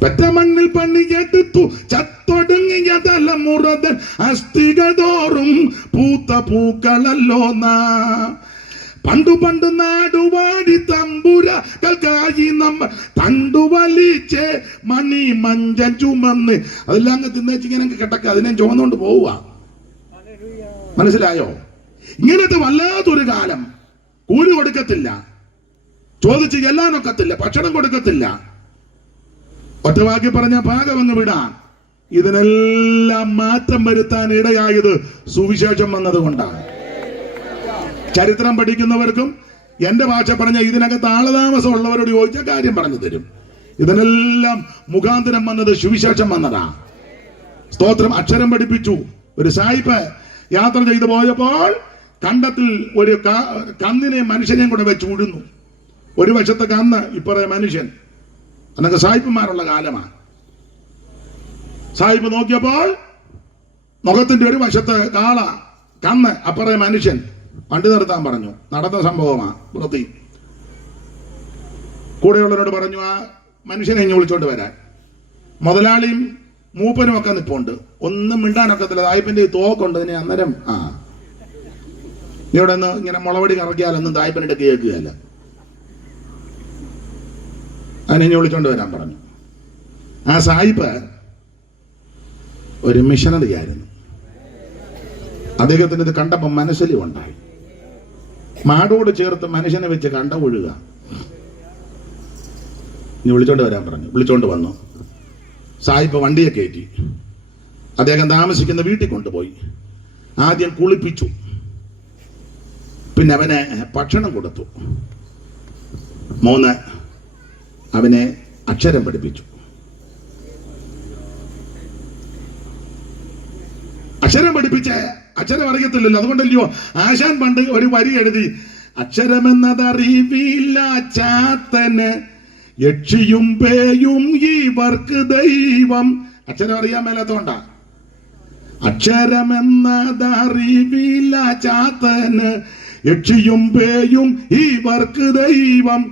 പെറ്റ മണ്ണിൽ പണിയെടുത്തു ചത്തൊടുങ്ങിയ തലമുറതൻ അസ്ഥികൾ തോറും പൂത്ത പൂക്കളല്ലോ നാ. പണ്ട് നാടുവാടി തമ്പുരാക്കായി നമ്മൾ തണ്ടുവലിച്ചേ മണി മഞ്ചൻ ചുമന്ന്. അതെല്ലാം അങ്ങ് തിന്നേച്ചിങ്ങനെ കിടക്ക, അതിനെ ചുമന്നുകൊണ്ട് പോവുക. മനസ്സിലായോ? ഇങ്ങനത്തെ വല്ലാത്തൊരു കാലം. കൂലി കൊടുക്കത്തില്ല, ചോദിച്ച് ചെല്ലാനൊക്കത്തില്ല, ഭക്ഷണം കൊടുക്കത്തില്ല. ഒറ്റവാക്കി പറഞ്ഞ ഭാഗമങ്ങ് വിടാം. ഇതിനെല്ലാം മാറ്റം വരുത്താൻ ഇടയായത് സുവിശേഷം വന്നതുകൊണ്ടാണ്. ചരിത്രം പഠിക്കുന്നവർക്കും എന്റെ ഭാഷ പറഞ്ഞ ഇതിനകത്ത് ആളതാമസം ഉള്ളവരോട് ചോദിച്ച കാര്യം പറഞ്ഞു തരും. ഇതിനെല്ലാം മുഖാന്തരം വന്നത് സുവിശേഷം വന്നതാ. സ്തോത്രം. അക്ഷരം പഠിപ്പിച്ചു. ഒരു സായിപ്പ് യാത്ര ചെയ്തു പോയപ്പോൾ കണ്ടത്തിൽ ഒരു കന്നിനെയും മനുഷ്യനെയും കൂടെ വെച്ച് ഉഴുന്നു. ഒരു വശത്തെ കന്ന്, ഇപ്പറേ മനുഷ്യൻ. അന്നൊക്കെ സായിപ്പുമാരുള്ള കാലമാണ്. സായിപ്പ് നോക്കിയപ്പോൾ മുഖത്തിന്റെ ഒരു വശത്ത് കാള, കന്ന്, അപ്പറേ മനുഷ്യൻ. വണ്ടി നിർത്താൻ പറഞ്ഞു. നടന്ന സംഭവമാ. വൃത്തി കൂടെയുള്ളവരോട് പറഞ്ഞു ആ മനുഷ്യനെ ഇങ്ങ് വിളിച്ചോണ്ട് വരാൻ. മുതലാളിയും മൂപ്പനും ഒക്കെ നിപ്പുണ്ട്. ഒന്നും മിണ്ടാനൊക്കത്തില്ല. സായിപ്പിന്റെ തോക്കുണ്ട്. ഇതിനെ അന്നേരം നീ ഇവിടെ നിന്ന് ഇങ്ങനെ മുളവടി കറക്കിയാലൊന്നും സായിപ്പിനിട്ട് കേൾക്കുകയല്ല. അതിനെ വിളിച്ചോണ്ട് വരാൻ പറഞ്ഞു. ആ സായിപ്പ് ഒരു മിഷനറി ആയിരുന്നു. അദ്ദേഹത്തിന് ഇത് കണ്ടപ്പോൾ മനസ്സിലും ഉണ്ടായി. മാടോട് ചേർത്ത് മനുഷ്യനെ വെച്ച് കണ്ട ഒഴുക. നീ വിളിച്ചോണ്ട് വരാൻ പറഞ്ഞു. വിളിച്ചോണ്ട് വന്നു. സായിപ്പ് വണ്ടിയെ കയറ്റി അദ്ദേഹം താമസിക്കുന്ന വീട്ടിൽ കൊണ്ടുപോയി. ആദ്യം കുളിപ്പിച്ചു. പിന്നെ അവനെ ഭക്ഷണം കൊടുത്തു. 3 അവനെ അക്ഷരം പഠിപ്പിച്ചു. അക്ഷരം പഠിപ്പിച്ച് അക്ഷരം അറിയത്തില്ലല്ലോ. അതുകൊണ്ടല്ലയോ ആശാൻ പണ്ട് ഒരു വരി എഴുതി, അക്ഷരമെന്നതറിവില്ല ചാത്തന് യക്ഷിയും പേയും ഇവർക്ക് ദൈവം. അക്ഷരം അറിയാൻ മേലാത്തോണ്ടാ. അക്ഷരമെന്നതറിവില്ല ചാത്തന് യക്ഷിയും പേയും ഇവർക്ക് ദൈവം.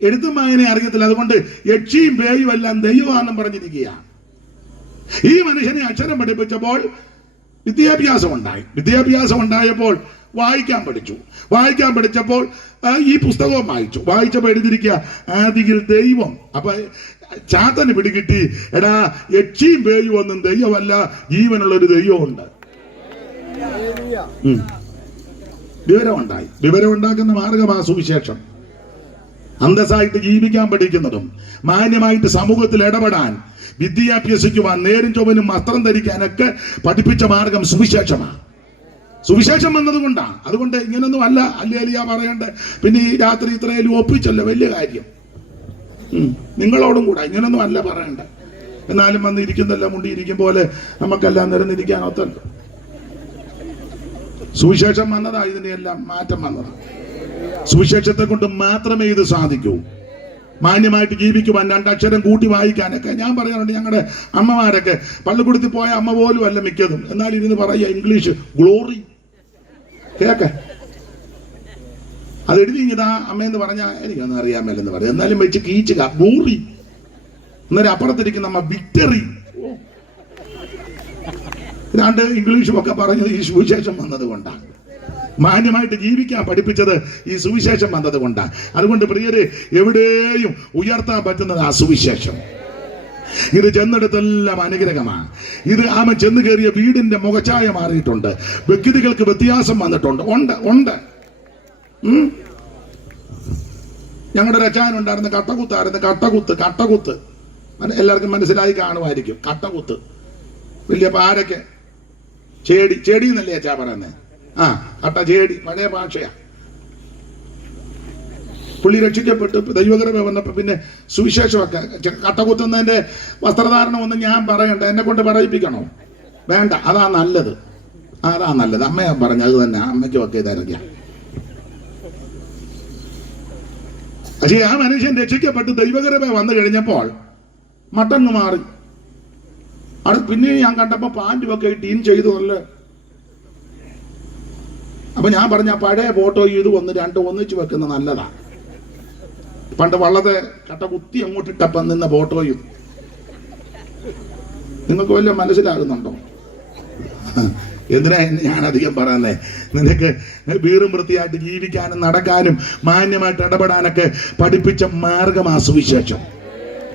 എഴുത്തും വായന അറിയത്തില്ല, അതുകൊണ്ട് യക്ഷിയും പേയും എല്ലാം ദൈവമാണെന്നും പറഞ്ഞിരിക്കുക. ഈ മനുഷ്യനെ അക്ഷരം പഠിപ്പിച്ചപ്പോൾ വിദ്യാഭ്യാസം ഉണ്ടായപ്പോൾ വായിക്കാൻ പഠിച്ചപ്പോൾ ഈ പുസ്തകവും വായിച്ചപ്പോൾ എഴുതിയിരിക്കുക ആദിയിൽ ദൈവം. അപ്പൊ ചാത്തന് പിടികിട്ടി, എടാ യക്ഷിയും പേയും ഒന്നും ദൈവമല്ല, ജീവനുള്ളൊരു ദൈവമുണ്ട്. വിവരം ഉണ്ടാക്കുന്ന മാർഗമാ സുവിശേഷം. അന്തസ്സായിട്ട് ജീവിക്കാൻ പഠിക്കുന്നതും മാന്യമായിട്ട് സമൂഹത്തിൽ ഇടപെടാൻ, വിദ്യാഭ്യസിക്കുവാൻ, നേരും ചൊവ്വനും വസ്ത്രം ധരിക്കാനൊക്കെ പഠിപ്പിച്ച മാർഗം സുവിശേഷമാണ്. സുവിശേഷം വന്നതുകൊണ്ടാണ്. അതുകൊണ്ട് ഇങ്ങനൊന്നും അല്ല അല്ലേലിയ പറയണ്ട. പിന്നെ ഈ രാത്രി ഇത്രയും ഒപ്പിച്ചല്ലോ, വലിയ കാര്യം. നിങ്ങളോടും കൂടെ ഇങ്ങനൊന്നും അല്ല പറയണ്ട. എന്നാലും വന്ന് ഇരിക്കുന്നല്ല മുണ്ടിയിരിക്കും പോലെ നമുക്കെല്ലാം നിരന്നിരിക്കാൻ ഒത്തല്ലോ. സുവിശേഷം വന്നതാ, ഇതിനെല്ലാം മാറ്റം വന്നതാ. സുവിശേഷത്തെ കൊണ്ട് മാത്രമേ ഇത് സാധിക്കൂ. മാന്യമായിട്ട് ജീവിക്കുവാൻ, രണ്ടക്ഷരം കൂട്ടി വായിക്കാനൊക്കെ ഞാൻ പറയാറുണ്ട്. ഞങ്ങളുടെ അമ്മമാരൊക്കെ പള്ളിക്കൂടത്തിൽ പോയ അമ്മ പോലും അല്ല മിക്കതും. എന്നാൽ ഇരുന്ന് പറയുക ഇംഗ്ലീഷ് ഗ്ലോറി കേക്ക, അത് എഴുതി ഇതാ അമ്മയെന്ന് പറഞ്ഞാൽ എനിക്കൊന്നും അറിയാൻ മേലെന്ന് പറയാം. എന്നാലും വെച്ച് കീച്ചുക ഗ്ലോറി. അന്നേരം അപ്പുറത്തിരിക്കുന്ന അമ്മ വിക്ടറി. രണ്ട് ഇംഗ്ലീഷും ഒക്കെ പറഞ്ഞത് ഈ സുവിശേഷം വന്നത് കൊണ്ടാണ്. മാന്യമായിട്ട് ജീവിക്കാൻ പഠിപ്പിച്ചത് ഈ സുവിശേഷം വന്നത് കൊണ്ടാണ്. അതുകൊണ്ട് പ്രിയരെ, എവിടെയും ഉയർത്താൻ പറ്റുന്നത് ആ സുവിശേഷം. ഇത് ചെന്നിടത്തെല്ലാം അനുഗ്രഹമാണ്. ഇത് ആമ ചെന്ന് കയറിയ വീടിന്റെ മുഖച്ഛായ മാറിയിട്ടുണ്ട്. വ്യക്തികൾക്ക് വ്യത്യാസം വന്നിട്ടുണ്ട്. ഉണ്ട്. ഞങ്ങളുടെ ഒരു അച്ചായനുണ്ടായിരുന്ന കട്ടകുത്ത് എല്ലാവർക്കും മനസ്സിലായി കാണുമായിരിക്കും. കട്ടകുത്ത് വലിയ പാരയ്ക്ക് ചേടി എന്നല്ലേ അച്ചാ പറയുന്നത്. ചേടി പഴയ ഭാഷയാ. പുള്ളി രക്ഷിക്കപ്പെട്ടു ദൈവകൃപ വന്നപ്പോ പിന്നെ സുവിശേഷമൊക്കെ. കട്ടകുത്തുന്നതിന്റെ വസ്ത്രധാരണം ഒന്നും ഞാൻ പറയണ്ട, എന്നെ കൊണ്ട് പറയിപ്പിക്കണോ? വേണ്ട, അതാ നല്ലത്. അമ്മയാ പറഞ്ഞു, അത് തന്നെ അമ്മയ്ക്കും ഒക്കെ ഇതായിരിക്കാം. പക്ഷേ ആ മനുഷ്യൻ രക്ഷിക്കപ്പെട്ട് ദൈവകൃപ വന്നു കഴിഞ്ഞപ്പോൾ മട്ടങ്ങ് മാറി. അത് പിന്നെ ഞാൻ കണ്ടപ്പോ പാൻറ്റുമൊക്കെ ടീൻ ചെയ്തു അല്ലേ. അപ്പൊ ഞാൻ പറഞ്ഞ പഴയ ഫോട്ടോ ഇത് രണ്ടും ഒന്നിച്ച് വെക്കുന്ന നല്ലതാ. പണ്ട് വള്ളത്തെ കട്ട കുത്തി അങ്ങോട്ട് ഇട്ടപ്പം നിന്ന ഫോട്ടോയും നിങ്ങൾക്ക് വല്ല മനസ്സിലാകുന്നുണ്ടോ? എന്തിനാ ഞാൻ അധികം പറയുന്നേ? നിനക്ക് വീറും വൃത്തിയായിട്ട് ജീവിക്കാനും നടക്കാനും മാന്യമായിട്ട് ഇടപെടാനൊക്കെ പഠിപ്പിച്ച മാർഗമാ സുവിശേഷം.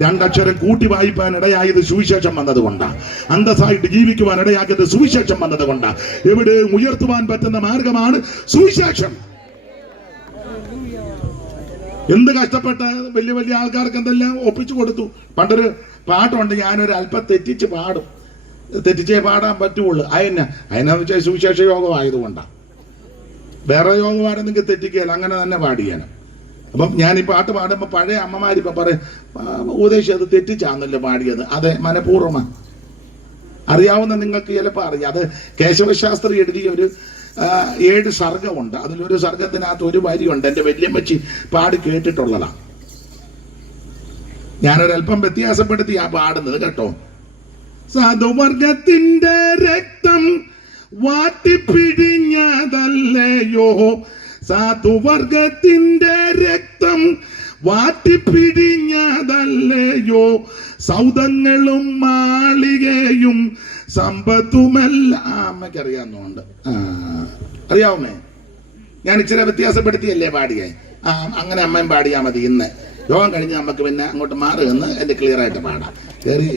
രണ്ടക്ഷരം കൂട്ടി വായിപ്പാൻ ഇടയായത് സുവിശേഷം വന്നതുകൊണ്ടാണ്. അന്തസ്സായിട്ട് ജീവിക്കുവാൻ ഇടയാക്കിയത് സുവിശേഷം വന്നതുകൊണ്ടാണ്. എവിടെയും ഉയർത്തുവാൻ പറ്റുന്ന മാർഗമാണ് സുവിശേഷം. എന്ത് കഷ്ടപ്പെട്ട വലിയ വലിയ ആൾക്കാർക്ക് എന്തെല്ലാം ഒപ്പിച്ചു കൊടുത്തു. പണ്ടൊരു പാട്ടുണ്ട്, ഞാനൊരു അല്പം തെറ്റിച്ച് പാടും. തെറ്റിച്ചേ പാടാൻ പറ്റുള്ളൂ. അതിനെന്ന് വെച്ചാൽ സുവിശേഷ യോഗം ആയതുകൊണ്ടാണ്. വേറെ യോഗമാരെന്നെങ്കിൽ തെറ്റിക്കുകയല്ല, അങ്ങനെ തന്നെ പാടിയാനും. അപ്പം ഞാൻ ഈ പാട്ട് പാടുമ്പോൾ പഴയ അമ്മമാരിപ്പം പറയും, ഉപദേശി അത് തെറ്റിച്ചാന്നല്ലോ പാടിയത്. അതെ, മനഃപൂർവ്വമാണ്. അറിയാവുന്ന നിങ്ങൾക്ക് ചിലപ്പോൾ അറിയാം. അത് കേശവശാസ്ത്രി എഴുതിയ ഒരു 7 സർഗമുണ്ട്. അതിലൊരു സർഗത്തിനകത്ത് ഒരു വരിയുണ്ട്, എൻ്റെ വല്യമ്മച്ചി പാടി കേട്ടിട്ടുള്ളതാണ്. ഞാനൊരല്പം വ്യത്യാസപ്പെടുത്തി ആ പാടുന്നത് കേട്ടോ. സാധുവർഗത്തിന്റെ രക്തം വാട്ടിപ്പിഴിഞ്ഞതല്ലയോ, സാധുവർഗത്തിന്റെ രക്തം വാട്ടിപ്പിഴിഞ്ഞതല്ലയോ, സൗധങ്ങളും മാളികയും സമ്പത്തുമെല്ലാം. അമ്മയ്ക്കറിയാവുന്നതുകൊണ്ട് അറിയാവുന്നേ. ഞാൻ ഇച്ചിരി വ്യത്യാസപ്പെടുത്തിയല്ലേ പാടിയേ. അങ്ങനെ അമ്മയും പാടിയാൽ മതി. ഇന്ന് യോഗം കഴിഞ്ഞ് നമുക്ക് പിന്നെ അങ്ങോട്ട് മാറി എന്ന് എന്റെ ക്ലിയർ ആയിട്ട് പാടാം. കയറി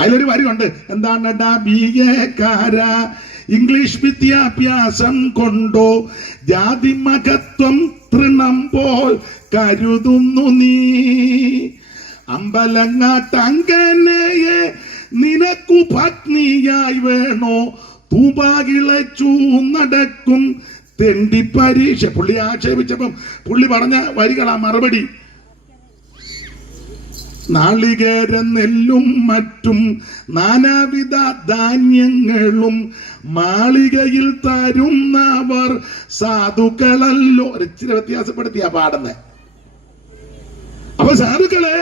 അതിലൊരു വരിയുണ്ട്, എന്താണ് ബിഎക്കാര ഇംഗ്ലീഷ് വിദ്യാഭ്യാസം കൊണ്ടോ ജാതി മഹത്വം തൃണം പോൽ കരുതുന്നു നീ, അമ്പലങ്ങാട്ടങ്കനയെ നിനക്കു പത്നിയായി വേണോ, തൂപാകിളച്ചു നടക്കും തെണ്ടി പരീക്ഷ. പുള്ളി ആക്ഷേപിച്ചപ്പം പുള്ളി പറഞ്ഞ വരികളാ മറുപടി. നാളികേരം നെല്ലും മറ്റും നാനാവിധ ധാന്യങ്ങളും മാളികയിൽ തരുന്നവർ സാധുക്കളല്ലോ. ഇച്ചിരി വ്യത്യാസപ്പെടുത്തിയാ പാടുന്നത്. അപ്പൊ സാധുക്കളെ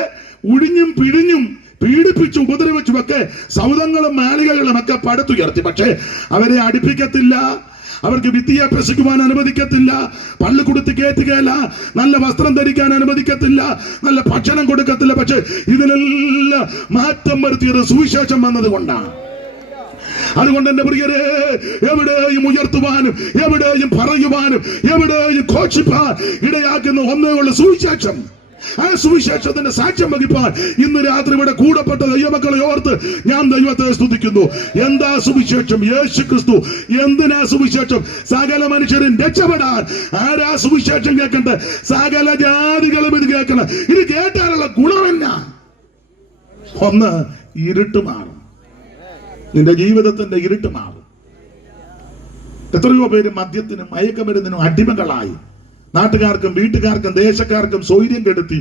ഉഴിഞ്ഞും പിഴിഞ്ഞും പീഡിപ്പിച്ചു ഉപദ്രവിച്ചും ഒക്കെ സൗധങ്ങളും മാളികകളും ഒക്കെ പടുത്തുയർത്തി. പക്ഷേ അവരെ അടുപ്പിക്കത്തില്ല, അവർക്ക് വിദ്യ അഭ്യസിക്കുവാൻ അനുവദിക്കത്തില്ല, പള്ളി കൊടുത്ത് കയറ്റുകയില്ല, നല്ല വസ്ത്രം ധരിക്കാൻ അനുവദിക്കത്തില്ല, നല്ല ഭക്ഷണം കൊടുക്കത്തില്ല. പക്ഷെ ഇതിനെല്ലാം മാറ്റം വരുത്തിയത് സുവിശേഷം വന്നത് കൊണ്ടാണ്. അതുകൊണ്ട് എന്റെ പ്രിയരെ, എവിടെയും ഉയർത്തുവാനും എവിടെയും പറയുവാനും എവിടെയും ഘോഷിപ്പാൻ ഇടയാക്കുന്ന ഒന്നേ ഉള്ള സുവിശേഷം. ആ സുവിശേഷത്തിന്റെ സാക്ഷ്യം വഹിപ്പാൻ ഇന്ന് രാത്രി ഇവിടെ കൂടപ്പെട്ട ദൈവമക്കളെ ഓർത്ത് ഞാൻ ദൈവത്തെ സ്തുതിക്കുന്നു. എന്താ സുവിശേഷം? യേശു ക്രിസ്തു. എന്തിനാ സുവിശേഷം? സകല മനുഷ്യരും രക്ഷപ്പെടാൻ. ആരാ സുവിശേഷം കേൾക്കണ്ടേ? സകല ജാതികളും ഇത് കേൾക്കണം. ഇത് കേട്ടാലുള്ള ഗുണമെന്നാ? ഒന്ന്, ഇരുട്ട് മാറും. നിന്റെ ജീവിതത്തിന്റെ ഇരുട്ട് മാറും. എത്രയോ പേര് മദ്യത്തിനും മയക്കമരുന്നിനും അടിമകളായി. നാട്ടുകാർക്കും വീട്ടുകാർക്കും ദേശക്കാർക്കും സ്വൈര്യം കെടുത്തി.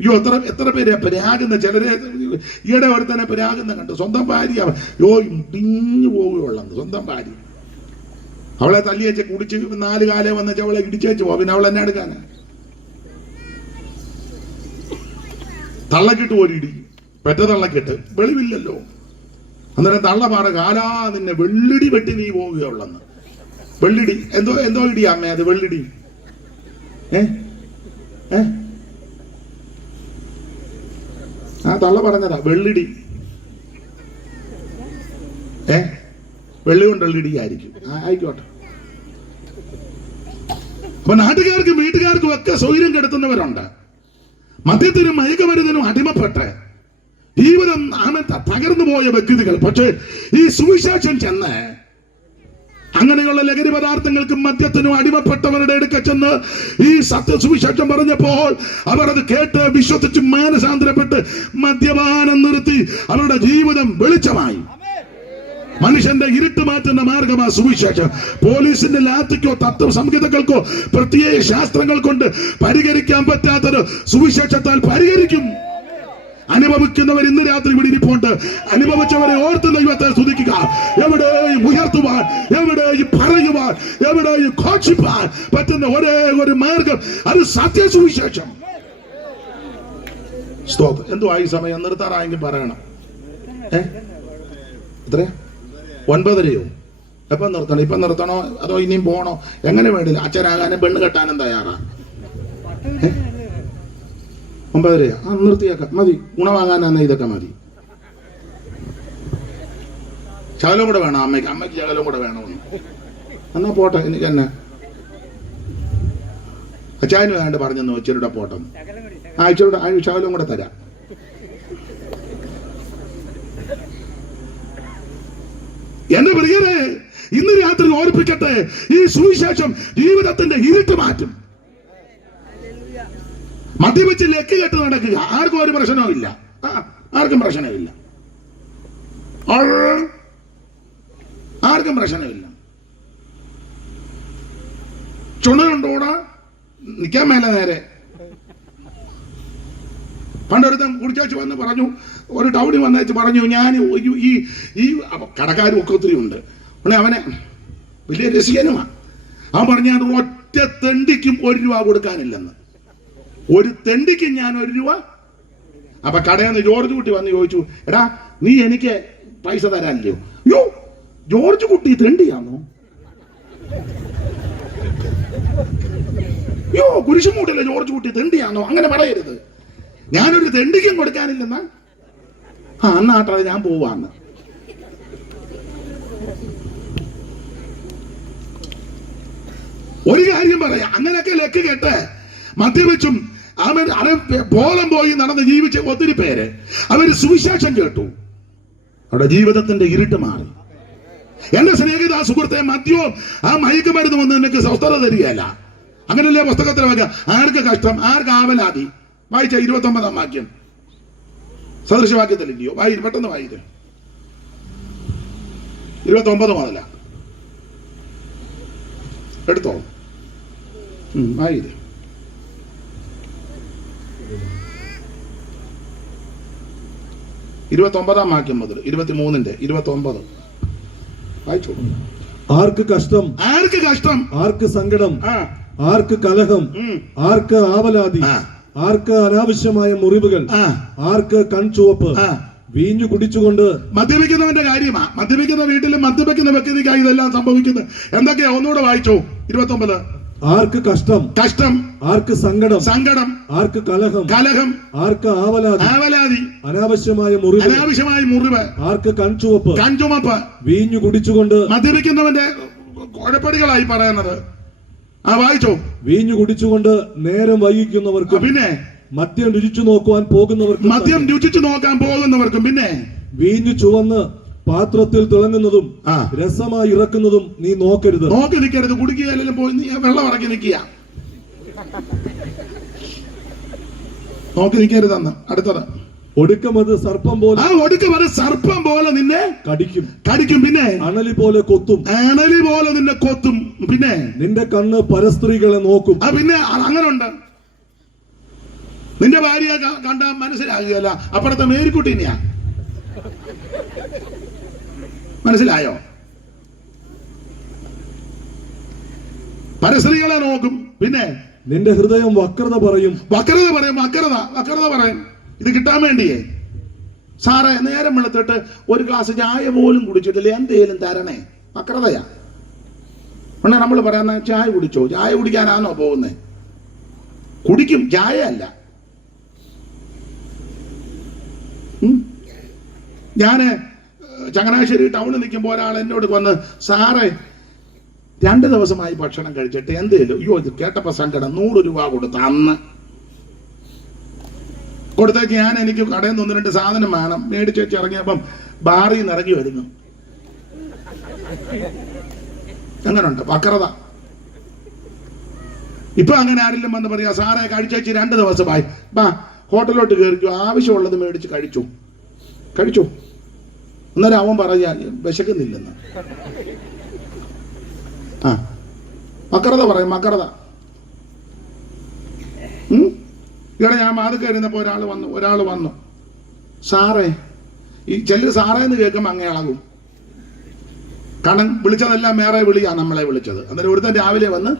അയ്യോ, എത്ര പേര് പരാകുന്ന. ചിലരെ ഈയിടെ ഒരുത്തനെ പരാകുന്ന കണ്ടു. സ്വന്തം ഭാര്യ ഇടിഞ്ഞു പോവുകയുള്ളന്ന്. സ്വന്തം ഭാര്യ അവളെ തല്ലിയേച്ച് കുടിച്ച് 4 കാലം വന്നിച്ച് അവളെ ഇടിച്ചേച്ച് പോവാ. പിന്നെ അവൾ എന്നെ എടുക്കാന് തള്ളക്കിട്ട് ഒരിടി, പെറ്റ തള്ളക്കിട്ട് വെളിവില്ലല്ലോ. അന്നേരം തള്ളപാറ കാലാ നിന്നെ വെള്ളിടി വെട്ടി നീ പോവുകയുള്ളന്ന്. വെള്ളിടി എന്തോ ഇടിയാ അമ്മേ അത്? വെള്ളിടി ആ തള്ള പറഞ്ഞതാ വെള്ളിടി. വെള്ളി കൊണ്ടുള്ള ഇടിയായിരിക്കും. ആയിക്കോട്ടെ. അപ്പൊ നാട്ടുകാർക്കും വീട്ടുകാർക്കും ഒക്കെ സ്വൈര്യം കെടുത്തുന്നവരുണ്ട്. മദ്യത്തിനും മയക്കുമരുന്നിനും അടിമപ്പെട്ട് ജീവിതം തകർന്നു പോയ വ്യക്തികൾ. പക്ഷേ ഈ സുവിശേഷം ചെന്ന് അങ്ങനെയുള്ള ലഹരി പദാർത്ഥങ്ങൾക്കും മദ്യത്തിനും അടിമപ്പെട്ടവരുടെ അടുക്ക ചെന്ന് ഈ സുവിശേഷം പറഞ്ഞപ്പോൾ അവർ അത് കേട്ട് വിശ്വസിച്ച് മാനസാന്തരപ്പെട്ട് മദ്യപാനം നിർത്തി അവരുടെ ജീവിതം വെളിച്ചമായി. മനുഷ്യന്റെ ഇരുട്ട് മാറ്റുന്ന മാർഗമാ സുവിശേഷം. പോലീസിന്റെ ലാത്തിക്കോ തത്വ സംഹിതകൾക്കോ പ്രത്യേക ശാസ്ത്രങ്ങൾ കൊണ്ട് പരിഹരിക്കാൻ പറ്റാത്തത് സുവിശേഷത്താൽ പരിഹരിക്കും. അനുഭവിക്കുന്നവർ ഇന്ന് രാത്രി ഇവിടെ ഇരിപ്പുണ്ട്. അനുഭവിച്ചവരെ ഓർത്ത് ദൈവത്തെ സ്തുതിക്കുക. എവിടെയും ഉയർത്തുവാൻ, എവിടെയും പറയുവാൻ, എവിടെയും ഘോഷിപ്പാൻ പറ്റുന്ന ഒരേ ഒരു മാർഗം അത് സത്യസുവിശേഷം. സ്തോത്രം. എന്തുവാ ഈ സമയം? നിർത്താറായെങ്കിൽ പറയണം. എത്ര 9:30? എപ്പം നിർത്തണം? ഇപ്പം നിർത്തണോ അതോ ഇനിയും പോണോ? എങ്ങനെ വേണ്ടില്ല. അച്ഛനാകാനും പെണ്ണ് കെട്ടാനും തയ്യാറാ. 9:30 നിർത്തിയേക്കാം. മതി. ഗുണവാങ്ങാനാന്ന് ഇതൊക്കെ മതി. ശകലം കൂടെ വേണം അമ്മയ്ക്ക് ശകലം കൂടെ വേണമെന്ന്. എന്നാ പോട്ടെ. എനിക്ക് തന്നെ അച്ചായന് വേണ്ട പറഞ്ഞെന്ന് ഇച്ചിരിയുടെ പോട്ടെ. ഇച്ചിരിയുടെ ശകലം കൂടെ തരാം. എന്റെ പ്രിയരെ, ഇന്ന് രാത്രി ഓർപ്പിക്കട്ടെ, ഈ സുവിശേഷം ജീവിതത്തിന്റെ ഇരുട്ട് മാറ്റും. മദ്യപിച്ച് ലക്ക് കെട്ട് നടക്കുക ആർക്കും ഒരു പ്രശ്നവും ഇല്ല. ആർക്കും പ്രശ്നമില്ല. ആർക്കും പ്രശ്നമില്ല. ചുണയുണ്ടോടാ നിൽക്കാൻ മേലെ നേരെ. പണ്ടൊരുത്തം കുടിച്ചാച്ച് വന്ന് പറഞ്ഞു, ഒരു ടൗണിൽ വന്നേച്ച് പറഞ്ഞു, ഞാൻ ഈ കടക്കാരും ഒക്കെ ഒത്തിരി ഉണ്ട്. അവനെ വലിയ രസികനുമാണ്. അവൻ പറഞ്ഞു, ഞാൻ ഒറ്റ തെണ്ടിക്കും 1 രൂപ കൊടുക്കാനില്ലെന്ന്. ഒരു തെണ്ടിക്ക് ഞാൻ 1 രൂപ. അപ്പൊ കടയിൽ നിന്ന് ജോർജ് കുട്ടി വന്ന് ചോദിച്ചു, എടാ നീ എനിക്ക് പൈസ തരാനില്ലയോ? യോ, ജോർജ് കുട്ടി തെണ്ടിയാണോ? യോ, കുരിശുമൂട്ടില്ല ജോർജ് കുട്ടി തെണ്ടിയാണോ? അങ്ങനെ പറയരുത്. ഞാനൊരു തെണ്ടിക്കും കൊടുക്കാനില്ലെന്നാ. അന്നാട്ടെ ഞാൻ പോവാന്ന്. ഒരു കാര്യം പറയാം, അങ്ങനെയൊക്കെ ലക്ക് കേട്ട് മദ്യപിച്ചും അവൻ ബോധം പോയി നടന്ന് ജീവിച്ച ഒത്തിരി പേര് അവര് സുവിശേഷം കേട്ടു, അവരുടെ ജീവിതത്തിന്റെ ഇരുട്ട് മാറി. എന്റെ സ്നേഹിത സുഹൃത്തെ, മദ്യവും ആ മയക്കുമരുന്ന് വന്ന് നിനക്ക് സ്വസ്ഥത തരികയല്ല. അങ്ങനല്ലേ പുസ്തകത്തിൽ വരിക. ആർക്ക് കഷ്ടം, ആർക്ക് ആവലാതി. വായിച്ച 29-ാം വാക്യം സദൃശവാക്യത്തിലില്ലയോ? പെട്ടെന്ന് വായിത്. 29 മുതല എടുത്തോ. വായിത്. 29-ാം വാക്യം മുതൽ 23-ന്റെ 29 വായിച്ചോ. ആർക്ക് കഷ്ടം, ആർക്ക് സങ്കടം, ആർക്ക് കലഹം, ആർക്ക് ആവലാതി, ആർക്ക് അനാവശ്യമായ മുറിവുകൾ, ആർക്ക് കൺചുവപ്പ്, വീഞ്ഞു കുടിച്ചുകൊണ്ട്. മദ്യപിക്കുന്നവന്റെ കാര്യമാ. മദ്യപിക്കുന്ന വീട്ടിലും മദ്യപിക്കുന്ന വ്യക്തിക്കായി ഇതെല്ലാം സംഭവിക്കുന്നത്. എന്തൊക്കെയാ? ഒന്നുകൂടെ വായിച്ചോ. 29. ആർക്ക് കഷ്ടം, ആർക്ക് സങ്കടം, ആർക്ക് കലഹം, ആർക്ക് ആവലാതി, അനാവശ്യമായ മുറിവ്, ആർക്ക് കൺചുവപ്പ്, വീഞ്ഞു കുടിച്ചുകൊണ്ട്. മദ്യപിക്കുന്നവന്റെ കുഴപ്പടികളായി പറയുന്നത്. വായിച്ചോ. വീഞ്ഞു കുടിച്ചുകൊണ്ട് നേരം വൈകിക്കുന്നവർക്കും, പിന്നെ മദ്യം രുചിച്ചു നോക്കാൻ പോകുന്നവർക്കും, പിന്നെ വീഞ്ഞു ചുവന്ന് പാത്രത്തിൽ തിളങ്ങുന്നതും രസമായി ഇറക്കുന്നതും നീ നോക്കി നിൽക്കരുത്. കുടിക്കുകയെല്ലാം പോയി നീ വെള്ളം ഇറക്കി നോക്കി നിൽക്കരുതെന്ന്. അടുത്തത്. ഒടുക്കമത് സർപ്പം പോലെ നിന്നെ കടിക്കും, പിന്നെ അണലി പോലെ നിന്നെ കൊത്തും, പിന്നെ നിന്റെ കണ്ണ് പരസ്ത്രീകളെ നോക്കും. പിന്നെ അങ്ങനെ ഉണ്ട്. നിന്റെ ഭാര്യ കണ്ടാൽ മനസ്സിലാകുകയല്ല, അപ്പുറത്തെ മേരിക്കുട്ടീനെയാ. മനസ്സിലായോ? പരസ്ത്രീകളെ നോക്കും. പിന്നെ നിന്റെ ഹൃദയം വക്രത പറയും. ഇത് കിട്ടാൻ വേണ്ടിയേ. സാറേ, നേരം വെളുത്തിട്ട് ഒരു ഗ്ലാസ് ചായ പോലും കുടിച്ചിട്ടില്ല, എന്തേലും തരണേ. വക്രതയാ. ഉടനെ നമ്മൾ പറയാന്ന ചായ കുടിച്ചോ? ചായ കുടിക്കാനാണോ പോകുന്നേ? കുടിക്കും, ചായ അല്ല. ഞാന് ചങ്ങനാശ്ശേരി ടൗണിൽ നിൽക്കുമ്പോൾ ഒരാൾ എന്നോട് വന്ന്, സാറേ 2 ദിവസമായി ഭക്ഷണം കഴിച്ചിട്ട് എന്തേലും, അയ്യോ ഇത് കേട്ടപ്പോ സങ്കടം, 100 രൂപ കൊടുത്ത് അന്ന് കൊടുത്തേക്ക്. ഞാൻ എനിക്ക് കടയിൽ നിന്ന് 1-2 സാധനം വേണം, മേടിച്ച് വെച്ച് ഇറങ്ങിയപ്പം ബാറിൽ നിന്ന് ഇറങ്ങി വരുന്നു. അങ്ങനുണ്ട് വക്രത. ഇപ്പൊ അങ്ങനെ ആരെങ്കിലും വന്ന് പറയാ, സാറേ കഴിച്ചേച്ച് 2 ദിവസമായി, ഹോട്ടലിലോട്ട് കയറിക്കോ, ആവശ്യമുള്ളത് മേടിച്ച് കഴിച്ചു. അന്നേരം അവൻ പറയാ വിശക്കുന്നില്ലെന്ന്. വക്രത പറയും. ഇവിടെ ഞാൻ മാത് കയറുന്നപ്പോ ഒരാൾ വന്നു, സാറേ. ഈ ചിലർ സാറേ എന്ന് കേൾക്കുമ്പോ അങ്ങേ അളകും. കാരണം വിളിച്ചതെല്ലാം വേറെ വിളിയാ നമ്മളെ വിളിച്ചത്. അന്നേരം ഒരുത്തൻ രാവിലെ വന്ന്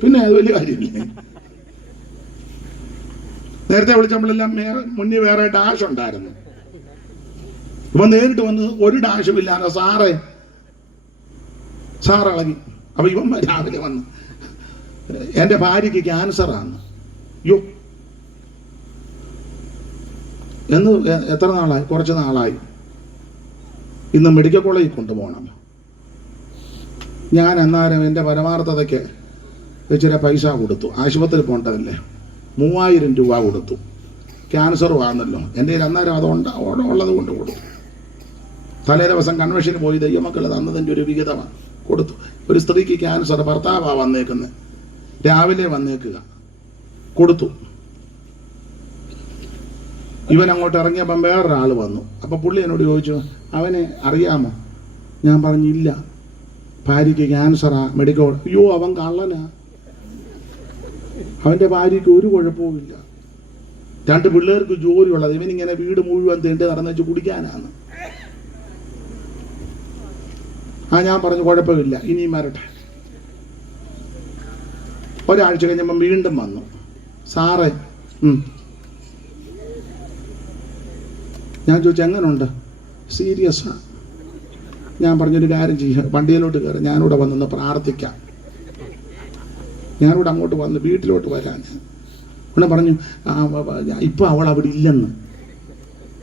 പിന്നെ അത് വലിയ കാര്യമില്ലേ. നേരത്തെ വിളിച്ചപ്പോഴെല്ലാം മുന്നിൽ വേറെ ഡാഷ് ഉണ്ടായിരുന്നു. ഇവ നേരിട്ട് വന്ന് ഒരു ഡാഷും ഇല്ലാതെ സാർ ഇളകി. അപ്പൊ ഇവൻ രാവിലെ വന്ന്, എന്റെ ഭാര്യക്ക് ക്യാൻസറാണ്. യോ എന്ന് എത്ര നാളായി? കുറച്ച് നാളായി. ഇന്ന് മെഡിക്കൽ കോളേജിൽ കൊണ്ടുപോകണം. ഞാൻ അന്നേരം എൻ്റെ പരമാർത്ഥതയ്ക്ക് ഇച്ചിരി പൈസ കൊടുത്തു. ആശുപത്രി പോകേണ്ടതല്ലേ, 3000 രൂപ കൊടുത്തു. ക്യാൻസർ വന്നല്ലോ. എൻ്റെ അന്നേരം ഉള്ളത് കൊണ്ട് കൊടുത്തു. തലേ ദിവസം കൺവെൻഷന് പോയി ദൈവമക്കൾ തന്നതിൻ്റെ ഒരു വിഹിതമാണ് കൊടുത്തു. ഒരു സ്ത്രീക്ക് ക്യാൻസർ, ഭർത്താവാ വന്നേക്കുന്നത്, രാവിലെ വന്നേക്കുക, കൊടുത്തു. ഇവൻ അങ്ങോട്ട് ഇറങ്ങിയപ്പം വേറൊരാൾ വന്നു. അപ്പൊ പുള്ളി എന്നോട് ചോദിച്ചു, അവനെ അറിയാമോ? ഞാൻ പറഞ്ഞില്ല. ഭാര്യയ്ക്ക് ക്യാൻസറാ, മെഡിക്കൽ. അയ്യോ അവൻ കള്ളനാ, അവന്റെ ഭാര്യയ്ക്ക് ഒരു കുഴപ്പവുമില്ല, 2 പിള്ളേർക്ക് ജോലിയുള്ളത്, ഇവനിങ്ങനെ വീട് മുഴുവൻ തേണ്ടി നടന്നു കുടിക്കാനാണ്. ഞാൻ പറഞ്ഞു കുഴപ്പമില്ല, ഇനിയും വരട്ടെ. ഒരാഴ്ച കഴിഞ്ഞപ്പം വീണ്ടും വന്നു, സാറേ. ഞാൻ ചോദിച്ചു എങ്ങനുണ്ട്? സീരിയസാ. ഞാൻ പറഞ്ഞൊരു കാര്യം ചെയ്യാം, വണ്ടിയിലോട്ട് കയറി, ഞാനിവിടെ വന്നൊന്ന് പ്രാർത്ഥിക്കാം. ഞാനിവിടെ അങ്ങോട്ട് വന്ന് വീട്ടിലോട്ട് വരാൻ. ഉടനെ പറഞ്ഞു ഇപ്പൊ അവൾ അവിടെ ഇല്ലെന്ന്.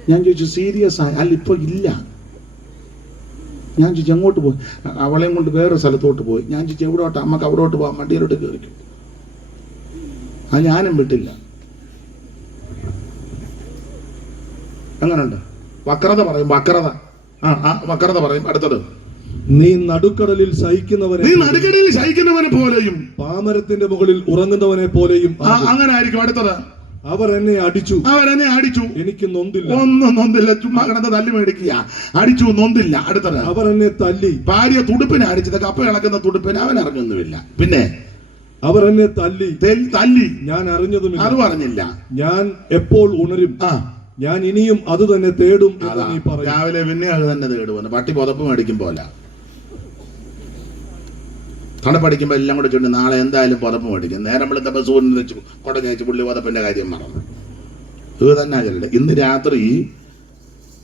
ഞാൻ ചോദിച്ചു സീരിയസ് ആയി? അല്ല ഇപ്പൊ ഇല്ല. ഞാൻ ചോദിച്ചു എങ്ങോട്ട് പോയി? അവളെയും കൊണ്ട് വേറെ സ്ഥലത്തോട്ട് പോയി. ഞാൻ ചോദിച്ചു എവിടോട്ട്? അമ്മക്ക് അവിടോട്ട് പോവാം, വണ്ടിയിലോട്ട് കയറിക്കും. അത് ഞാനും വിട്ടില്ല. അങ്ങനുണ്ട് വക്രത പറയും. വക്രത പറയും. അടുത്തത്, നീ നടുക്കടലിൽ ശയിക്കുന്നവനെ പോലെയും പാമരത്തിന്റെ മുകളിൽ ഉറങ്ങുന്നവനെ പോലെയും അങ്ങനെ ആയിരിക്കും. അടുത്തത്, അവർ എന്നെ അടിച്ചു, എനിക്ക് നൊന്തില്ല. ഒന്നും നൊന്തില്ല. ചുമ്മാ കിടന്ന് തല്ലി മേടിക്കുക. അടിച്ചു, നൊന്തില്ല. അടുത്തത്, അവർ എന്നെ തല്ലി. ഭാര്യ തുടുപ്പിനെ അടിച്ചത്, കപ്പ ഇളക്കുന്ന തുടുപ്പിന് അവൻ ഇറങ്ങുന്നുമില്ല. പിന്നെ അവർ എന്നെ തല്ലി, ഞാൻ അറിഞ്ഞതുമില്ല. അത് പറഞ്ഞില്ല. ഞാൻ എപ്പോൾ ഉണരും? ഞാൻ ഇനിയും അത് തന്നെ തേടും എന്ന് നീ പറയും. രാവിലെ പിന്നെ അത് തന്നെ തേടുവന്ന്. പട്ടി പുതപ്പ് മേടിക്കും പോലെ. തണുപ്പടിക്കുമ്പോൾ എല്ലാം കൂടെ ചുണ്ട് നാളെ എന്തായാലും പുറപ്പ് മേടിക്കും. നേരം വെളുത്തപ്പോൾ സൂര്യൻ വെച്ച് കുടഞ്ഞയച്ച് പുള്ളി പുതപ്പിന്റെ കാര്യം മറന്നു. ഇത് തന്നെ ചെല്ലട്ടെ. ഇന്ന് രാത്രി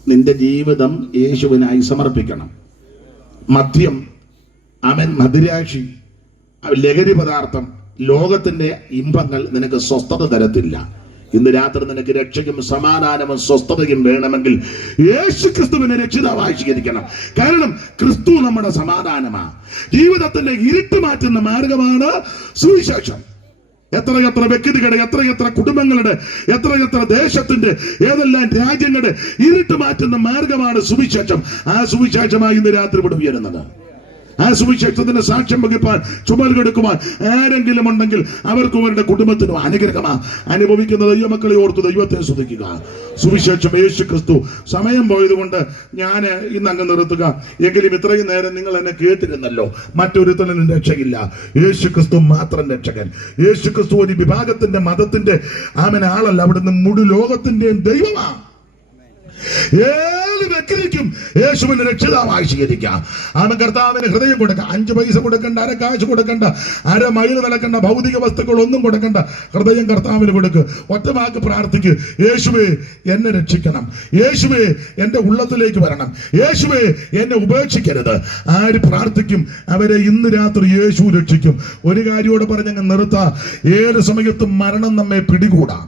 നിന്റെ ജീവിതം യേശുവിനായി സമർപ്പിക്കണം. മദ്യം, മദിരാശി, ലഹരി പദാർത്ഥം, ലോകത്തിന്റെ ഇമ്പങ്ങൾ നിനക്ക് സ്വസ്ഥത തരത്തില്ല. ഇന്ന് രാത്രി നിനക്ക് രക്ഷയും സമാധാനവും സ്വസ്ഥതയും വേണമെങ്കിൽ യേശു ക്രിസ്തുവിനെ രക്ഷിതാവായി സ്വീകരിക്കണം. കാരണം ക്രിസ്തു നമ്മുടെ സമാധാനമാണ്. ജീവിതത്തിന്റെ ഇരുട്ട് മാറ്റുന്ന മാർഗമാണ് സുവിശേഷം. എത്രയെത്ര വ്യക്തികളുടെ, എത്രയെത്ര കുടുംബങ്ങളുടെ, എത്രയെത്ര ദേശത്തിന്റെ, ഏതെല്ലാം രാജ്യങ്ങളുടെ ഇരുട്ട് മാറ്റുന്ന മാർഗമാണ് സുവിശേഷം. ആ സുവിശേഷമായി ഇന്ന് രാത്രി ഇവിടെ ഉയരുന്നത്. ആ സുവിശേഷത്തിന്റെ സാക്ഷ്യം വഹിപ്പാൻ, ചുമൽ കൊടുക്കുവാൻ ആരെങ്കിലും ഉണ്ടെങ്കിൽ അവർക്കും അവരുടെ കുടുംബത്തിനും അനുഗ്രഹമാ. അനുഭവിക്കുന്ന ദൈവമക്കളെ ഓർത്ത് ദൈവത്തെ സ്തുതിക്കുക. സുവിശേഷം യേശു ക്രിസ്തു. സമയം പോയതുകൊണ്ട് ഞാൻ ഇന്നങ്ങ് നിർത്തുക. എങ്കിലും ഇത്രയും നേരം നിങ്ങൾ എന്നെ കേട്ടിരുന്നല്ലോ. മറ്റൊരുത്തനും രക്ഷയില്ല, യേശു ക്രിസ്തു മാത്രം രക്ഷകൻ. യേശു ക്രിസ്തു ഒരു വിഭാഗത്തിന്റെ, മതത്തിന്റെ ആളല്ല, അവിടുന്ന് മുഴു ലോകത്തിന്റെയും ദൈവമാണ്. ഏത് വ്യക്തിക്കും യേശുവിനെ രക്ഷിതാവായി സ്വീകരിക്കാം. ആമൻ. കർത്താവിന് ഹൃദയം കൊടുക്കാം. 5 പൈസ കൊടുക്കണ്ട, അര കാശ് കൊടുക്കണ്ട, അര മൈൽ നടക്കണ്ട, ഭൗതിക വസ്തുക്കൾ ഒന്നും കൊടുക്കണ്ട. ഹൃദയം കർത്താവിന് കൊടുക്ക്. ഒറ്റ വാക്ക് പ്രാർത്ഥിക്ക്. യേശുവേ എന്നെ രക്ഷിക്കണം. യേശുവേ എന്റെ ഉള്ളത്തിലേക്ക് വരണം. യേശുവേ എന്നെ ഉപേക്ഷിക്കരുത്. ആര് പ്രാർത്ഥിക്കും അവരെ ഇന്ന് രാത്രി യേശു രക്ഷിക്കും. ഒരു കാര്യോട് പറഞ്ഞങ്ങ് നിർത്താം. ഏത് സമയത്തും മരണം നമ്മെ പിടികൂടാം.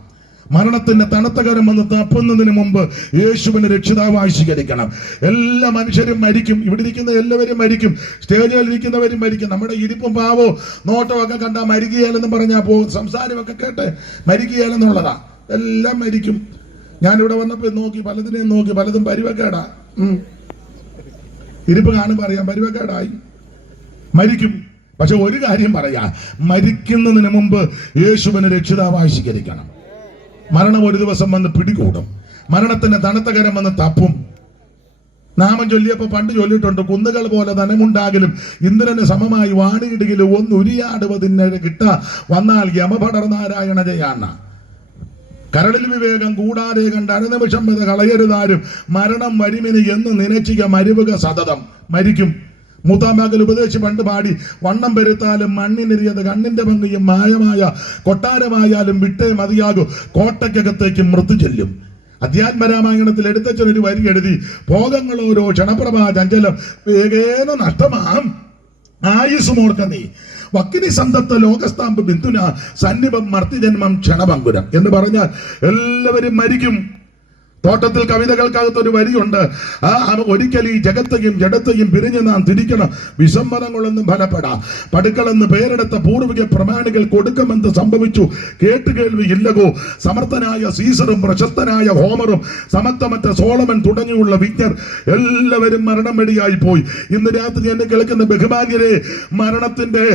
മരണത്തിന്റെ തണുത്ത കരം വന്ന് തപ്പുന്നതിന് മുമ്പ് യേശുവിനെ രക്ഷിതാവായി സ്വീകരിക്കണം. എല്ലാ മനുഷ്യരും മരിക്കും. ഇവിടെ ഇരിക്കുന്ന എല്ലാവരും മരിക്കും. സ്റ്റേജിൽ ഇരിക്കുന്നവരും മരിക്കും. നമ്മുടെ ഇരിപ്പും പാവോ നോട്ടമൊക്കെ കണ്ടാ മരിക്കുകയാലെന്ന് പറഞ്ഞാൽ പോകും. സംസാരമൊക്കെ കേട്ടെ മരിക്കുകയാലെന്നുള്ളതാ. എല്ലാം മരിക്കും. ഞാനിവിടെ വന്നപ്പോ നോക്കി, പലതിനെയും നോക്കി, പലതും പരിവക്കേടാ. ഇരിപ്പ് കാണുമ്പോൾ അറിയാം പരിവക്കേടായി. മരിക്കും. പക്ഷെ ഒരു കാര്യം പറയാ, മരിക്കുന്നതിന് മുമ്പ് യേശുവിനെ രക്ഷിതാവായി സ്വീകരിക്കണം. മരണം ഒരു ദിവസം വന്ന് പിടികൂടും. മരണത്തിന്റെ തണുത്ത കരം വന്ന് തപ്പും. നാമം ചൊല്ലിയപ്പോ പണ്ട് ചൊല്ലിയിട്ടുണ്ട്, കുന്നുകൾ പോലെ ധനമുണ്ടാകലും ഇന്ദ്രന് സമമായി വാണിയിടുകിലും ഒന്നുരിയാടുവതിന് കിട്ട വന്നാൽ യമഭടർനാരായണ ജയാണ. കരളിൽ വിവേകം കൂടാതെ കണ്ട് അനുനിമിഷം വത് കളയരുതാരും മരണം വരുമിനി എന്ന് നനച്ചിക മരുവുക സതതം. മരിക്കും. മൂത്താമ്പാക്കൽ ഉപദേശിച്ച് പണ്ട് പാടി, വണ്ണം പെരുത്താലും മണ്ണിനെറിയത് കണ്ണിന്റെ ഭംഗിയും മായമായ കൊട്ടാരമായാലും വിട്ടേ മതിയാകൂ, കോട്ടയ്ക്കകത്തേക്ക് മൃത്യു ചെല്ലും. അധ്യാത്മരാമായണത്തിൽ എടുത്തച്ഛനൊരു വരി എഴുതി, ഭോഗങ്ങളോരോ ക്ഷണപ്രഭാ ചഞ്ചലം വേഗേന നഷ്ടമാം ആയുസുമോർക്ക നീ വക്കിനി സന്തപ്ത ലോകസ്താമ്പ് ബിന്ദുന സന്നിപം മർത്തിജന്മം ക്ഷണഭങ്കുരം എന്ന് പറഞ്ഞാൽ എല്ലാവരും മരിക്കും. തോട്ടത്തിൽ കവിതകൾക്കകത്തൊരു വരിയുണ്ട്, ഒരിക്കൽ ഈ ജഗത്തെയും ജഡത്തെയും പിരിഞ്ഞ് നാം തിരിക്കണം, വിസമ്മതങ്ങളൊന്നും ഫലപ്പെടാം. പടുക്കളെന്ന് പേരെടുത്ത പൂർവിക പ്രമാണികൾ കൊടുക്കുമെന്ന് സംഭവിച്ചു, കേട്ടുകേൾവി ഇല്ലകോ. സമർത്ഥനായ സീസറും പ്രശസ്തനായ ഹോമറും സമത്വമറ്റ സോളമൻ തുടങ്ങിയുള്ള വിജ്ഞർ എല്ലാവരും മരണം വഴിയായി പോയി. ഇന്ന് രാത്രി എന്നെ കേൾക്കുന്ന ബഹുമാന്യരെ, മരണത്തിന്റെ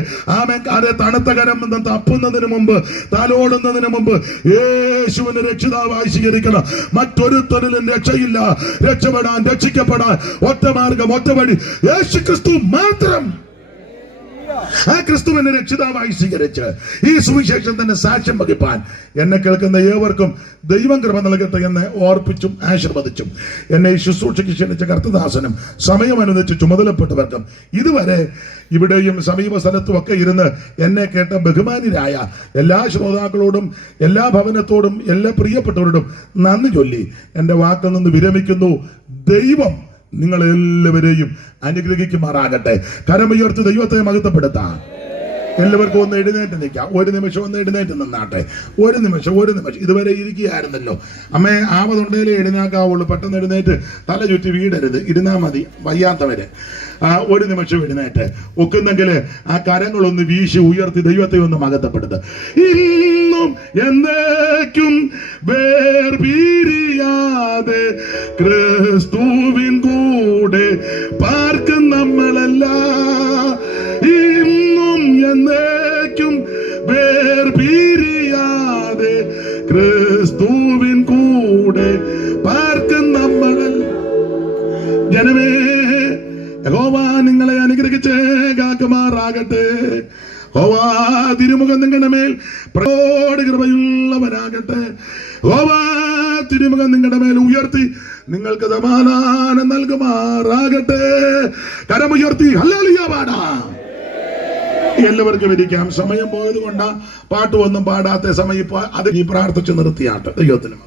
തണുത്ത കരം തപ്പുന്നതിന് മുമ്പ്, തലോടുന്നതിന് മുമ്പ് യേശുവിനെ രക്ഷിതാവായി സ്വീകരിക്കണം. മറ്റൊരു തൊഴിലും രക്ഷയില്ല. രക്ഷപ്പെടാൻ, രക്ഷിക്കപ്പെടാൻ ഒറ്റ മാർഗം, ഒറ്റ വഴി, യേശു ക്രിസ്തു മാത്രം. ആ ക്രിസ്തുവിനെ രക്ഷിതാവായി സ്വീകരിച്ച് ഈ സുവിശേഷം തന്നെ സാക്ഷ്യം വഹിപ്പാൻ എന്നെ കേൾക്കുന്ന ഏവർക്കും ദൈവം കൃപ നൽകട്ടെ എന്ന് ഓർപ്പിച്ചും ആശീർവദിച്ചും എന്നെ ഈ ശുശ്രൂഷയ്ക്ക് ക്ഷണിച്ച കർത്തദാസനും സമയം അനുവദിച്ച് ചുമതലപ്പെട്ടവർക്കും ഇതുവരെ ഇവിടെയും സമീപ സ്ഥലത്തും ഒക്കെ ഇരുന്ന് എന്നെ കേട്ട ബഹുമാന്യരായ എല്ലാ ശ്രോതാക്കളോടും എല്ലാ ഭവനത്തോടും എല്ലാ പ്രിയപ്പെട്ടവരോടും നന്ദി ചൊല്ലി എൻ്റെ വാക്കിൽ നിന്ന് വിരമിക്കുന്നു. ദൈവം നിങ്ങളെല്ലാവരെയും അനുഗ്രഹിക്കുമാറാകട്ടെ. കരമുയർത്തി ദൈവത്തെ മഹത്വപ്പെടുത്താം. എല്ലാവർക്കും ഒന്ന് എഴുന്നേറ്റ് നിൽക്കാം. ഒരു നിമിഷം ഒന്ന് എഴുന്നേറ്റ് നിന്നാട്ടെ. ഒരു നിമിഷം. ഇതുവരെ ഇരിക്കുകയായിരുന്നല്ലോ. അമ്മേ, ആവതുണ്ടേലേ എഴുന്നേക്കാവുള്ളൂ. പെട്ടെന്ന് എഴുന്നേറ്റ് തല ചുറ്റി വീടരുത്. ഇരുന്നാ മതി വയ്യാത്തവര്. ഒരു നിമിഷം എഴുന്നേറ്റ് ഒക്കുന്നെങ്കിൽ ആ കരങ്ങളൊന്ന് വീശി ഉയർത്തി ദൈവത്തെ ഒന്ന് മഹത്വപ്പെടുത്ത്. ഇന്നും എന്നേക്കും വേർപിരിയാതെ ക്രിസ്തുവിൻ കൂടെ പാർക്കും നമ്മളെല്ലാം. ഇന്നും എന്നേക്കും വേർപിരിയാതെ ക്രിസ്തുവിൻ കൂടെ പാർക്കും നമ്മളെല്ലാം. ജനമേ, യഹോവ നിങ്ങളെ അനുഗ്രഹിച്ച് കാക്കുമാറാകട്ടെ. യഹോവ തിരുമുഖം നിങ്ങളുടെ മേൽ കൃപയുള്ളവരാകട്ടെ. യഹോവ തിരുമുഖം നിങ്ങളുടെ മേൽ ഉയർത്തി നിങ്ങൾക്ക് സമാധാനം നൽകുമാറാകട്ടെ. കരമുയർത്തി ഹല്ലേലൂയ പാടാം. എല്ലാവർക്കും ഇരിക്കാം. സമയം പോയത് കൊണ്ടാ പാട്ട് ഒന്നും പാടാത്ത സമയം ഇപ്പൊ അത് ഈ പ്രാർത്ഥിച്ചു നിർത്തിയാട്ട് ദൈവത്തിന്.